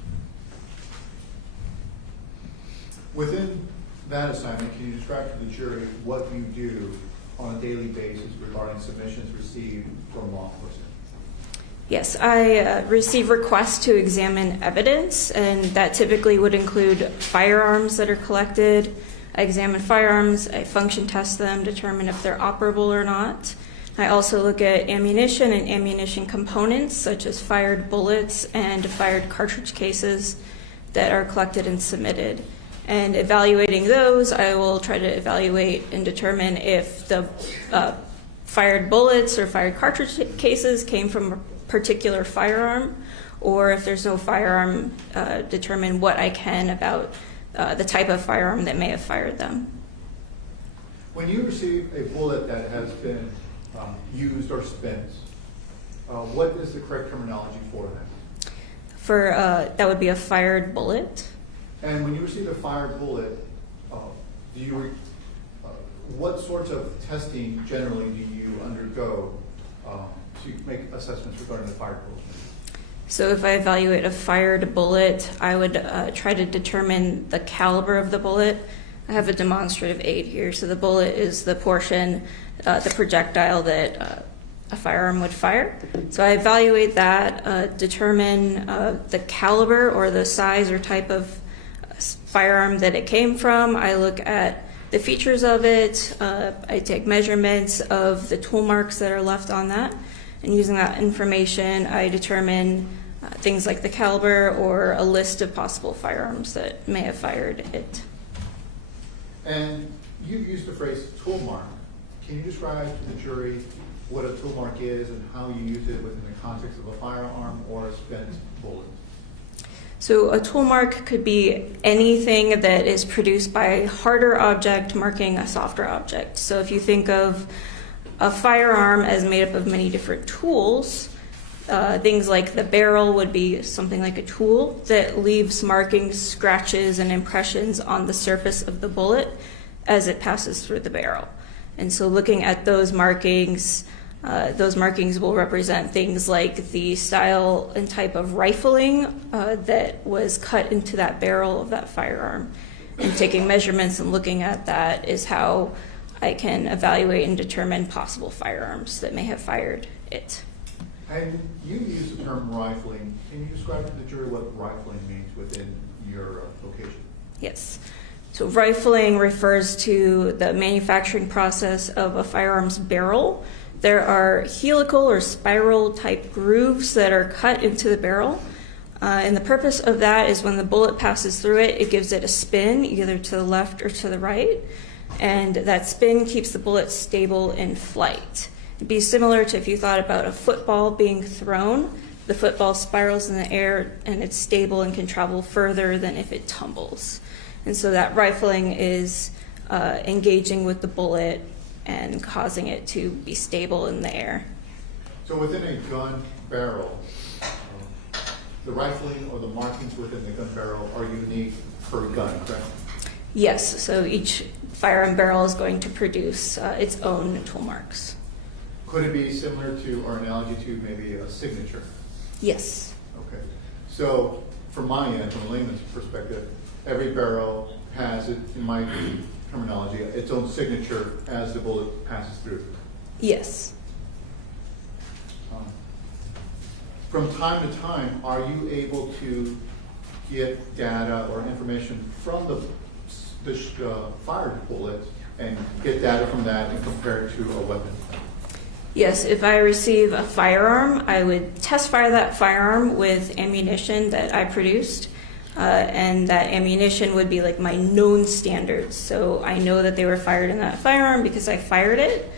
Within that assignment, can you describe to the jury what you do on a daily basis regarding submissions received from law enforcement? Yes, I receive requests to examine evidence, and that typically would include firearms that are collected. I examine firearms, I function test them, determine if they're operable or not. I also look at ammunition and ammunition components, such as fired bullets and fired cartridge cases that are collected and submitted. And evaluating those, I will try to evaluate and determine if the fired bullets or fired cartridge cases came from a particular firearm, or if there's no firearm, determine what I can about the type of firearm that may have fired them. When you receive a bullet that has been used or spent, what is the correct terminology for that? For that would be a fired bullet. And when you receive a fired bullet, what sorts of testing generally do you undergo to make assessments regarding the fired bullet? So if I evaluate a fired bullet, I would try to determine the caliber of the bullet. I have a demonstrative aid here. So the bullet is the portion, the projectile that a firearm would fire. So I evaluate that, determine the caliber or the size or type of firearm that it came from. I look at the features of it. I take measurements of the tool marks that are left on that. And using that information, I determine things like the caliber or a list of possible firearms that may have fired it. And you used the phrase tool mark. Can you describe to the jury what a tool mark is and how you use it within the context of a firearm or a spent bullet? So a tool mark could be anything that is produced by a harder object marking a softer object. So if you think of a firearm as made up of many different tools, things like the barrel would be something like a tool that leaves markings, scratches, and impressions on the surface of the bullet as it passes through the barrel. And so looking at those markings will represent things like the style and type of rifling that was cut into that barrel of that firearm. And taking measurements and looking at that is how I can evaluate and determine possible firearms that may have fired it. And you use the term rifling. Can you describe to the jury what rifling means within your vocation? Yes. So rifling refers to the manufacturing process of a firearm's barrel. There are helical or spiral type grooves that are cut into the barrel. And the purpose of that is when the bullet passes through it, it gives it a spin, either to the left or to the right. And that spin keeps the bullet stable in flight. It'd be similar to if you thought about a football being thrown. The football spirals in the air and it's stable and can travel further than if it tumbles. And so that rifling is engaging with the bullet and causing it to be stable in the air. So within a gun barrel, the rifling or the markings within the gun barrel are unique per gun, correct? Yes, so each firearm barrel is going to produce its own tool marks. Could it be similar to, or analogy to maybe a signature? Yes. Okay. So from my end, from a layman's perspective, every barrel has, in my terminology, its own signature as the bullet passes through. Yes. From time to time, are you able to get data or information from the fired bullet and get data from that and compare it to a weapon? Yes, if I receive a firearm, I would test fire that firearm with ammunition that I produced. And that ammunition would be like my known standards. So I know that they were fired in that firearm because I fired it.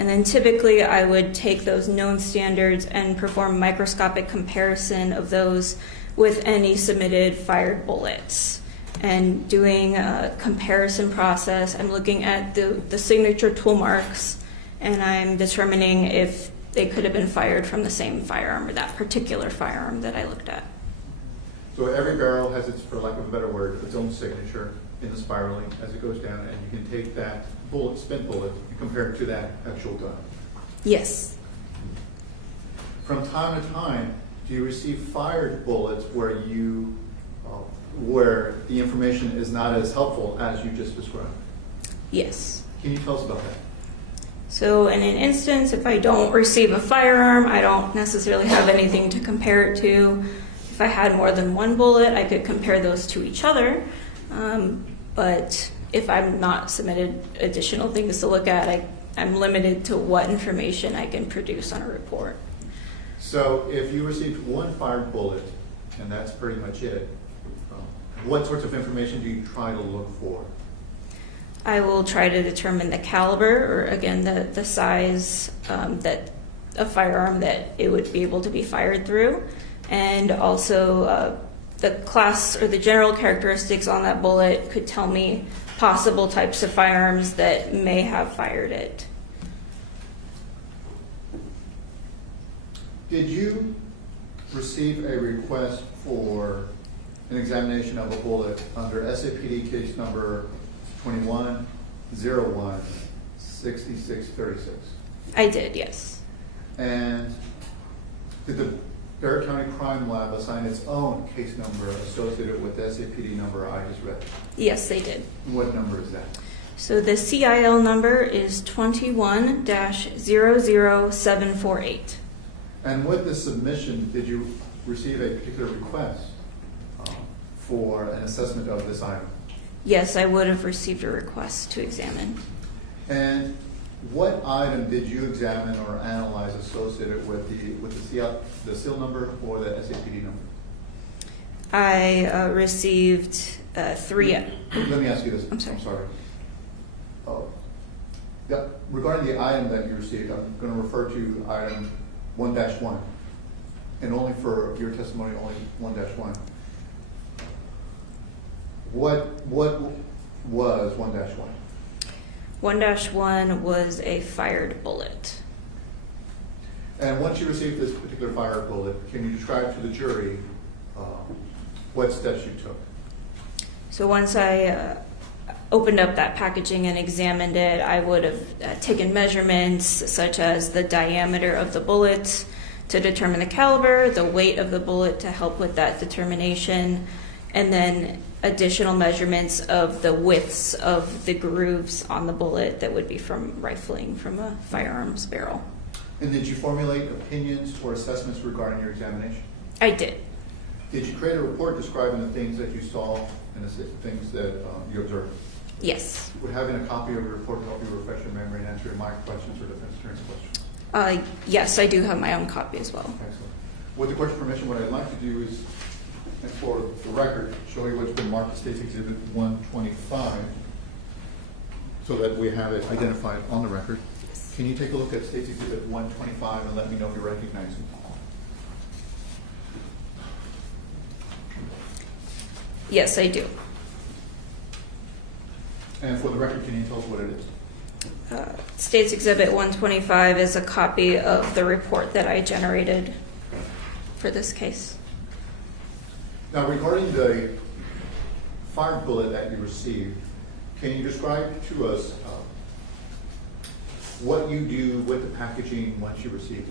And then typically I would take those known standards and perform microscopic comparison of those with any submitted fired bullets. And doing a comparison process, I'm looking at the signature tool marks, and I'm determining if they could have been fired from the same firearm or that particular firearm that I looked at. So every barrel has its, for lack of a better word, its own signature in the spiraling as it goes down, and you can take that bullet, spent bullet, and compare it to that actual gun. Yes. From time to time, do you receive fired bullets where you, where the information is not as helpful as you just described? Yes. Can you tell us about that? So in an instance, if I don't receive a firearm, I don't necessarily have anything to compare it to. If I had more than one bullet, I could compare those to each other. But if I'm not submitted additional things to look at, I'm limited to what information I can produce on a report. So if you received one fired bullet, and that's pretty much it, what sorts of information do you try to look for? I will try to determine the caliber, or again, the size that a firearm that it would be able to be fired through, and also the class or the general characteristics on that bullet could tell me possible types of firearms that may have fired it. Did you receive a request for an examination of a bullet under SAPD case number 21-01-6636? I did, yes. And did the Bexar County Crime Lab assign its own case number associated with the SAPD number I just read? Yes, they did. What number is that? So the CIL number is 21-00748. And with the submission, did you receive a particular request for an assessment of this item? Yes, I would have received a request to examine. And what item did you examine or analyze associated with the seal number or the SAPD number? I received 3. Let me ask you this. I'm sorry. Regarding the item that you received, I'm going to refer to item 1-1, and only for your testimony, only 1-1. What was 1-1? 1-1 was a fired bullet. And once you received this particular fired bullet, can you describe to the jury what steps you took? So once I opened up that packaging and examined it, I would have taken measurements such as the diameter of the bullet to determine the caliber, the weight of the bullet to help with that determination, and then additional measurements of the widths of the grooves on the bullet that would be from rifling from a firearms barrel. And did you formulate opinions or assessments regarding your examination? I did. Did you create a report describing the things that you saw and the things that you observed? Yes. Would having a copy of your report help you refresh your memory and answer my questions or defense attorney's questions? Yes, I do have my own copy as well. Excellent. With the court's permission, what I'd like to do is, and for the record, show you what's been marked as State's Exhibit 125, so that we have it identified on the record. Can you take a look at State's Exhibit 125 and let me know if you recognize it? Yes, I do. And for the record, can you tell us what it is? State's Exhibit 125 is a copy of the report that I generated for this case. Now, regarding the fire bullet that you received, can you describe to us what you do with the packaging once you receive it?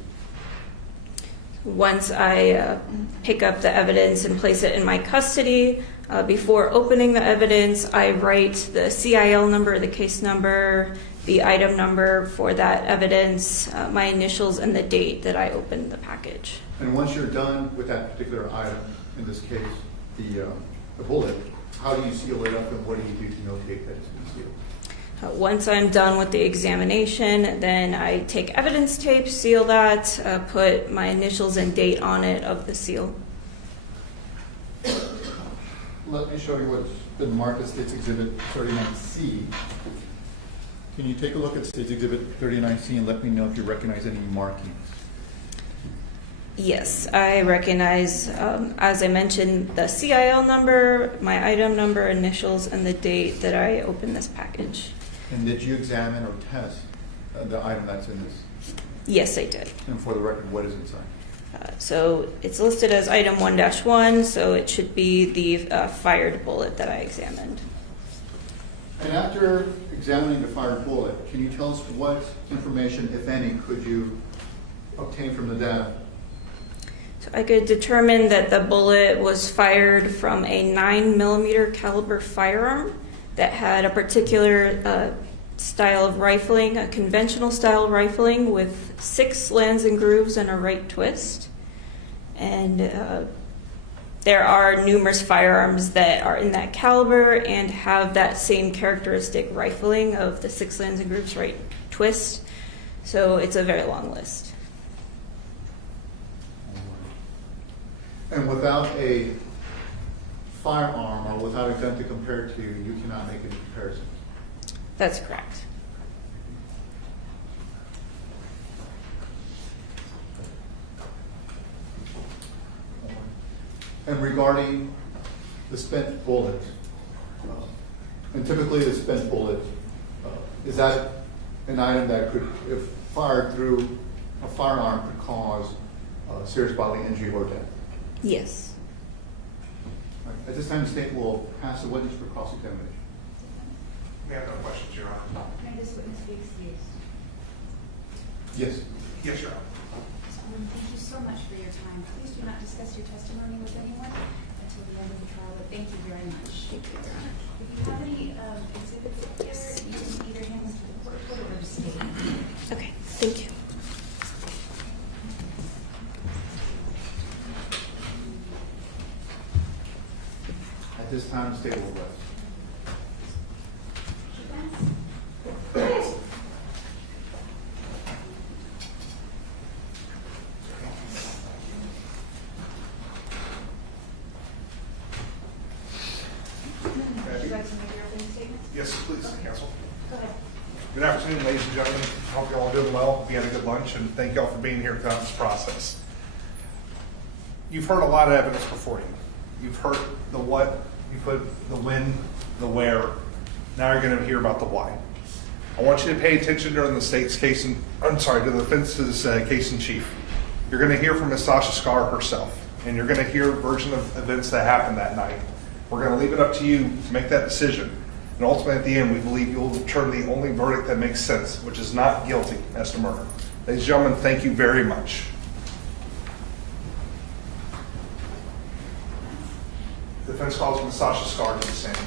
Once I pick up the evidence and place it in my custody, before opening the evidence, I write the CIL number, the case number, the item number for that evidence, my initials, and the date that I opened the package. And once you're done with that particular item, in this case, the bullet, how do you seal it up and what do you do to notate that it's been sealed? Once I'm done with the examination, then I take evidence tape, seal that, put my initials and date on it of the seal. Let me show you what's been marked as State's Exhibit 39C. Can you take a look at State's Exhibit 39C and let me know if you recognize any markings? Yes, I recognize, as I mentioned, the CIL number, my item number, initials, and the date that I opened this package. And did you examine or test the item that's in this? Yes, I did. And for the record, what is inside? So it's listed as item 1-1, so it should be the fired bullet that I examined. And after examining the fired bullet, can you tell us what information, if any, could you obtain from the data? So I could determine that the bullet was fired from a 9mm caliber firearm that had a particular style of rifling, a conventional style rifling with 6 lands and grooves and a right twist. And there are numerous firearms that are in that caliber and have that same characteristic rifling of the 6 lands and grooves, right twist. So it's a very long list. And without a firearm or without a gun to compare it to, you cannot make any comparisons. That's correct. And regarding the spent bullet, and typically the spent bullet, is that an item that could, if fired through a firearm, could cause serious bodily injury or death? Yes. All right. At this time, the state will pass the witness for cross-examination. We have no questions, Your Honor. May this witness be excused? Yes. Yes, Your Honor. Thank you so much for your time. Please do not discuss your testimony with anyone until the end of the trial, but thank you very much. Thank you, Your Honor. If you have any exhibits here, you can either hand them to the court or the state. Okay, thank you. At this time, the state will rest. Would you like to make your opening statement? Yes, please, counsel. Go ahead. Good afternoon, ladies and gentlemen. Hope you all are doing well. Hope you had a good lunch, and thank you all for being here throughout this process. You've heard a lot of evidence before you. You've heard the what, you put the when, the where. Now you're going to hear about the why. I want you to pay attention during the state's case, to the defense's case in chief. You're going to hear from Ms. Sasha Skare herself, and you're going to hear a version of events that happened that night. We're going to leave it up to you to make that decision. And ultimately, at the end, we believe you'll return the only verdict that makes sense, which is not guilty as to murder. Ladies and gentlemen, thank you very much. The defense calls Ms. Sasha Skare to the stand.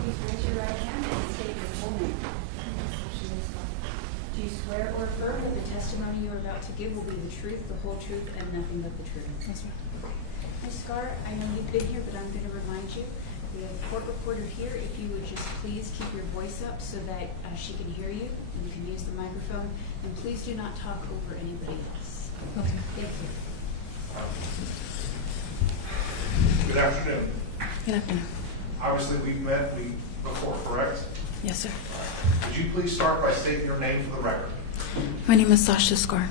Please raise your right hand and state your full name. Do you swear or affirm that the testimony you are about to give will be the truth, the whole truth, and nothing but the truth? Yes, ma'am. Ms. Skare, I know you've been here, but I'm going to remind you, we have a court reporter here. If you would just please keep your voice up so that she can hear you, and you can use the microphone. And please do not talk over anybody else. Okay. Thank you. Good afternoon. Good afternoon. Obviously, we've met before, correct? Yes, sir. Would you please start by stating your name for the record? My name is Sasha Skare.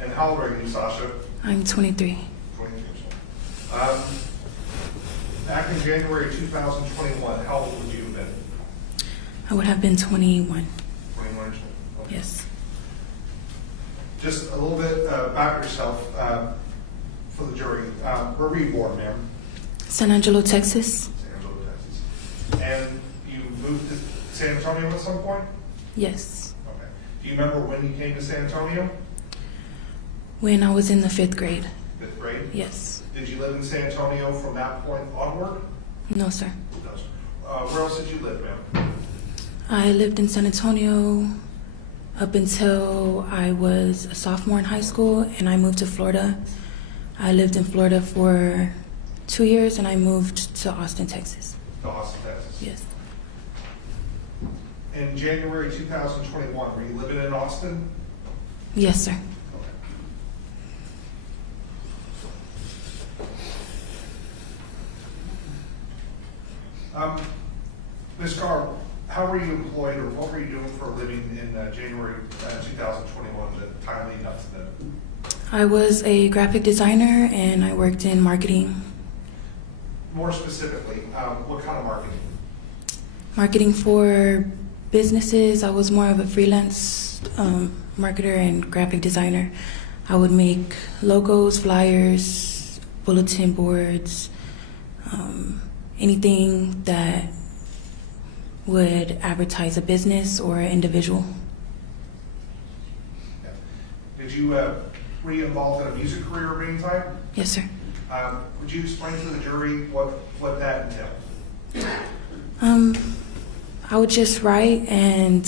And how old are you, Sasha? I'm 23. 23 years old. Back in January 2021, how old would you have been? I would have been 21. 21 years old. Okay. Yes. Just a little bit about yourself for the jury. Where were you born, ma'am? San Angelo, Texas? San Angelo, Texas. And you moved to San Antonio at some point? Yes. Okay. Do you remember when you came to San Antonio? When I was in the 5th grade? 5th grade? Yes. Did you live in San Antonio from that point onward? No, sir. No, sir. Where else did you live, ma'am? I lived in San Antonio up until I was a sophomore in high school, and I moved to Florida. I lived in Florida for 2 years, and I moved to Austin, Texas. To Austin, Texas. Yes. In January 2021, were you living in Austin? Yes, sir. Ms. Carr, how were you employed, or what were you doing for a living in January 2021, the time leading up to that? I was a graphic designer, and I worked in marketing. More specifically, what kind of marketing? Marketing for businesses. I was more of a freelance marketer and graphic designer. I would make logos, flyers, bulletin boards, anything that would advertise a business or an individual. Did you, were you involved in a music career of any type? Yes, sir. Would you explain to the jury what that entailed? I would just write and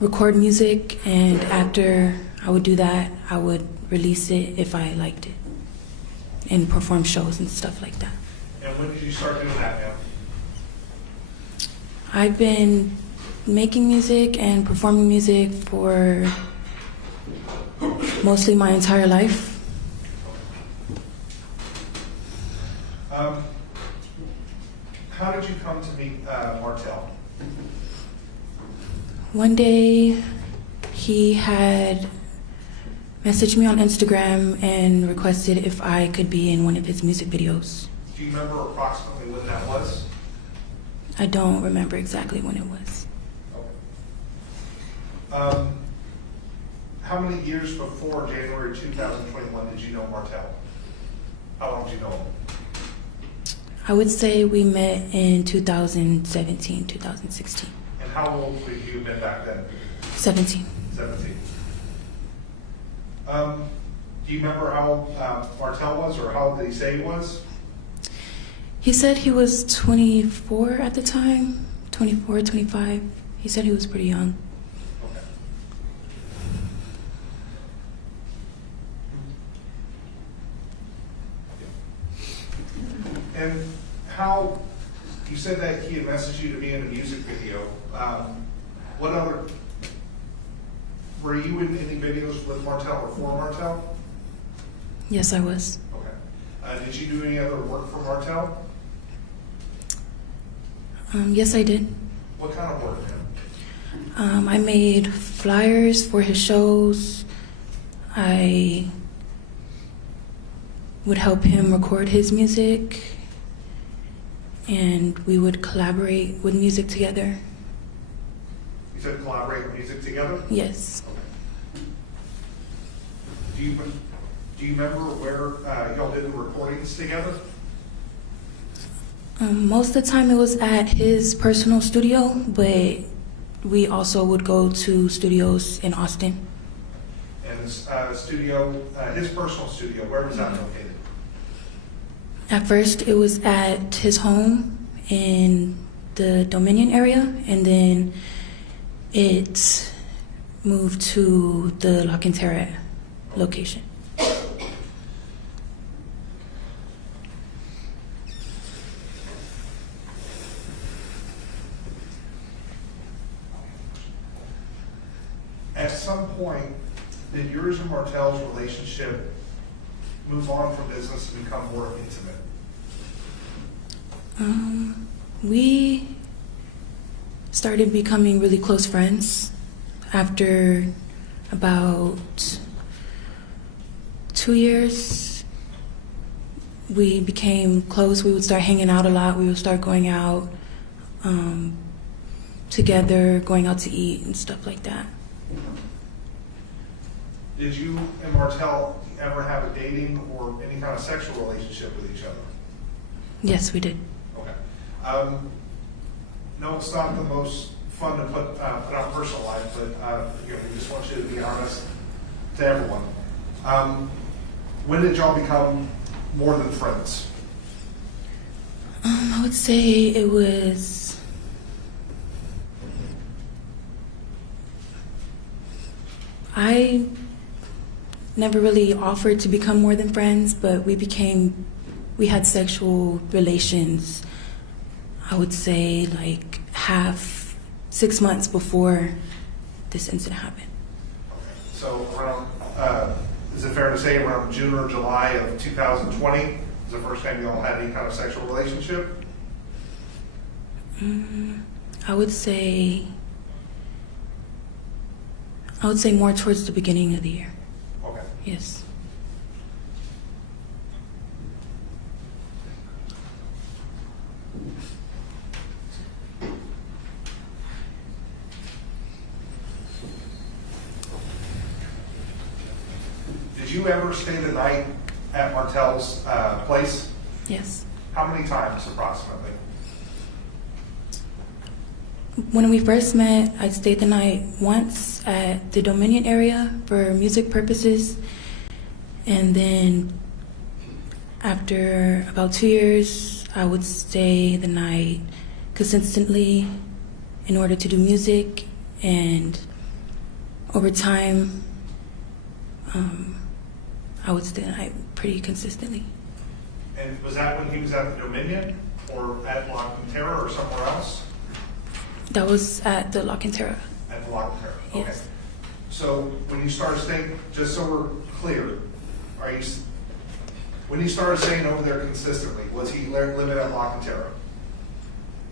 record music, and after I would do that, I would release it if I liked it and perform shows and stuff like that. And when did you start doing that, ma'am? I've been making music and performing music for mostly my entire life. How did you come to meet Martell? One day, he had messaged me on Instagram and requested if I could be in one of his music videos. Do you remember approximately when that was? I don't remember exactly when it was. Okay. How many years before January 2021 did you know Martell? How long did you know him? I would say we met in 2017, 2016. And how old would you have been back then? 17. 17. Do you remember how old Martell was, or how old did he say he was? He said he was 24 at the time, 24, 25. He said he was pretty young. And how, you said that he had messaged you to be in a music video. What other, were you in any videos with Martell or for Martell? Yes, I was. Okay. Did you do any other work for Martell? Yes, I did. What kind of work, ma'am? I made flyers for his shows. I would help him record his music, and we would collaborate with music together. You said collaborate with music together? Yes. Okay. Do you remember where y'all did the recordings together? Most of the time it was at his personal studio, but we also would go to studios in Austin. And studio, his personal studio, where was that located? At first it was at his home in the Dominion area, and then it moved to the La Quintera location. At some point, did yours and Martell's relationship move on from business and become more intimate? We started becoming really close friends after about 2 years. We became close. We would start hanging out a lot. We would start going out together, going out to eat and stuff like that. Did you and Martell ever have a dating or any kind of sexual relationship with each other? Yes, we did. Okay. No, it's not the most fun to put out personal life, but you know, we just want you to be honest to everyone. When did y'all become more than friends? I would say it was I never really offered to become more than friends, but we had sexual relations, I would say like 6 months before this incident happened. So around, is it fair to say around June or July of 2020 is the first time you all had any kind of sexual relationship? I would say more towards the beginning of the year. Okay. Yes. Did you ever stay the night at Martell's place? Yes. How many times approximately? When we first met, I stayed the night once at the Dominion area for music purposes. And then after about 2 years, I would stay the night consistently in order to do music. And over time, I would stay the night pretty consistently. And was that when he was at the Dominion or at La Quintera or somewhere else? That was at the La Quintera. At the La Quintera, okay. Yes. So when you started staying, just so we're clear, when you started staying over there consistently, was he living at La Quintera?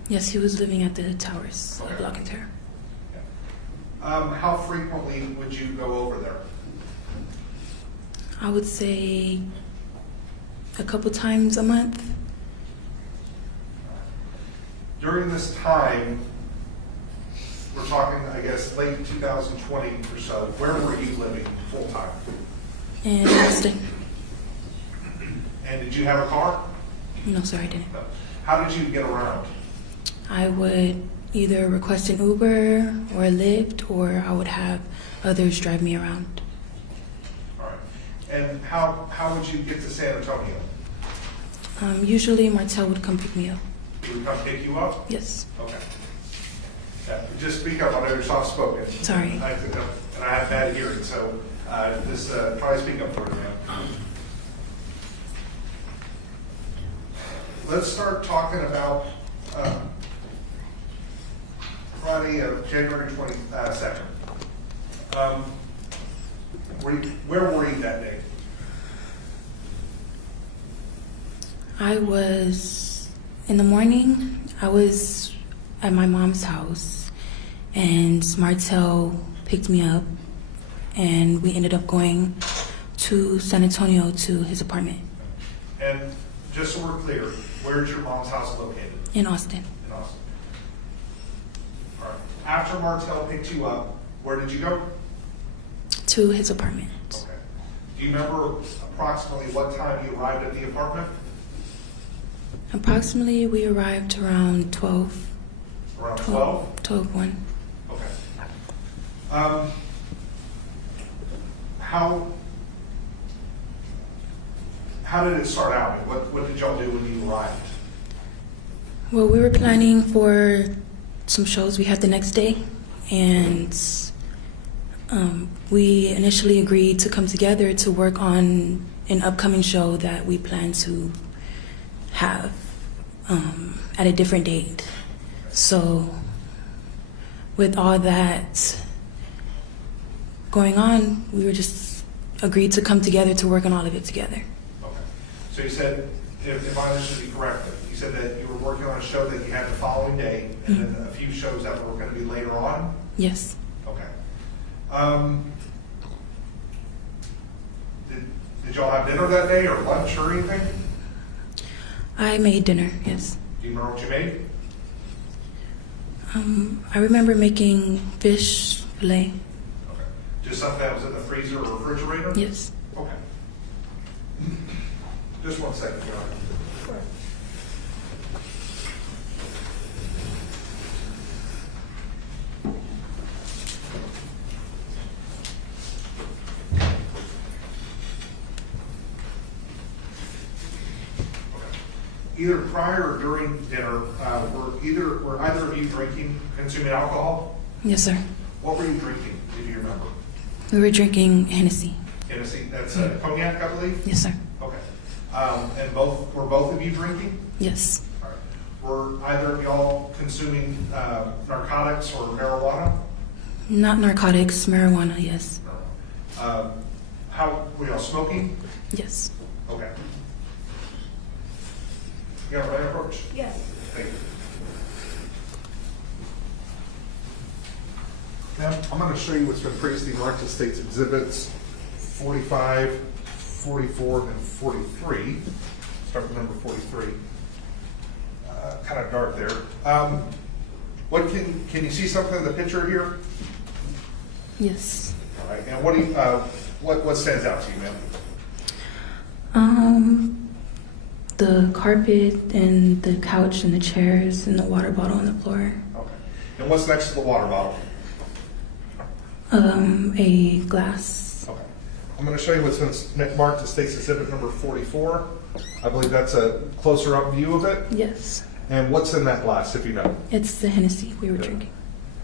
Yes, he was living at the towers of Okay. La Quintera. How frequently would you go over there? I would say a couple times a month. During this time, we're talking, I guess, late 2020 or so, where were you living full time? In Austin. And did you have a car? No, sir, I didn't. No. How did you get around? I would either request an Uber or a Lyft, or I would have others drive me around. All right. And how would you get to San Antonio? Usually Martell would come pick me up. He would come pick you up? Yes. Okay. Yeah, just speak up. I know you're soft spoken. Sorry. And I have bad hearing, so just try to speak up for me, ma'am. Let's start talking about Friday of January 22nd. Where were you that day? I was, in the morning, I was at my mom's house, and Martell picked me up, and we ended up going to San Antonio to his apartment. And just so we're clear, where's your mom's house located? In Austin. In Austin. All right. After Martell picked you up, where did you go? To his apartment. Okay. Do you remember approximately what time you arrived at the apartment? Approximately, we arrived around 12. Around 12? 12:01. Okay. How did it start out? What did y'all do when you arrived? Well, we were planning for some shows we had the next day, and we initially agreed to come together to work on an upcoming show that we plan to have at a different date. So with all that going on, we were just agreed to come together to work on all of it together. Okay. So you said, if I understood you correctly, you said that you were working on a show that you had the following day, and then a few shows that were going to be later on? Yes. Okay. Did y'all have dinner that day, or lunch, or anything? I made dinner, yes. Do you remember what you made? I remember making fish fillet. Okay. Just something that was in the freezer or refrigerator? Yes. Okay. Just one second, John. Either prior or during dinner, were either of you drinking, consuming alcohol? Yes, sir. What were you drinking, if you remember? We were drinking Hennessy. Hennessy, that's cognac, I believe? Yes, sir. Okay. And were both of you drinking? Yes. All right. Were either of y'all consuming narcotics or marijuana? Not narcotics, marijuana, yes. How were y'all smoking? Yes. Okay. You got a right approach? Yes. Thank you. Now, I'm going to show you what's been previously marked as State's Exhibits 45, 44, and 43. Start with number 43. Kind of dark there. What can you see something in the picture here? Yes. All right. And what do you, what stands out to you, ma'am? The carpet and the couch and the chairs and the water bottle on the floor. Okay. And what's next to the water bottle? A glass. Okay. I'm going to show you what's been marked as State's Exhibit number 44. I believe that's a closer up view of it. Yes. And what's in that glass, if you know? It's the Hennessy we were Yeah. drinking.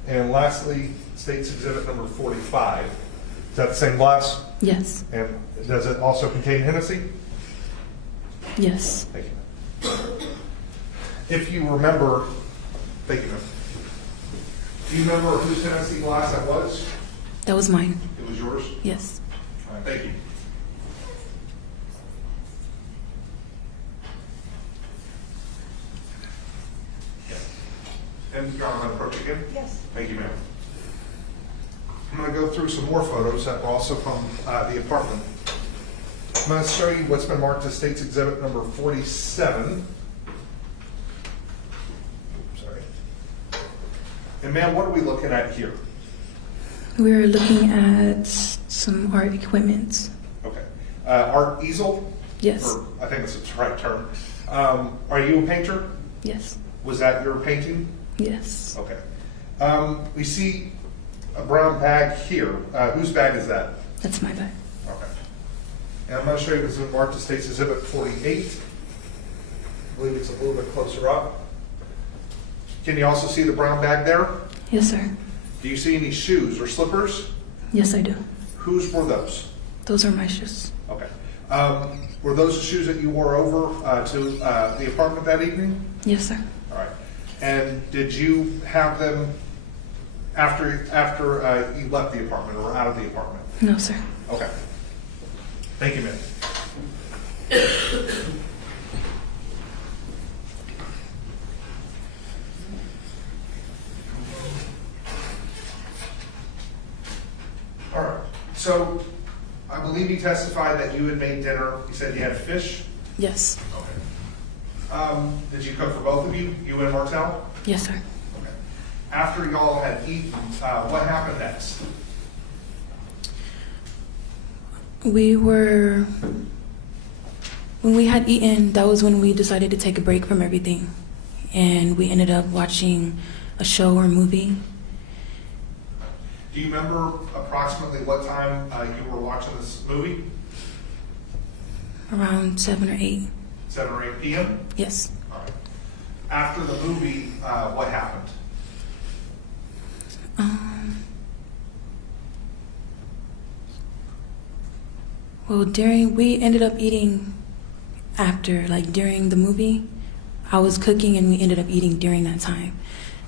And lastly, State's Exhibit number 45. Is that the same glass? Yes. And does it also contain Hennessy? Yes. Thank you. If you remember, thank you, ma'am. Do you remember whose Hennessy glass that was? That was mine. It was yours? Yes. All right, thank you. And Your Honor, approach again? Yes. Thank you, ma'am. I'm going to go through some more photos that were also from the apartment. I'm going to show you what's been marked as State's Exhibit number 47. Sorry. And ma'am, what are we looking at here? We were looking at some art equipment. Okay. Art easel? Yes. Or, I think that's the right term. Are you a painter? Yes. Was that your painting? Yes. Okay. We see a brown bag here. Whose bag is that? That's my bag. Okay. And I'm going to show you what's been marked as State's Exhibit 48. I believe it's a little bit closer up. Can you also see the brown bag there? Yes, sir. Do you see any shoes or slippers? Yes, I do. Whose were those? Those are my shoes. Okay. Were those the shoes that you wore over to the apartment that evening? Yes, sir. All right. And did you have them after you left the apartment or out of the apartment? No, sir. Okay. Thank you, ma'am. All right. So I believe you testified that you had made dinner. You said you had fish. Yes. Okay. Did you cook for both of you, you and Martel? Yes, sir. Okay. After y'all had eaten, what happened next? When we had eaten, that was when we decided to take a break from everything. And we ended up watching a show or movie. Do you remember approximately what time you were watching this movie? Around 7 or 8. 7 or 8 p.m.? Yes. All right. After the movie, what happened? Well, we ended up eating after, like during the movie. I was cooking and we ended up eating during that time.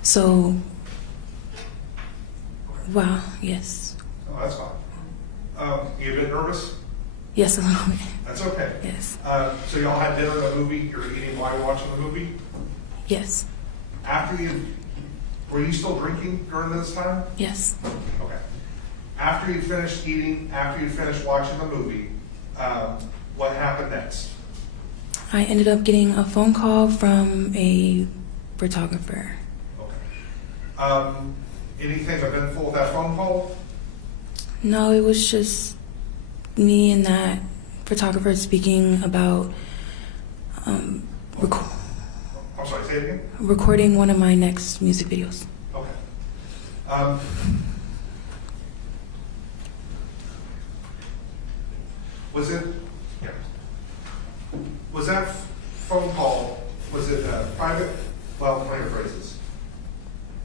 So, wow, yes. Oh, that's fine. You a bit nervous? Yes, a little bit. That's okay. Yes. So y'all had dinner and a movie, you're eating while you're watching the movie? Yes. Were you still drinking during this time? Yes. Okay. After you finished eating, after you finished watching the movie, what happened next? I ended up getting a phone call from a photographer. Okay. Anything eventful with that phone call? No, it was just me and that photographer speaking about I'm sorry, say it again? recording one of my next music videos. Okay. Was that phone call, was it private? Well, let me rephrase this.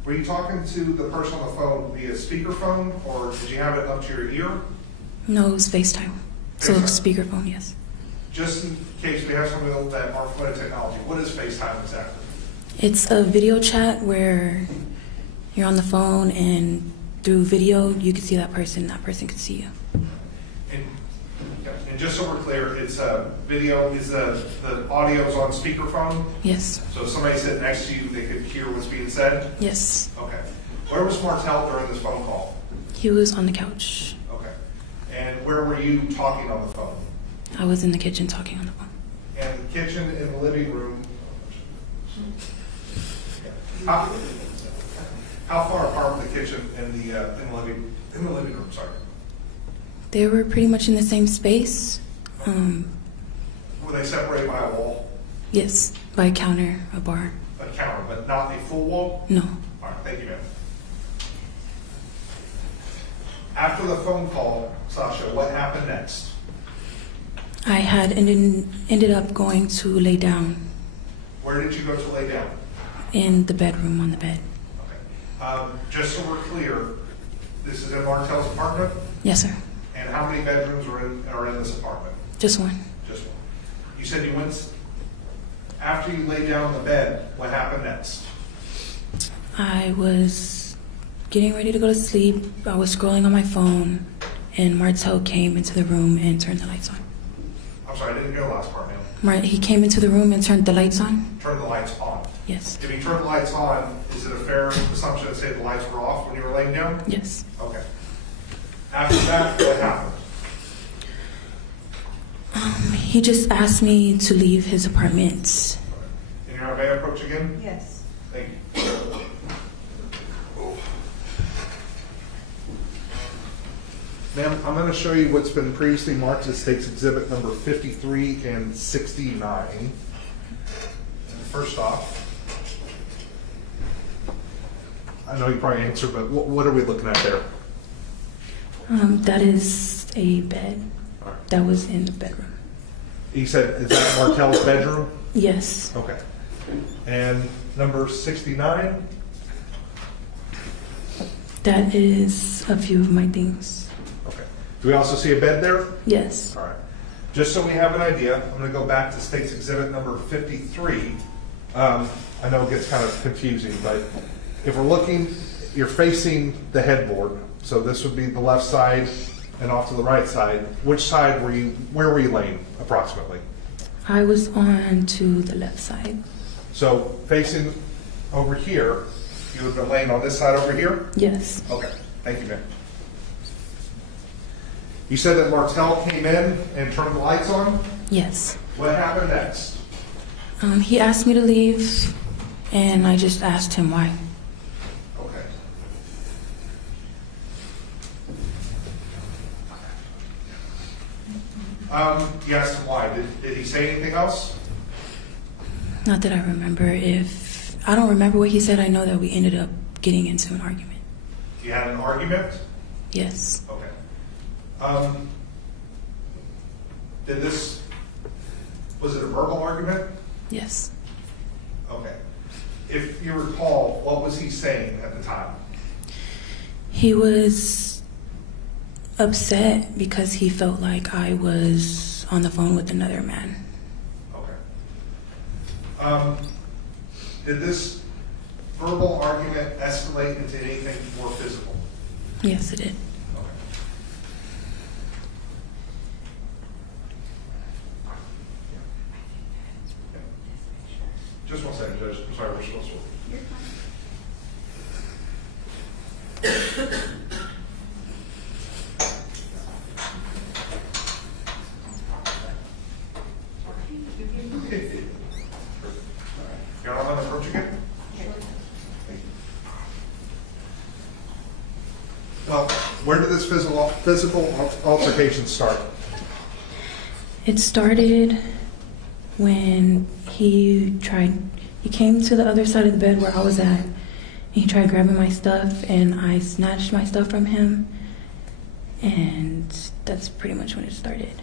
Were you talking to the person on the phone via speakerphone, or did you have it up to your ear? No, it was FaceTime. So FaceTime. speakerphone, yes. Just in case we have some of that aren't familiar with technology, what is FaceTime exactly? It's a video chat where you're on the phone and through video you can see that person can see you. And just so we're clear, it's a video, is the audio's on speakerphone? Yes. So if somebody sitting next to you, they could hear what's being said? Yes. Okay. Where was Martel during this phone call? He was on the couch. Okay. And where were you talking on the phone? I was in the kitchen talking on the phone. And the kitchen and the living room. How far apart were the kitchen and the living room? Sorry. They were pretty much in the same space. Were they separated by a wall? Yes, by a counter, a bar. A counter, but not a full wall? No. All right, thank you, ma'am. After the phone call, Sasha, what happened next? I had ended up going to lay down Where did you go to lay down? in the bedroom on the bed. Okay. Just so we're clear, this is in Martel's apartment? Yes, sir. And how many bedrooms are in this apartment? Just one. Just one. You said you went, after you lay down on the bed, what happened next? I was getting ready to go to sleep. I was scrolling on my phone, and Martel came into the room and turned the lights on. I'm sorry, I didn't hear the last part, ma'am. He came into the room and turned the lights on? Turn the lights on. Yes. If you turn the lights on, is it a fair assumption to say the lights were off when you were laying down? Yes. Okay. After that, what happened? He just asked me to leave his apartment. Can you have a approach again? Yes. Thank you. Ma'am, I'm going to show you what's been previously marked as State's Exhibit number 53 and 69. First off, I know you probably answered, but what are we looking at there? That is a bed that was in the bedroom. You said, is that Martel's bedroom? Yes. Okay. And number 69? That is a few of my things. Okay. Do we also see a bed there? Yes. All right. Just so we have an idea, I'm going to go back to State's Exhibit number 53. I know it gets kind of confusing, but if we're looking, you're facing the headboard. So this would be the left side and off to the right side. Which side where were you laying approximately? I was on to the left side. So facing over here, you would have been laying on this side over here? Yes. Okay, thank you, ma'am. You said that Martel came in and turned the lights on? Yes. What happened next? He asked me to leave, and I just asked him why. Okay. You asked him why. Did he say anything else? Not that I remember. I don't remember what he said. I know that we ended up getting into an argument. You had an argument? Yes. Okay. Was it a verbal argument? Yes. Okay. If you recall, what was he saying at the time? He was upset because he felt like I was on the phone with another man. Okay. Did this verbal argument escalate into anything more physical? Yes, it did. Okay. Where did this physical altercation start? It started when he came to the other side of the bed where I was at, and he tried grabbing my stuff, and I snatched my stuff from him, and that's pretty much when it started.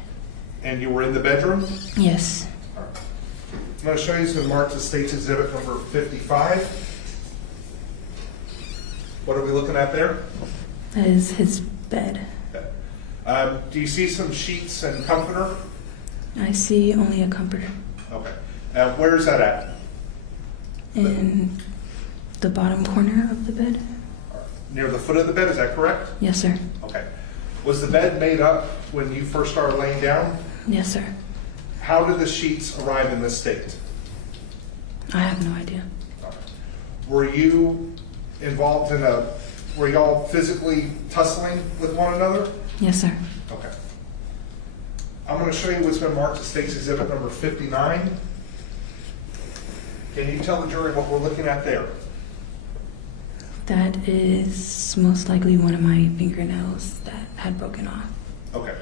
And you were in the bedroom? Yes. All right. I'm going to show you some marked as State's Exhibit number 55. What are we looking at there? That is his bed. Do you see some sheets and comforter? I see only a comforter. Okay. Where is that at? In the bottom corner of the bed? Near the foot of the bed, is that correct? Yes, sir. Okay. Was the bed made up when you first started laying down? Yes, sir. How did the sheets arrive in this state? I have no idea. Were you involved in were y'all physically tussling with one another? Yes, sir. Okay. I'm going to show you what's been marked as State's Exhibit number 59. Can you tell the jury what we're looking at there? That is most likely one of my fingernails that had broken off. Okay.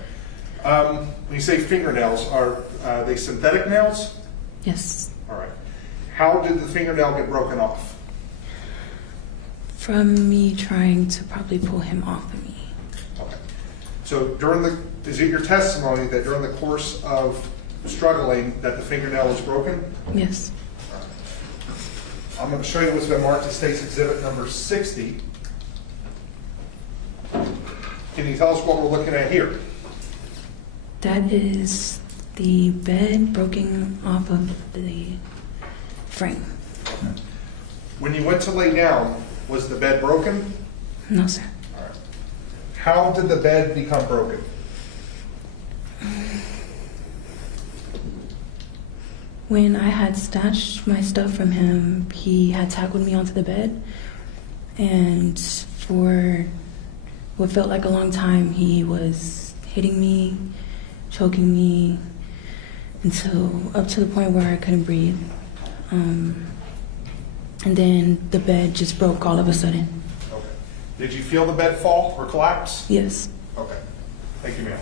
When you say fingernails, are they synthetic nails? Yes. All right. How did the fingernail get broken off? From me trying to probably pull him off of me. Okay. So is it your testimony that during the course of struggling that the fingernail was broken? Yes. I'm going to show you what's been marked as State's Exhibit number 60. Can you tell us what we're looking at here? That is the bed broken off of the frame. When you went to lay down, was the bed broken? No, sir. All right. How did the bed become broken? When I had snatched my stuff from him, he had tackled me onto the bed, and for what felt like a long time, he was hitting me, choking me, until up to the point where I couldn't breathe. And then the bed just broke all of a sudden. Okay. Did you feel the bed fall or collapse? Yes. Okay. Thank you, ma'am.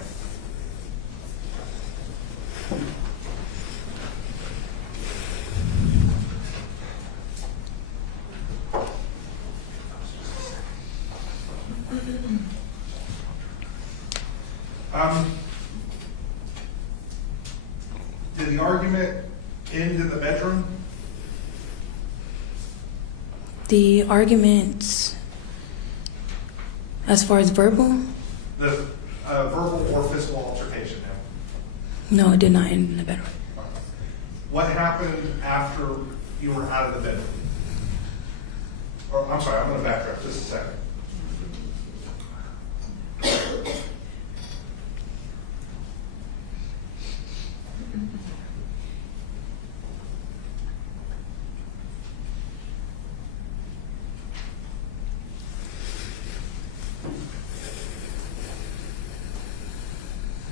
Did the argument end in the bedroom? The argument, as far as verbal, The verbal or physical altercation, ma'am? no, it did not end in the bedroom. What happened after you were out of the bedroom? Or, I'm sorry, I'm going to backtrack just a second.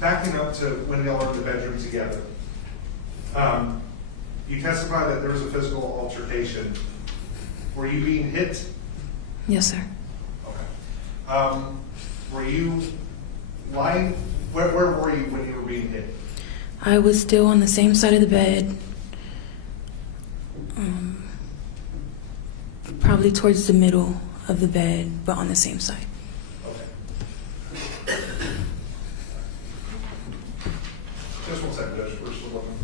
Backing up to when y'all were in the bedroom together, you testified that there was a physical altercation. Were you being hit? Yes, sir. Okay. Were you lying? Where were you when you were being hit? I was still on the same side of the bed, probably towards the middle of the bed, but on the same side. Okay. Just one second, Judge. We're still looking.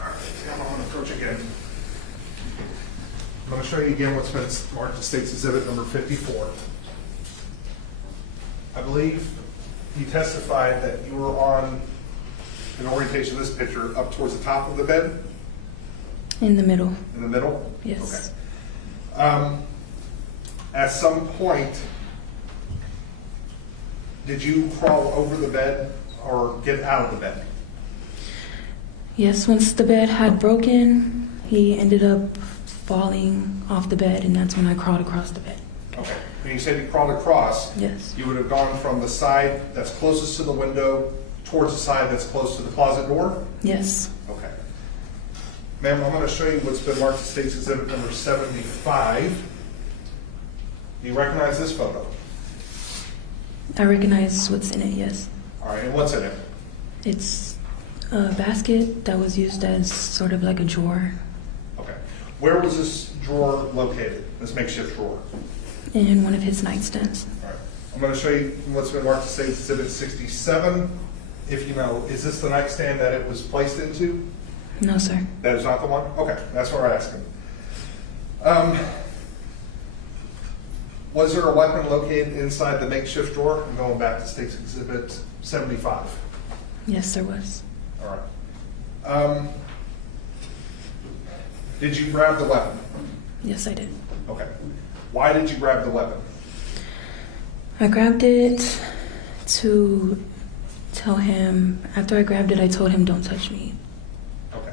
All right, I'm going to approach again. I'm going to show you again what's been marked as State's Exhibit number 54. I believe you testified that you were on an orientation of this picture up towards the top of the bed? In the middle. In the middle? Yes. Okay. At some point, did you crawl over the bed or get out of the bed? Yes, once the bed had broken, he ended up falling off the bed, and that's when I crawled across the bed. Okay. When you said you crawled across, Yes. you would have gone from the side that's closest to the window towards the side that's close to the closet door? Yes. Okay. Ma'am, I'm going to show you what's been marked as State's Exhibit number 75. Do you recognize this photo? I recognize what's in it, yes. All right, and what's in it? It's a basket that was used as sort of like a drawer Okay. Where was this drawer located, this makeshift drawer? in one of his nightstands. All right. I'm going to show you what's been marked as State's Exhibit 67. If you know, is this the nightstand that it was placed into? No, sir. That is not the one? Okay, that's what we're asking. Was there a weapon located inside the makeshift drawer? I'm going back to State's Exhibit 75. Yes, there was. All right. Did you grab the weapon? Yes, I did. Okay. Why did you grab the weapon? I grabbed it to tell him, after I grabbed it, I told him, don't touch me. Okay.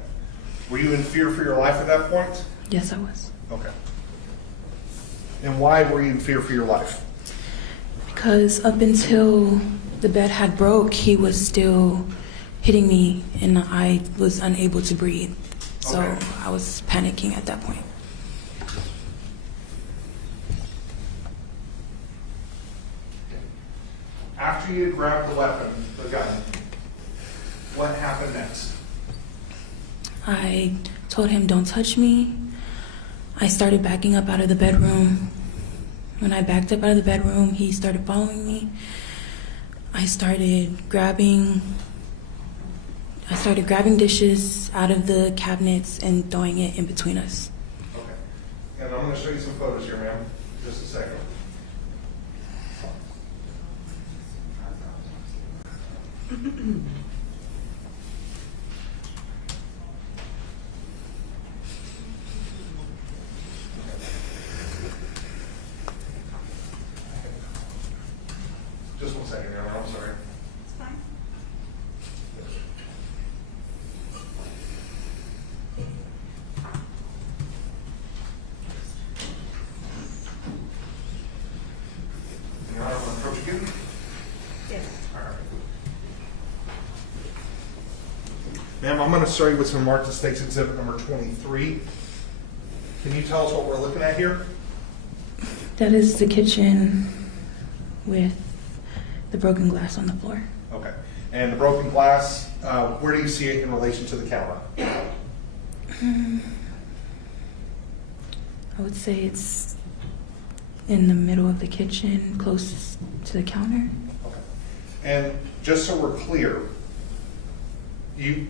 Were you in fear for your life at that point? Yes, I was. Okay. And why were you in fear for your life? Because up until the bed had broke, he was still hitting me and I was unable to breathe. So Okay. I was panicking at that point. After you had grabbed the weapon, the gun, what happened next? I told him, don't touch me. I started backing up out of the bedroom. When I backed up out of the bedroom, he started following me. I started grabbing dishes out of the cabinets and throwing it in between us. Okay. And I'm going to show you some photos here, ma'am. Just a second. Just 1 second, Aaron. I'm sorry. It's fine. Your Honor, I'm going to approach you. Yes. All right. Ma'am, I'm going to show you what's been marked as State's Exhibit number 23. Can you tell us what we're looking at here? That is the kitchen with the broken glass on the floor. Okay. And the broken glass, where do you see it in relation to the counter? I would say it's in the middle of the kitchen, closest to the counter. Okay. And just so we're clear, do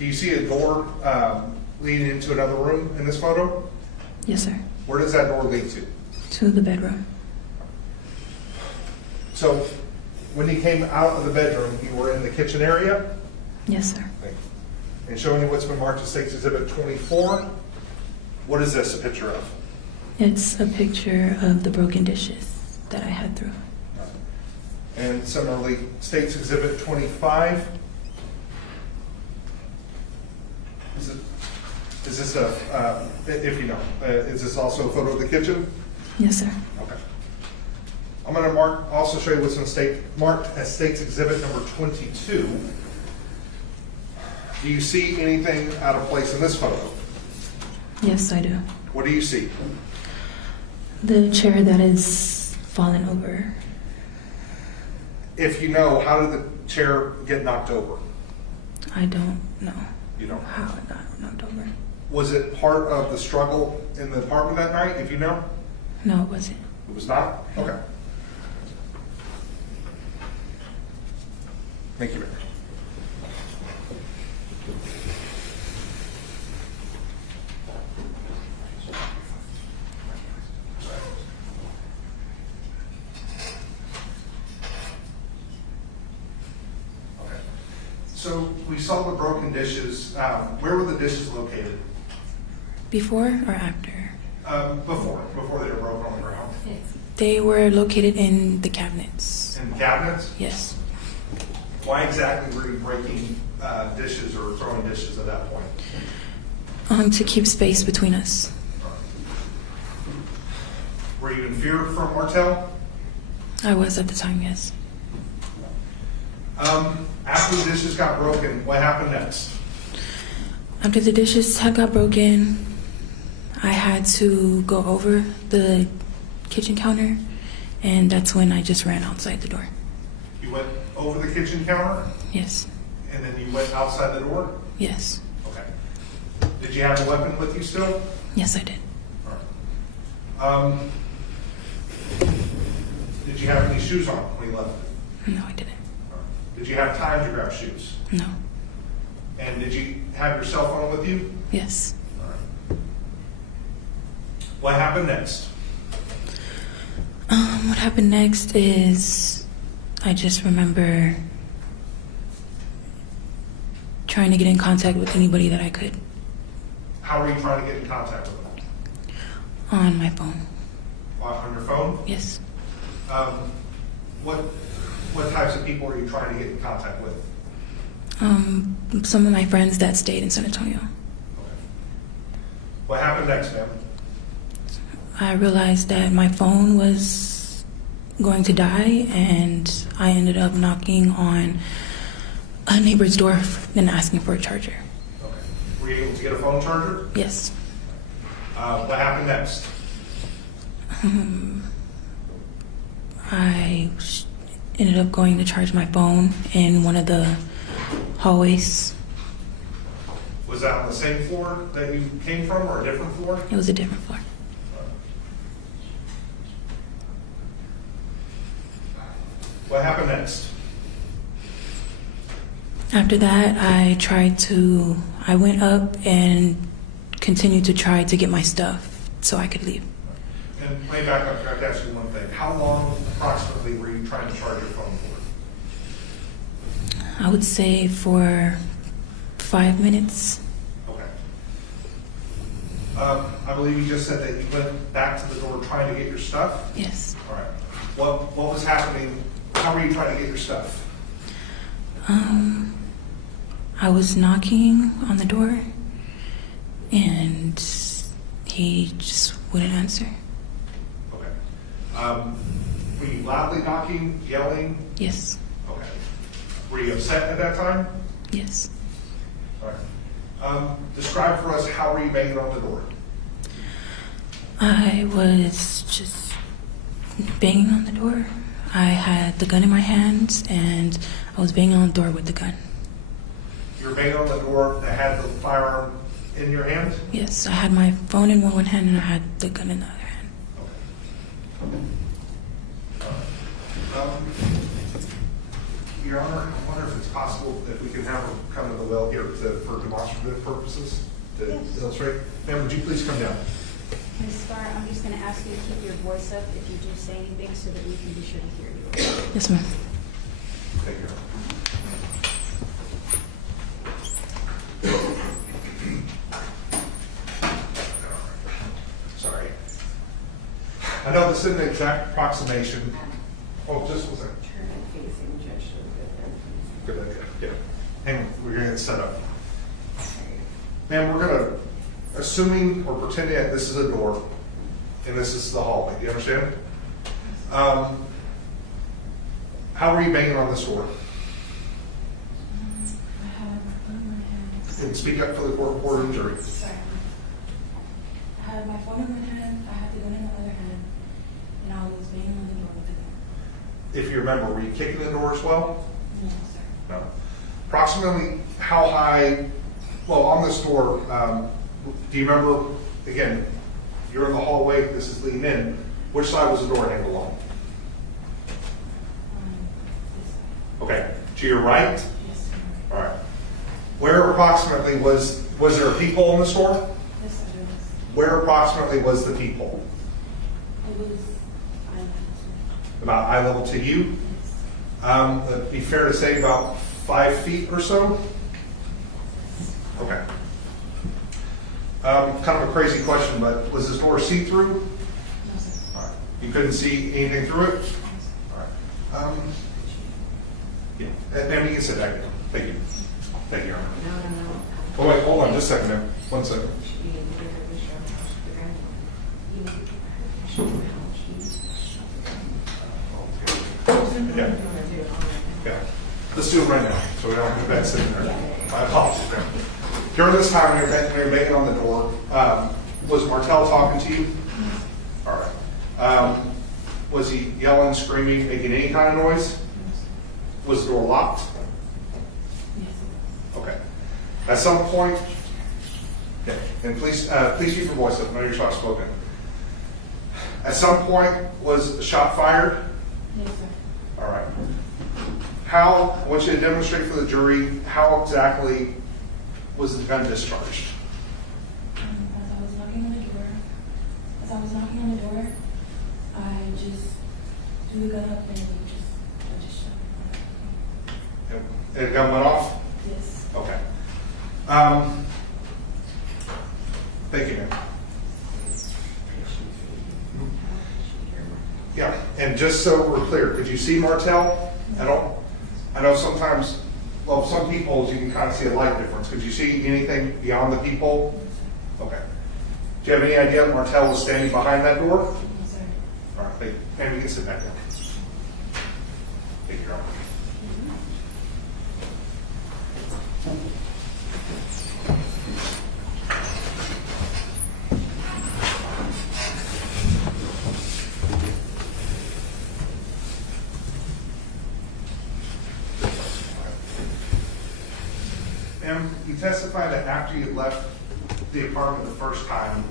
you see a door leading into another room in this photo? Yes, sir. Where does that door lead to? To the bedroom. So when you came out of the bedroom, you were in the kitchen area? Yes, sir. Thank you. And showing you what's been marked as State's Exhibit 24. What is this a picture of? It's a picture of the broken dishes that I had through. And similarly, State's Exhibit 25. Is this if you know, is this also a photo of the kitchen? Yes, sir. Okay. I'm going to also show you what's marked as State's Exhibit number 22. Do you see anything out of place in this photo? Yes, I do. What do you see? The chair that is fallen over. If you know, how did the chair get knocked over? I don't know You don't. how it got knocked over. Was it part of the struggle in the apartment that night, if you know? No, it wasn't. It was not? Okay. Thank you, Mayor. Okay. So we saw the broken dishes. Where were the dishes located? Before or after? Before they were broken on the ground. They were located in the cabinets. In cabinets? Yes. Why exactly were you breaking dishes or throwing dishes at that point? To keep space between us. Were you in fear from Martell? I was at the time, yes. After the dishes got broken, what happened next? After the dishes had got broken, I had to go over the kitchen counter, and that's when I just ran outside the door. You went over the kitchen counter, Yes. and then you went outside the door? Yes. Okay. Did you have a weapon with you still? Yes, I did. All right. Did you have any shoes on when you left? No, I didn't. All right. Did you have time to grab shoes? No. And did you have your cell phone with you? Yes. All right. What happened next? What happened next is I just remember trying to get in contact with anybody that I could How were you trying to get in contact with them? on my phone. On your phone? Yes. What types of people are you trying to get in contact with? Some of my friends that stayed in San Antonio. Okay. What happened next, ma'am? I realized that my phone was going to die, and I ended up knocking on a neighbor's door and asking for a charger. Okay. Were you able to get a phone charger? Yes. What happened next? I ended up going to charge my phone in one of the hallways. Was that on the same floor that you came from or a different floor? It was a different floor. What happened next? After that, I went up and continued to try to get my stuff so I could leave. And way back up, I have to ask you one thing. How long approximately were you trying to charge your phone for? I would say for 5 minutes. Okay. I believe you just said that you went back to the door trying to get your stuff? Yes. All right. What was happening? How were you trying to get your stuff? I was knocking on the door, and he just wouldn't answer. Okay. Were you loudly knocking, yelling? Yes. Okay. Were you upset at that time? Yes. All right. Describe for us, how were you banging on the door? I was just banging on the door. I had the gun in my hands, and I was banging on the door with the gun. You were banging on the door that had the firearm in your hand? Yes, I had my phone in one hand, and I had the gun in the other hand. Your Honor, I wonder if it's possible that we can have her come to the well here for demonstrative purposes to illustrate. Ma'am, would you please come down? Ms. Skare, I'm just going to ask you to keep your voice up if you do say anything so that we can be sure to hear you. Yes, ma'am. Thank you. Sorry. I know this isn't an exact approximation. Oh, just one second. Turn it facing Judge Showgood. Good idea. Yeah. Hang on, we're gonna get set up. Ma'am, we're gonna, assuming or pretending that this is a door and this is the hallway. Do you understand? How are you banging on this door? I had my phone in my hand. And speak up for the court reporter and jury. Sorry. I had my phone in my hand, I had the gun in the other hand, and I was banging on the door with the gun. If you remember, were you kicking the door as well? No, sir. No. Approximately how high, well, on this door, do you remember, again, you're in the hallway, this is leading in, which side was the door handle on? This side. Okay, to your right? Yes, sir. All right. Where approximately was there a peephole in the store? This side was. Where approximately was the peephole? It was. I don't know, sir. About eye level to you? Yes. It'd be fair to say about 5 feet or so? Okay. Kind of a crazy question, but was this door see-through? No, sir. All right. You couldn't see anything through it? Yes, sir. All right. Yeah. Ma'am, you can sit back down. Thank you. Thank you, Your Honor. No. Oh, wait, hold on just a second, ma'am. 1 second. Yeah. Yeah. Let's do it right now, so we don't have to sitting there. My apologies, ma'am. During this time, when you're banging on the door, was Martell talking to you? All right. Was he yelling, screaming, making any kind of noise? Was the door locked? Okay. At some point, okay, and please keep your voice up. I know you're soft spoken. At some point, was a shot fired? Yes, sir. All right. How, I want you to demonstrate for the jury, how exactly was the gun discharged? As I was knocking on the door, I just threw the gun up and I just shot. And the gun went off? Yes. Okay. Thank you, ma'am. Yeah, and just so we're clear, could you see Martell at all? I know sometimes, well, some people you can kind of see a light difference. Could you see anything beyond the people? Okay. Do you have any idea if Martell was standing behind that door? No, sir. All right, thank you. And we can sit back down. Thank you, Your Honor. Ma'am, you testified that after you left the apartment the first time,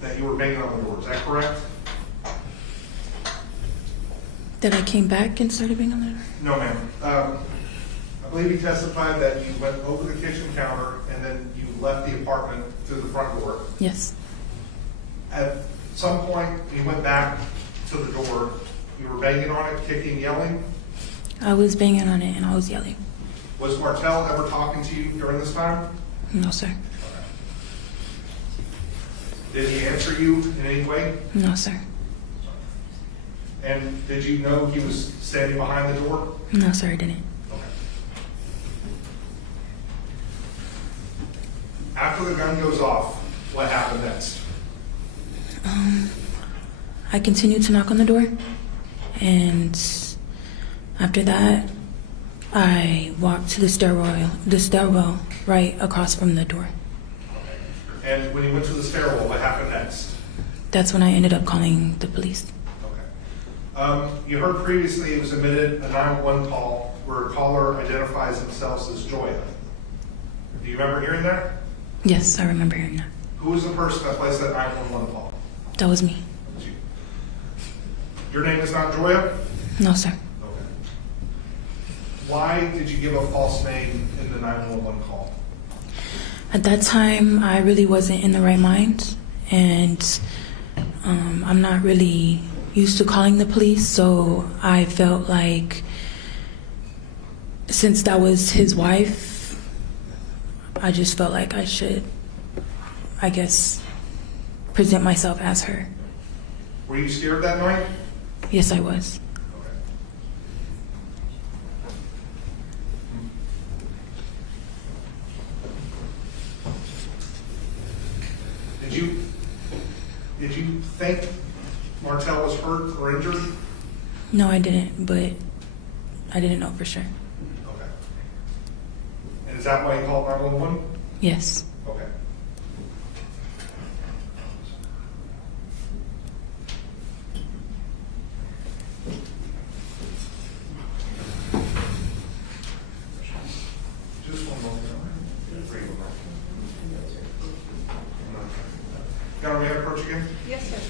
that you were banging on the door. Is that correct? Then I came back and started being on the door. No, ma'am. I believe you testified that you went over the kitchen counter and then you left the apartment through the front door. Yes. At some point, you went back to the door. You were banging on it, kicking, yelling. I was banging on it and I was yelling. Was Martell ever talking to you during this time? No, sir. Did he answer you in any way? No, sir. And did you know he was standing behind the door? No, sir, I didn't. Okay. After the gun goes off, what happened next? I continued to knock on the door, and after that, I walked to the stairwell right across from the door. And when you went to the stairwell, what happened next? That's when I ended up calling the police. Okay. You heard previously it was admitted a 911 call where a caller identifies themselves as Joya. Do you remember hearing that? Yes, I remember hearing that. Who was the person that placed that 911 call? That was me. Your name is not Joya? No, sir. Okay. Why did you give a false name in the 911 call? At that time, I really wasn't in the right mind, and I'm not really used to calling the police, so I felt like since that was his wife, I just felt like I should, I guess, present myself as her. Were you scared that night? Yes, I was. Okay. Did you think Martell was hurt or injured? No, I didn't, but I didn't know for sure. Okay. And is that why you called 911? Yes. Okay. Just one moment. Got me approach again? Yes, sir.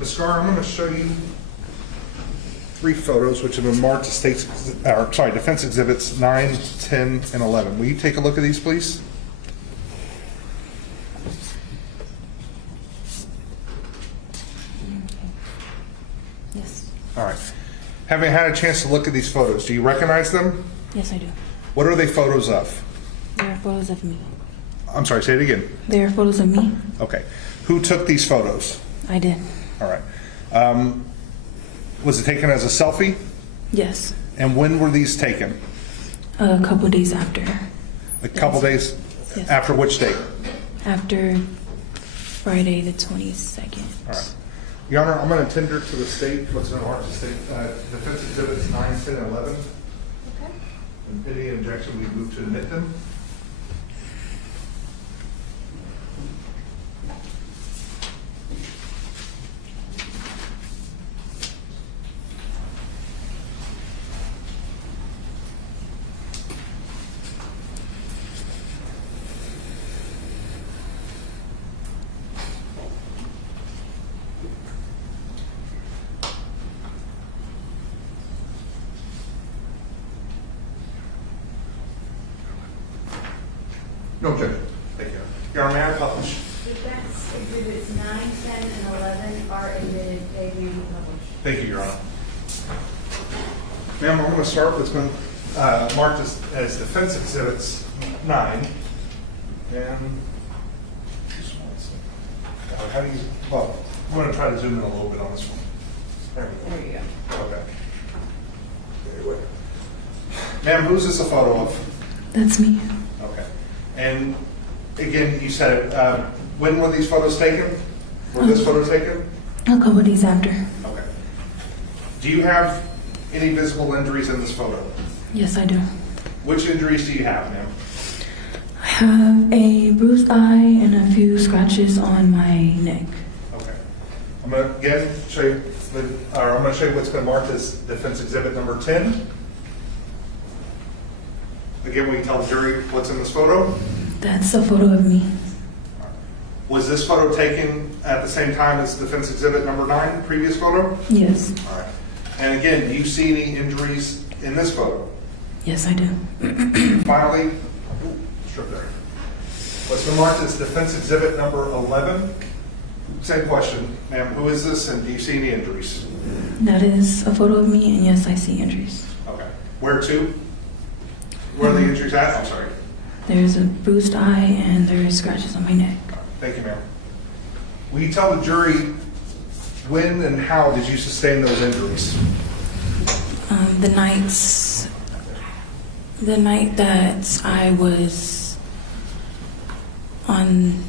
Ms. Skare, I'm going to show you 3 photos which have been marked as defense exhibits 9, 10, and 11. Will you take a look at these, please? Yes. All right. Having had a chance to look at these photos, do you recognize them? Yes, I do. What are they photos of? They are photos of me. I'm sorry, say it again. They are photos of me. Okay. Who took these photos? I did. All right. Was it taken as a selfie? Yes. And when were these taken? A couple days after. A couple days Yes. after which date? After Friday the 22nd. All right. Your Honor, I'm going to tender to the state, what's in our state, defense exhibits 9, 10, and 11. Okay. And any objection, we move to admit them. No objection. Thank you. Your Honor, may I publish? Defense exhibits 9, 10, and 11 are admitted. They may be published. Thank you, Your Honor. Ma'am, I'm going to start with what's been marked as defense exhibits 9. And just one second. How do you, well, I'm going to try to zoom in a little bit on this one. There we go. Okay. Very well. Ma'am, who's this a photo of? That's me. Okay. And again, you said, when were these photos taken? Were this photo taken? A couple of days after. Okay. Do you have any visible injuries in this photo? Yes, I do. Which injuries do you have, ma'am? I have a bruised eye and a few scratches on my neck. Okay. I'm going to again show you, I'm going to show you what's been marked as defense exhibit number 10. Again, will you tell the jury what's in this photo? That's a photo of me. Was this photo taken at the same time as defense exhibit number 9, the previous photo? Yes. All right. And again, do you see any injuries in this photo? Yes, I do. Finally, strip there. What's been marked as defense exhibit number 11? Same question, ma'am. Who is this, and do you see any injuries? That is a photo of me, and yes, I see injuries. Okay. Where to? Where are the injuries at? I'm sorry. There's a bruised eye and there's scratches on my neck. Thank you, ma'am. Will you tell the jury when and how did you sustain those injuries? The night that I was on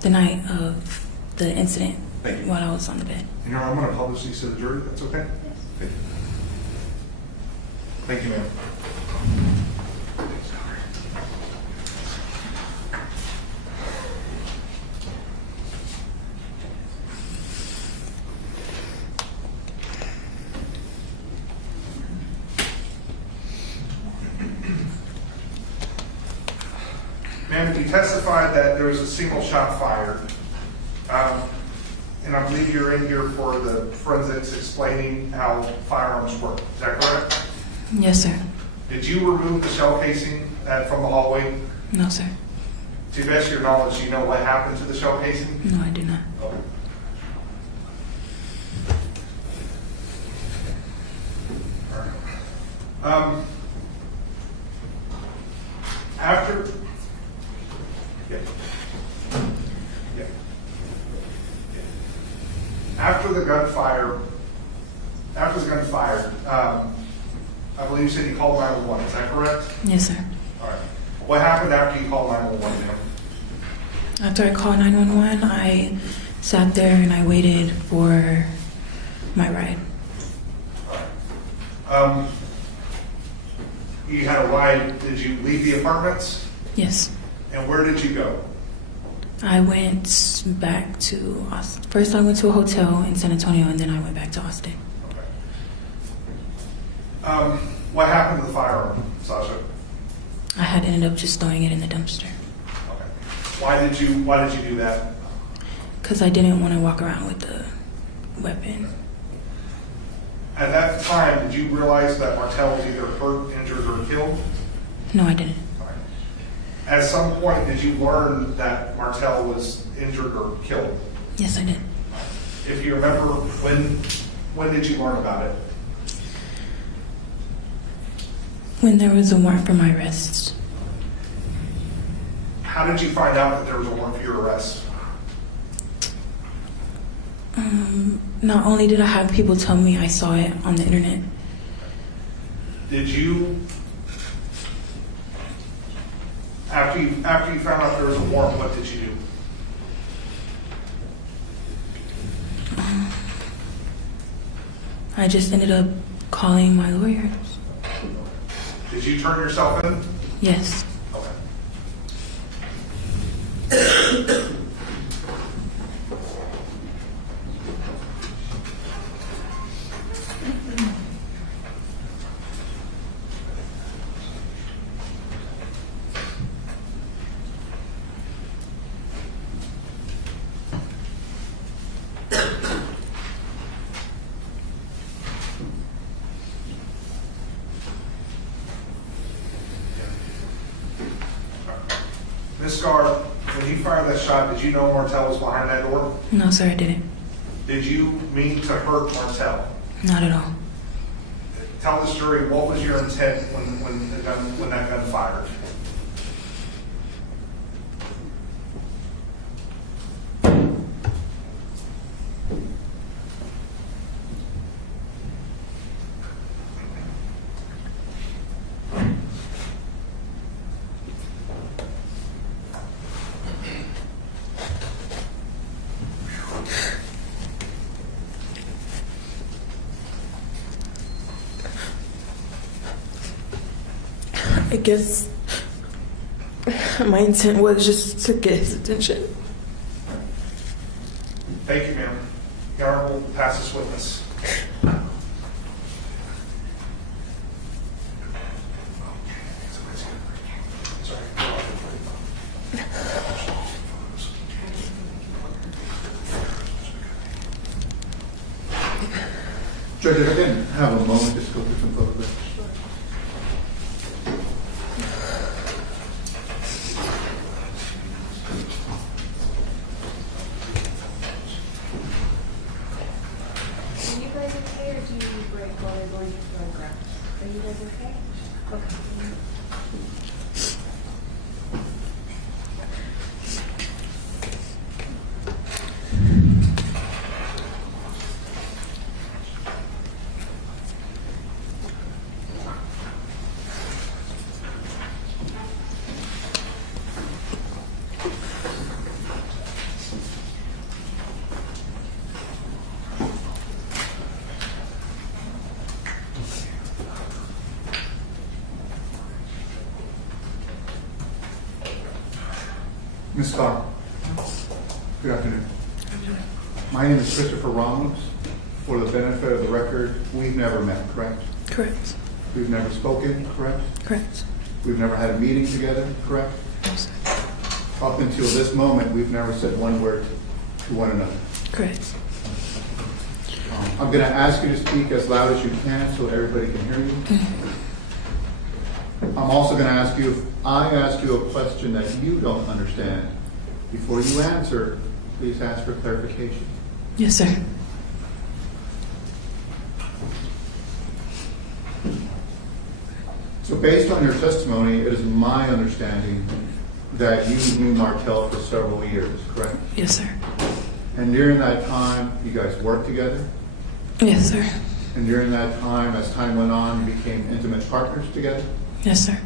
the night of the incident. Thank you. While I was on the bed. And I'm going to publish these to the jury. That's okay? Yes. Thank you, ma'am. Ma'am, you testified that there was a single shot fired. And I believe you're in here for the forensics explaining how firearms work. Is that correct? Yes, sir. Did you remove the shell casing from the hallway? No, sir. To the best of your knowledge, do you know what happened to the shell casing? No, I do not. Okay. After, yeah. Yeah. After the gun fired, I believe you said you called 911. Is that correct? Yes, sir. All right. What happened after you called 911, ma'am? After I called 911, I sat there and I waited for my ride. All right. You had a ride. Did you leave the apartments? Yes. And where did you go? I went back to Austin. First, I went to a hotel in San Antonio, and then I went back to Austin. Okay. What happened to the firearm, Sasha? I had ended up just throwing it in the dumpster. Okay. Why did you do that? Because I didn't want to walk around with the weapon. At that time, did you realize that Martell was either hurt, injured, or killed? No, I didn't. All right. At some point, did you learn that Martell was injured or killed? Yes, I did. If you remember, when did you learn about it? When there was a warrant for my arrest. How did you find out that there was a warrant for your arrest? Not only did I have people tell me, I saw it on the internet. Did you, after you found out there was a warrant, what did you do? I just ended up calling my lawyers. Did you turn yourself in? Yes. Okay. Ms. Skare, when you fired that shot, did you know Martell was behind that door? No, sir, I didn't. Did you mean to hurt Martell? Not at all. Tell this jury, what was your intent when that gun fired? I guess my intent was just to get his attention. Thank you, ma'am. Your Honor will pass this witness. Judge, if I can have a moment just to go through some photographs. Are you guys okay, or do you need a break while they're going through photographs? Are you guys okay? Okay. Ms. Skare, good afternoon. My name is Christopher Ramos. For the benefit of the record, we've never met, correct? Correct. We've never spoken, correct? Correct. We've never had a meeting together, correct? No, sir. Up until this moment, we've never said one word to one another. Correct. I'm going to ask you to speak as loud as you can so everybody can hear you. I'm also going to ask you, if I ask you a question that you don't understand, before you answer, please ask for clarification. Yes, sir. So based on your testimony, it is my understanding that you knew Martell for several years, correct? Yes, sir. And during that time, you guys worked together? Yes, sir. And during that time, as time went on, you became intimate partners together? Yes, sir.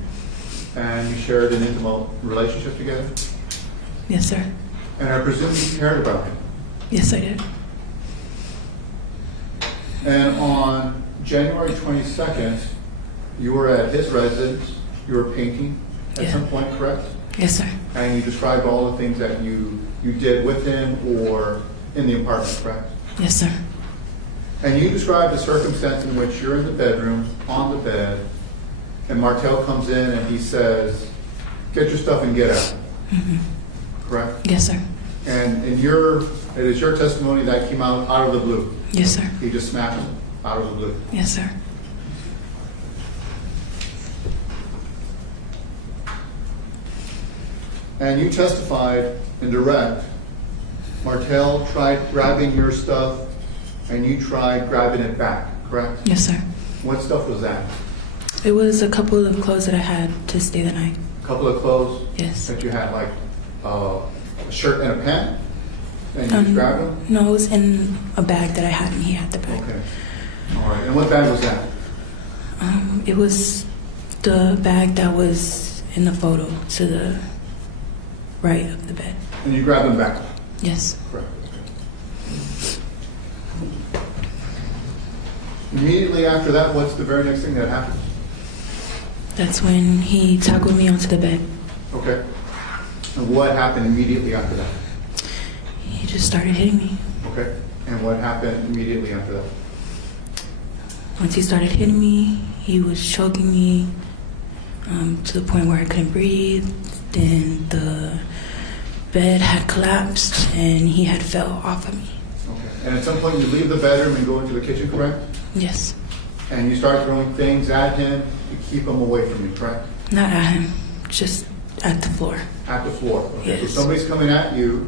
And you shared an intimate relationship together? Yes, sir. And I presume you cared about him? Yes, I did. And on January 22nd, you were at his residence, you were painting at Yeah. some point, correct? Yes, sir. And you described all the things that you did with him or in the apartment, correct? Yes, sir. And you described the circumstance in which you're in the bedroom, on the bed, and Martell comes in and he says, "Get your stuff and get out." Correct? Yes, sir. And it is your testimony that came out of the blue. Yes, sir. He just snapped out of the blue. Yes, sir. And you testified in direct, Martell tried grabbing your stuff and you tried grabbing it back, correct? Yes, sir. What stuff was that? It was a couple of clothes that I had to stay the night. A couple of clothes? Yes. That you had, like a shirt and a pant? And you just grabbed them? No, it was in a bag that I had, and he had the bag. Okay. All right. And what bag was that? It was the bag that was in the photo to the right of the bed. And you grabbed them back? Yes. Correct. Immediately after that, what's the very next thing that happens? That's when he tackled me onto the bed. Okay. And what happened immediately after that? He just started hitting me. Okay. And what happened immediately after that? Once he started hitting me, he was choking me to the point where I couldn't breathe. Then the bed had collapsed and he had fell off of me. Okay. And at some point you leave the bedroom and go into the kitchen, correct? Yes. And you start throwing things at him to keep him away from you, correct? Not at him, just at the floor. At the floor. Okay. Yes. So somebody's coming at you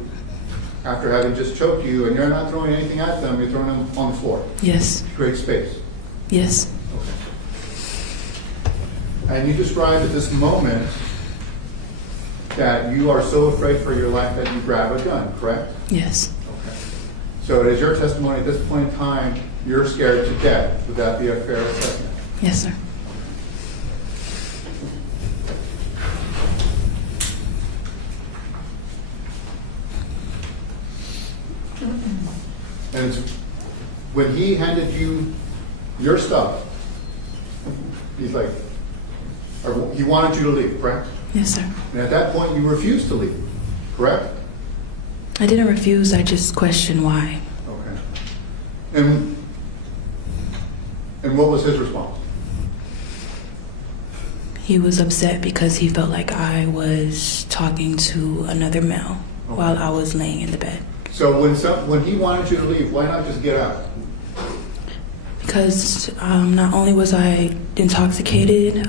after having just choked you, and you're not throwing anything at them, you're throwing them on the floor. Yes. Great space. Yes. Okay. And you described at this moment that you are so afraid for your life that you grab a gun, correct? Yes. Okay. So it is your testimony at this point in time, you're scared to death. Would that be a fair assessment? Yes, sir. And it's, when he handed you your stuff, he's like, or he wanted you to leave, correct? Yes, sir. And at that point, you refused to leave, correct? I didn't refuse, I just questioned why. Okay. And what was his response? He was upset because he felt like I was talking to another male while I was laying in the bed. So when he wanted you to leave, why not just get out? Because not only was I intoxicated,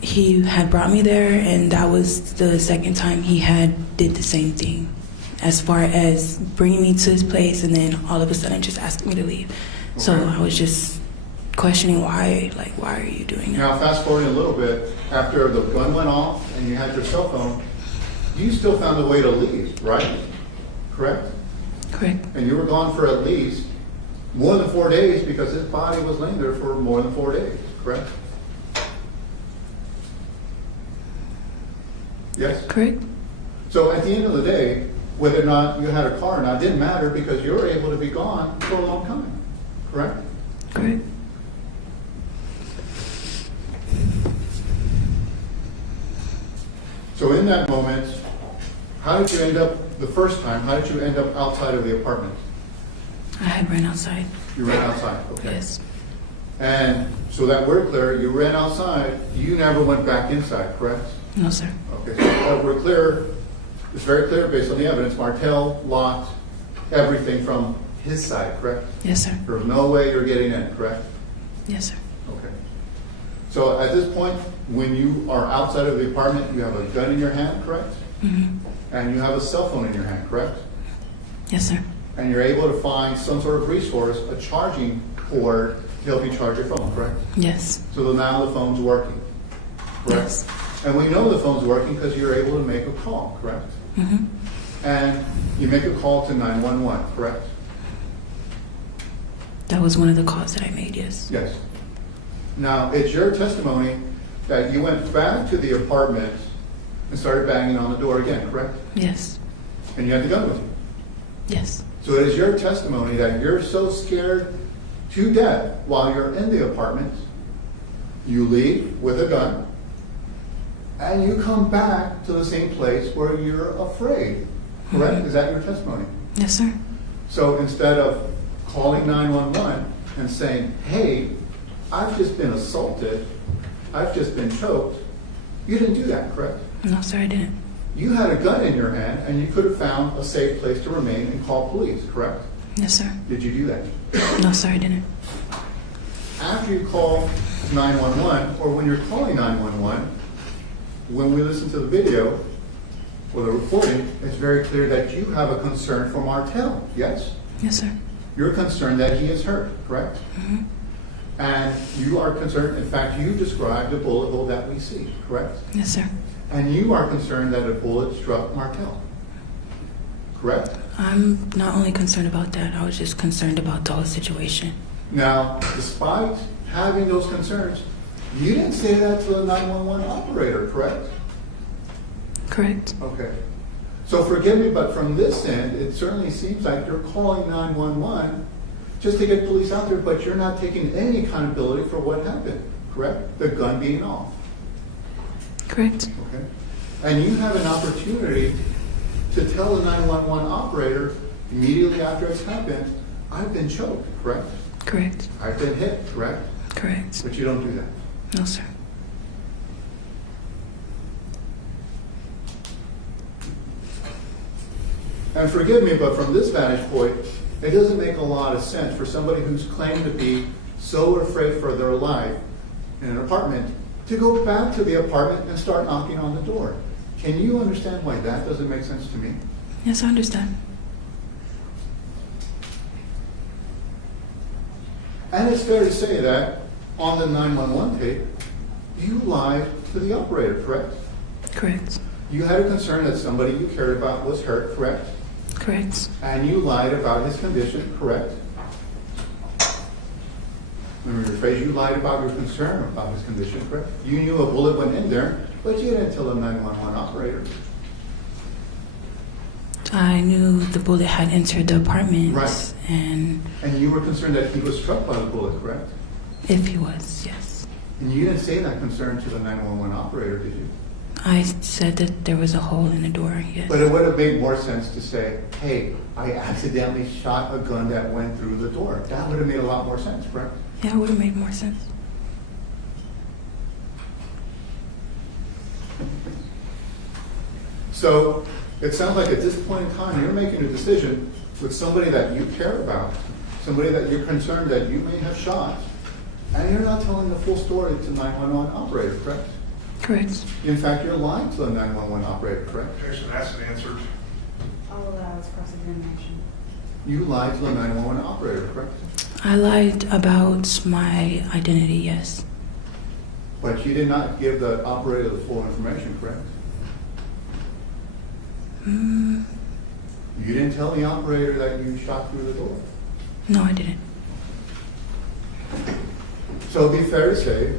he had brought me there, and that was the second time he had did the same thing, as far as bringing me to his place and then all of a sudden just asking me to leave. Okay. So I was just questioning why are you doing that? Now fast forward a little bit, after the gun went off and you had your cell phone, you still found a way to leave, right? Correct? Correct. And you were gone for at least more than 4 days because his body was laying there for more than 4 days, correct? Yes? Correct. So at the end of the day, whether or not you had a car or not didn't matter because you were able to be gone for a long time, correct? Correct. So in that moment, how did you end up, the first time, how did you end up outside of the apartment? I had ran outside. You ran outside, okay. Yes. And so that we're clear, you ran outside, you never went back inside, correct? No, sir. Okay, so that we're clear, it's very clear based on the evidence, Martel locked everything from his side, correct? Yes, sir. There's no way you're getting in, correct? Yes, sir. Okay. So at this point, when you are outside of the apartment, you have a gun in your hand, correct? Mm-hmm. And you have a cell phone in your hand, correct? Yes, sir. And you're able to find some sort of resource, a charging cord to help you charge your phone, correct? Yes. So now the phone's working, correct? Yes. And we know the phone's working because you're able to make a call, correct? Mm-hmm. And you make a call to 911, correct? That was one of the calls that I made, yes. Yes. Now, it's your testimony that you went back to the apartment and started banging on the door again, correct? Yes. And you had the gun with you. Yes. So it is your testimony that you're so scared to death while you're in the apartment, you leave with a gun, and you come back to the same place where you're afraid, correct? Mm-hmm. Is that your testimony? Yes, sir. So instead of calling 911 and saying, hey, I've just been assaulted, I've just been choked, you didn't do that, correct? No, sir, I didn't. You had a gun in your hand and you could have found a safe place to remain and call police, correct? Yes, sir. Did you do that? No, sir, I didn't. After you call 911, or when you're calling 911, when we listen to the video or the recording, it's very clear that you have a concern for Martel, yes? Yes, sir. You're concerned that he is hurt, correct? Mm-hmm. And you are concerned, in fact, you described a bullet hole that we see, correct? Yes, sir. And you are concerned that a bullet struck Martel, correct? I'm not only concerned about that, I was just concerned about the whole situation. Now, despite having those concerns, you didn't say that to the 911 operator, correct? Correct. Okay. So forgive me, but from this end, it certainly seems like you're calling 911 just to get police out there, but you're not taking any accountability for what happened, correct? The gun being off, Correct. okay? And you have an opportunity to tell the 911 operator immediately after it's happened, I've been choked, correct? Correct. I've been hit, correct? Correct. But you don't do that. No, sir. And forgive me, but from this vantage point, it doesn't make a lot of sense for somebody who's claimed to be so afraid for their life in an apartment to go back to the apartment and start knocking on the door. Can you understand why that doesn't make sense to me? Yes, I understand. And it's fair to say that on the 911 tape, you lied to the operator, correct? Correct. You had a concern that somebody you cared about was hurt, correct? Correct. And you lied about his condition, correct? Let me rephrase, you lied about your concern about his condition, correct? You knew a bullet went in there, but you didn't tell the 911 operator. I knew the bullet had entered the apartment. Right. And And you were concerned that he was struck by the bullet, correct? if he was, yes. And you didn't say that concern to the 911 operator, did you? I said that there was a hole in the door, yes. But it would have made more sense to say, hey, I accidentally shot a gun that went through the door. That would have made a lot more sense, correct? Yeah, it would have made more sense. So it sounds like at this point in time, you're making a decision with somebody that you care about, somebody that you're concerned that you may have shot, and you're not telling the full story to 911 operator, correct? Correct. In fact, you're lying to the 911 operator, correct? Jason, that's an answer. I'll allow its cross-examination. You lied to the 911 operator, correct? I lied about my identity, yes. But you did not give the operator the full information, correct? Mm, You didn't tell the operator that you shot through the door. no, I didn't. So it'd be fair to say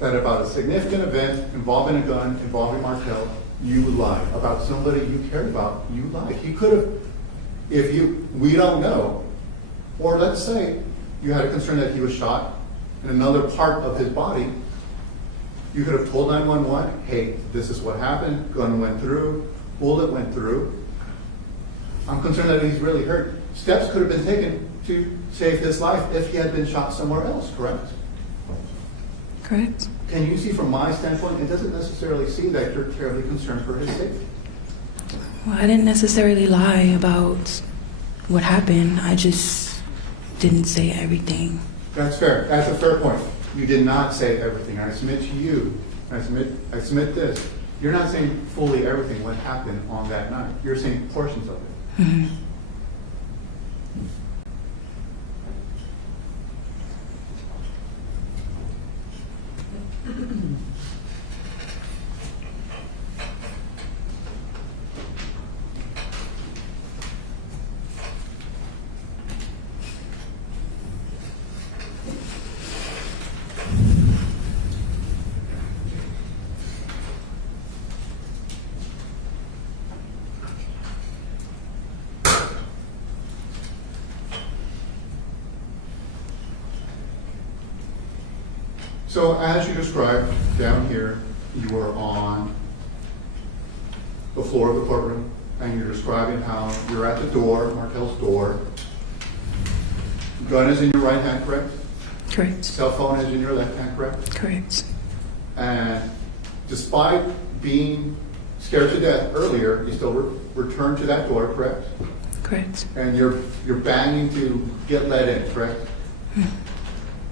that about a significant event involving a gun, involving Martel, you lied. About somebody you cared about, you lied. You could have, we don't know. Or let's say you had a concern that he was shot in another part of his body. You could have told 911, hey, this is what happened, gun went through, bullet went through. I'm concerned that he's really hurt. Steps could have been taken to save his life if he had been shot somewhere else, correct? Correct. Can you see from my standpoint, it doesn't necessarily see that you're terribly concerned for his safety. Well, I didn't necessarily lie about what happened. I just didn't say everything. That's fair. That's a fair point. You did not say everything. I submit to you, I submit this. You're not saying fully everything what happened on that night. You're saying portions of it. Mhm. So as you described down here, you were on the floor of the courtroom, and you're describing how you're at the door, Martel's door. Gun is in your right hand, correct? Correct. Cell phone is in your left hand, correct? Correct. And despite being scared to death earlier, you still return to that door, correct? Correct. And you're banging to get let in, correct?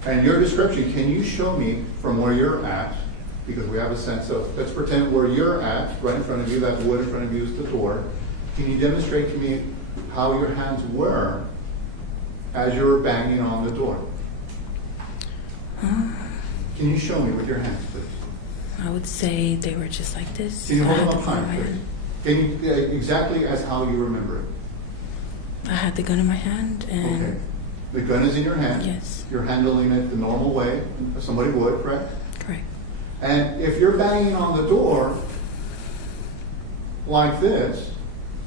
And your description, can you show me from where you're at, because we have a sense of, let's pretend where you're at, right in front of you, that wood in front of you is the door. Can you demonstrate to me how your hands were as you were banging on the door? Can you show me with your hands, please? I would say they were just like this. Can you hold I them had up the gun in high, my please? hand. Can you, exactly as how you remember it? I had the gun in my hand and Okay. The gun is in your hand. yes, You're handling it the normal way somebody would, correct? correct. And if you're banging on the door like this,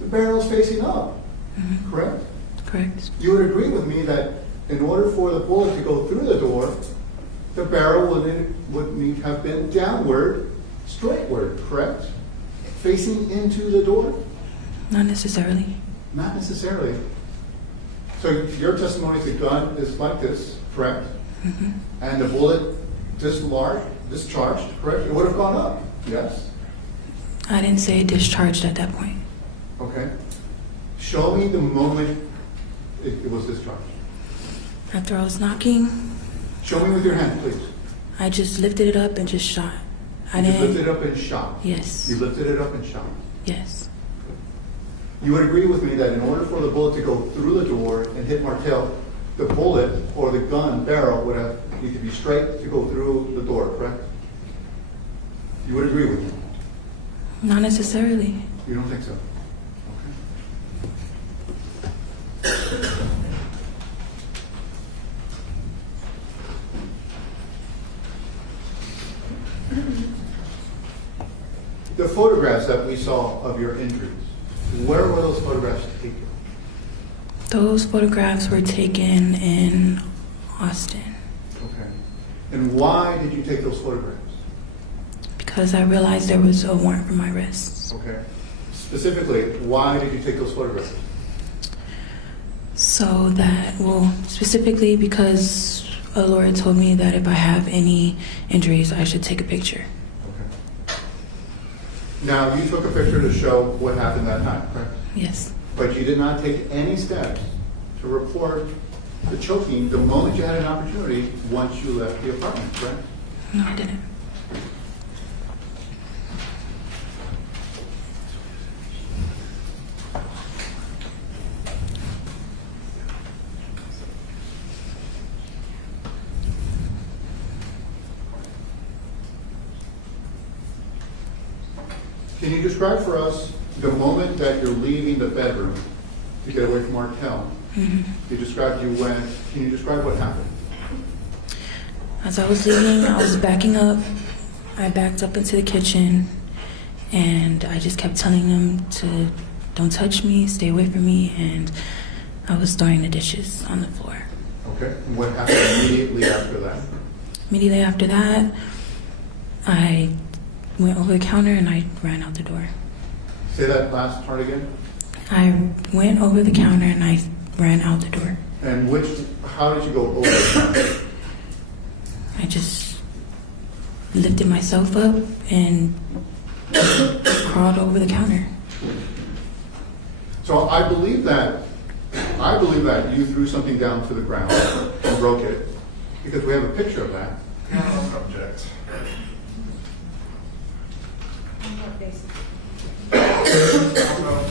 the barrel's facing up, Mhm. correct? Correct. You would agree with me that in order for the bullet to go through the door, the barrel would need to have been downward, straightward, correct? Facing into the door? Not necessarily. Not necessarily. So your testimony is the gun is like this, correct? Mm-hmm. And the bullet discharged, correct? It would have gone up, yes? I didn't say discharged at that point. Okay. Show me the moment it was discharged. After I was knocking, Show me with your hand, please. I just lifted it up and just shot. I You didn't. lifted it up and shot. Yes. You lifted it up and shot. Yes. You would agree with me that in order for the bullet to go through the door and hit Martel, the bullet or the gun barrel would have need to be straight to go through the door, correct? You would agree with me? Not necessarily. You don't think so? Okay. The photographs that we saw of your injuries, where were those photographs taken? Those photographs were taken in Austin Okay. And why did you take those photographs? because I realized there was a warrant for my arrest. Okay. Specifically, why did you take those photographs? So that, well, specifically because a lawyer told me that if I have any injuries, I should take a picture. Okay. Now, you took a picture to show what happened that night, correct? Yes. But you did not take any steps to report the choking the moment you had an opportunity once you left the apartment, correct? No, I didn't. Can you describe for us the moment that you're leaving the bedroom to get away from Markel? You described you went. Can you describe what happened? As I was leaving, I was backing up. I backed up into the kitchen, and I just kept telling them to don't touch me, stay away from me, and I was throwing the dishes on the floor. Okay. And what happened immediately after that? Immediately after that, I went over the counter and I ran out the door. Say that last part again. I went over the counter and I ran out the door. And how did you go over the counter? I just lifted myself up and crawled over the counter. So I believe that you threw something down to the ground and broke it, because we have a picture of that. I don't object. I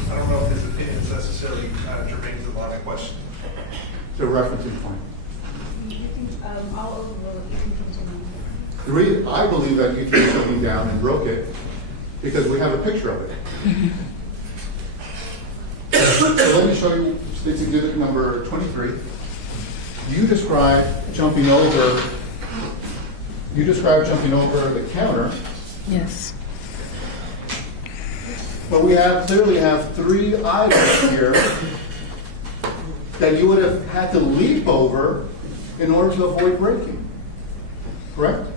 don't know if his opinion is necessarily germane to the line of question. It's a referencing point. You can, I'll overrule it, you can continue. I believe that you threw something down and broke it because we have a picture of it. So let me show you State's Exhibit number 23. You described jumping over the counter, Yes. but we clearly have 3 items here that you would have had to leap over in order to avoid breaking. Correct?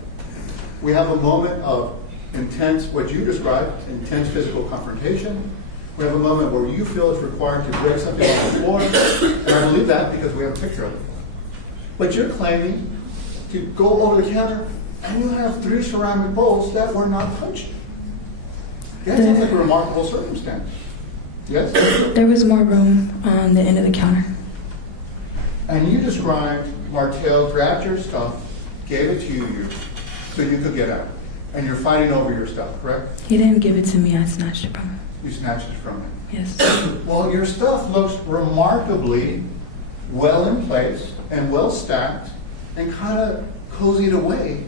We have a moment of intense, what you described, intense physical confrontation. We have a moment where you feel it's required to break something on the floor, and I believe that because we have a picture of it. But you're claiming to go over the counter, and you have 3 ceramic bowls that were not touched. That sounds like a remarkable circumstance. Yes? There was more room on the end of the counter. And you described Martel grabbed your stuff, gave it to you, so you could get out. And you're fighting over your stuff, correct? He didn't give it to me, I snatched it from him. You snatched it from him. Yes. Well, your stuff looks remarkably well in place and well stacked and kind of cozied away.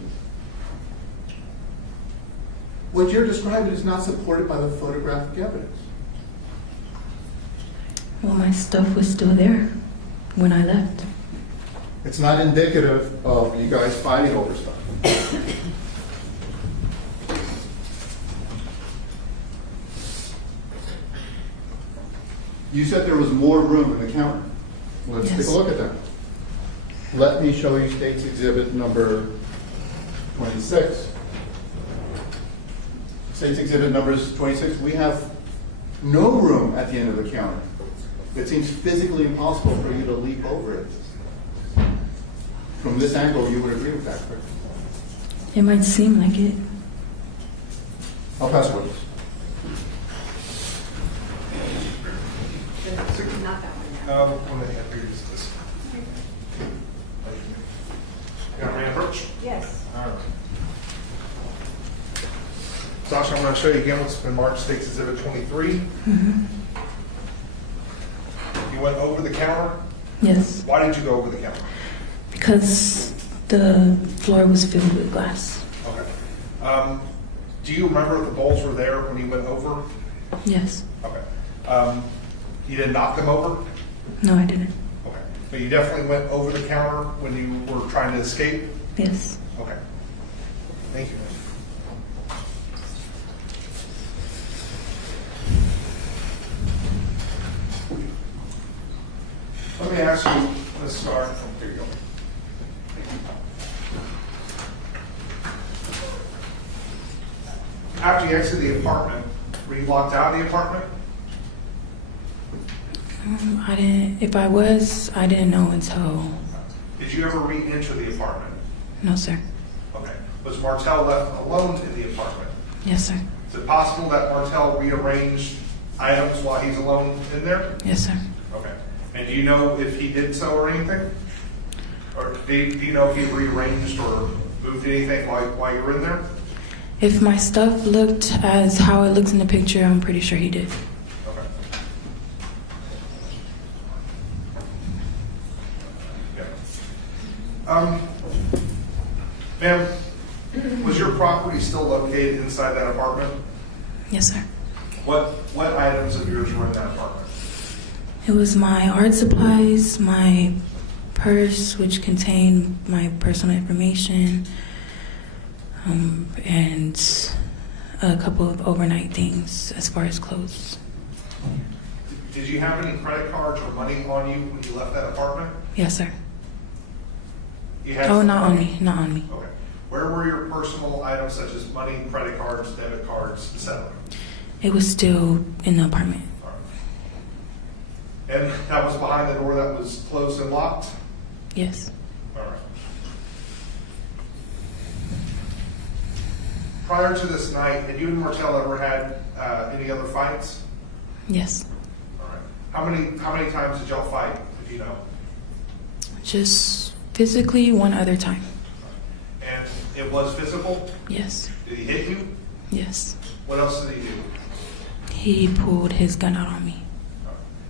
What you're describing is not supported by the photographic evidence. Well, my stuff was still there when I left. It's not indicative of you guys fighting over stuff. You said there was more room in the counter. Let's take Yes. a look at that. Let me show you State's Exhibit number 26. State's Exhibit numbers 26, we have no room at the end of the counter. It seems physically impossible for you to leap over it. From this angle, you would agree with that, correct? It might seem like it. I'll pass it with. Not that one. When they had previous this. You got my approach? Yes. All right. Sasha, I'm going to show you again what's been marked State's Exhibit 23. You went over the counter. Yes, Why did you go over the counter? because the floor was filled with glass. Okay. Do you remember if the bowls were there when you went over? Yes. Okay. You didn't knock them over? No, I didn't. Okay. But you definitely went over the counter when you were trying to escape? Yes. Okay. Thank you. Let me ask you, let's start from here you go. After you exited the apartment, were you locked out of the apartment? I didn't. If I was, I didn't know until. Did you ever re-enter the apartment? No, sir. Okay. Was Martell left alone in the apartment? Yes, sir. Is it possible that Martell rearranged items while he's alone in there? Yes, sir. Okay. And do you know if he did so or anything? Or do you know if he rearranged or moved anything while you were in there? If my stuff looked as how it looks in the picture, I'm pretty sure he did. Okay. Yeah. Ma'am, was your property still located inside that apartment? Yes, sir. What items of yours were in that apartment? It was my art supplies, my purse, which contained my personal information, and a couple of overnight things as far as clothes. Did you have any credit cards or money on you when you left that apartment? Yes, sir. You had Oh, some not on money? me, not on me. Okay. Where were your personal items such as money, credit cards, debit cards, etc.? It was still in the apartment. All right. And that was behind the door that was closed and locked? Yes. All right. Prior to this night, had you and Martell ever had any other fights? Yes. All right. How many times did y'all fight, if you know? Just physically one other time. And it was physical? Yes. Did he hit you? Yes. What else did he do? He pulled his gun out on me.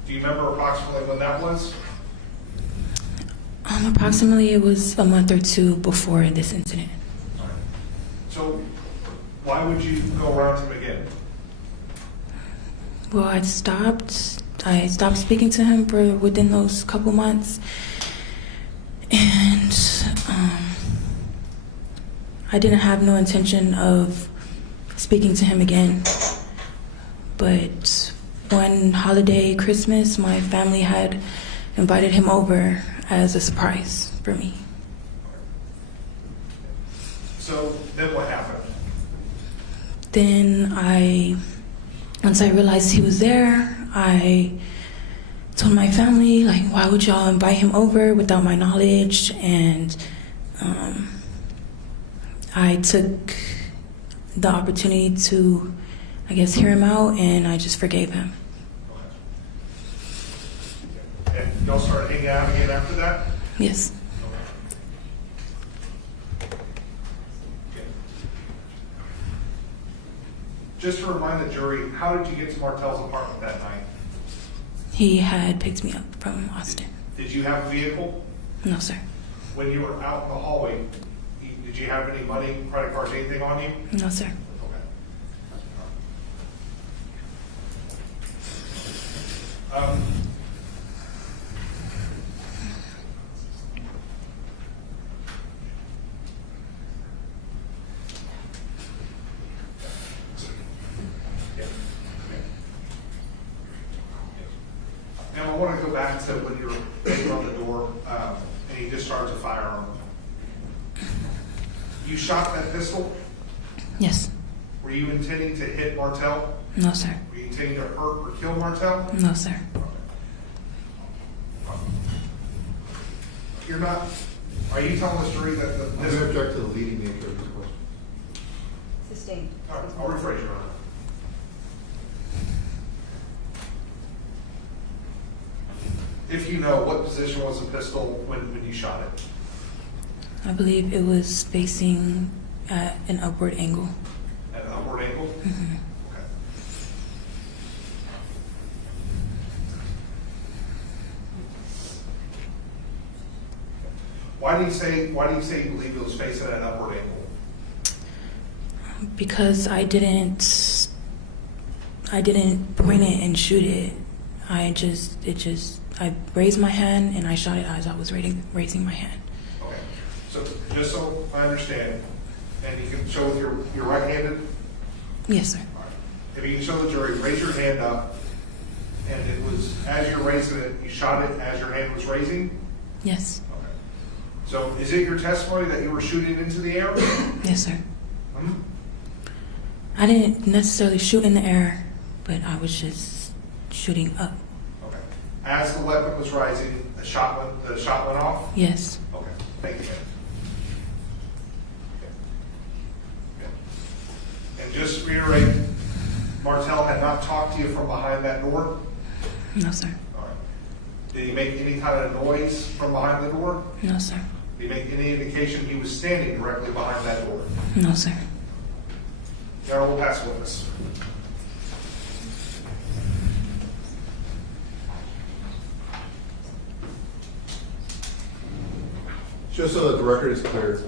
Do you remember approximately when that was? Approximately it was a month or two before this incident. All right. So why would you go around him again? Well, I stopped speaking to him for within those couple months. And I didn't have no intention of speaking to him again. But one holiday, Christmas, my family had invited him over as a surprise for me. So then what happened? Then once I realized he was there, I told my family, like, why would y'all invite him over without my knowledge? And I took the opportunity to, I guess, hear him out, and I just forgave him. And y'all started hanging out again after that? Yes. Just to remind the jury, how did you get to Martell's apartment that night? He had picked me up from Austin. Did you have a vehicle? No, sir. When you were out in the hallway, did you have any money, credit cards, anything on you? No, sir. Okay. And I want to go go back to when you were banging on the door and you discharged a firearm. You shot that pistol? Yes. Were you intending to hit Martell? No, sir. Were you intending to hurt or kill Martell? No, sir. You're not, are you telling this jury that the I pistol? object to the leading nature of this question. Sustained. All right, I'll rephrase your honor. If you know, what position was the pistol when you shot it? I believe it was facing at an upward angle. At an upward angle? Mhm. Okay. Why do you say you believe it was facing at an upward angle? Because I didn't point it and shoot it. I raised my hand and I shot it as I was raising my hand. Okay, so just so I understand, and you can show with your right-handed? Yes, sir. All right. If you can show the jury, raise your hand up, and it was, as you're raising it, you shot it as your hand was raising? Yes. Okay. So is it your testimony that you were shooting into the air? Yes, sir. Hmm? I didn't necessarily shoot in the air, but I was just shooting up. Okay. As the weapon was rising, the shot went off? Yes. Okay, thank you, ma'am. Okay. And just to reiterate, Martell had not talked to you from behind that door? No, sir. All right. Did he make any kind of noise from behind the door? No, sir. Did he make any indication he was standing directly behind that door? No, sir. Your Honor, we'll pass the witness. Just so that the record is clear,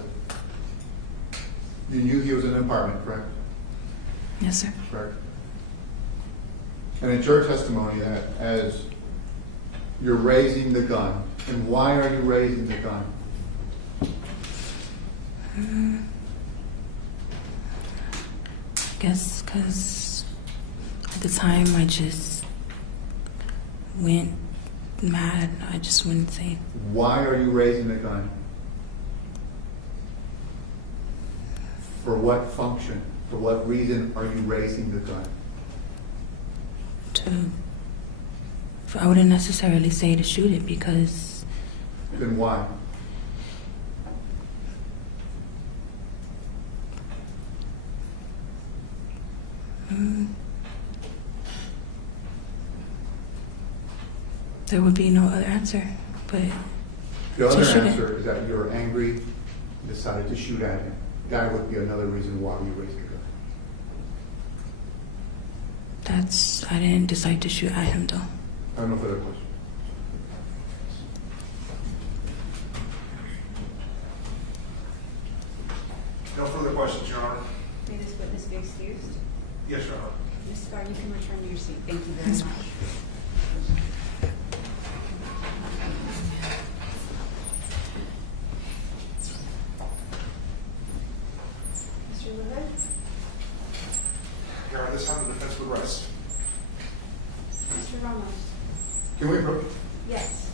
you knew he was in an apartment, correct? Yes, sir. Correct. And it's your testimony that as you're raising the gun, and why are you raising the gun? I guess because at the time I just went mad. I just wouldn't say. Why are you raising the gun? For what function? For what reason are you raising the gun? I wouldn't necessarily say to shoot it because Then why? there would be no other answer. But The other to shoot answer is that you're angry and decided to shoot at him. That would be another reason why you raised the gun. I didn't decide to shoot at him though. I have no further questions. No further questions, Your Honor. May this witness be excused? Yes, Your Honor. Ms. Skare, you can return to your seat. Thank you very much. Mr. Levin? Your Honor, this time the defense would rest. Mr. Ramos? Can we approach? Yes.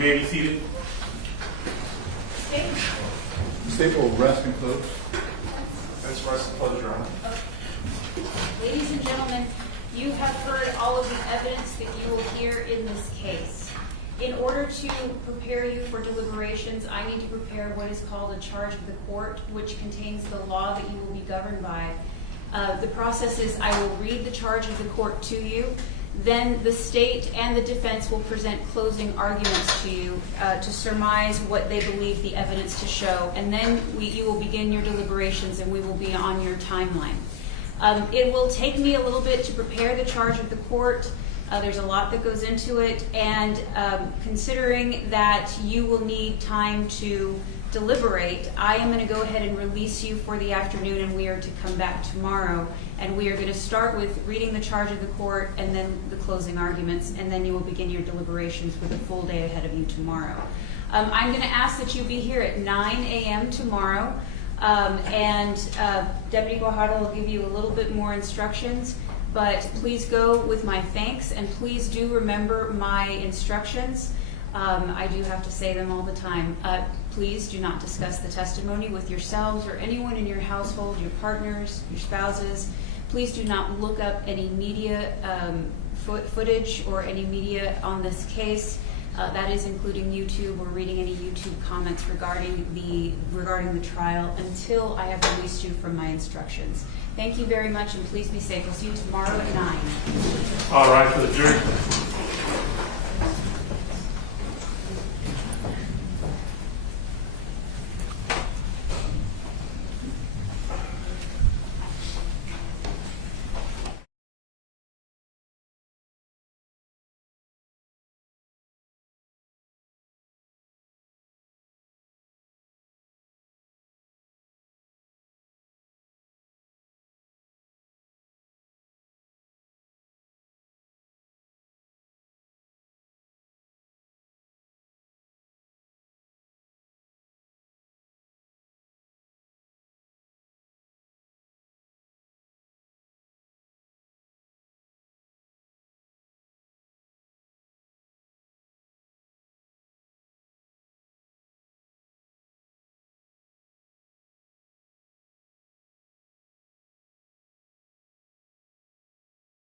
may be seated. State. State will rest and close. That's rest and close, Your Honor. Ladies and gentlemen, you have heard all of the evidence that you will hear in this case. In order to prepare you for deliberations, I need to prepare what is called a charge of the court, which contains the law that you will be governed by. The process is I will read the charge of the court to you. Then the state and the defense will present closing arguments to you to surmise what they believe the evidence to show. And then you will begin your deliberations and we will be on your timeline. It will take me a little bit to prepare the charge of the court. There's a lot that goes into it. And considering that you will need time to deliberate, I am going to go ahead and release you for the afternoon, and we are to come back tomorrow. And we are going to start with reading the charge of the court and then the closing arguments, and then you will begin your deliberations with a full day ahead of you tomorrow. I'm going to ask that you be here at 9 a.m. tomorrow, and Deputy Guajardo will give you a little bit more instructions, but please go with my thanks, and please do remember my instructions. I do have to say them all the time. Please do not discuss the testimony with yourselves or anyone in your household, your partners, your spouses. Please do not look up any media footage or any media on this case. That is including YouTube or reading any YouTube comments regarding the trial until I have released you from my instructions. Thank you very much, and please be safe. We'll see you tomorrow at 9. All right, for the jury.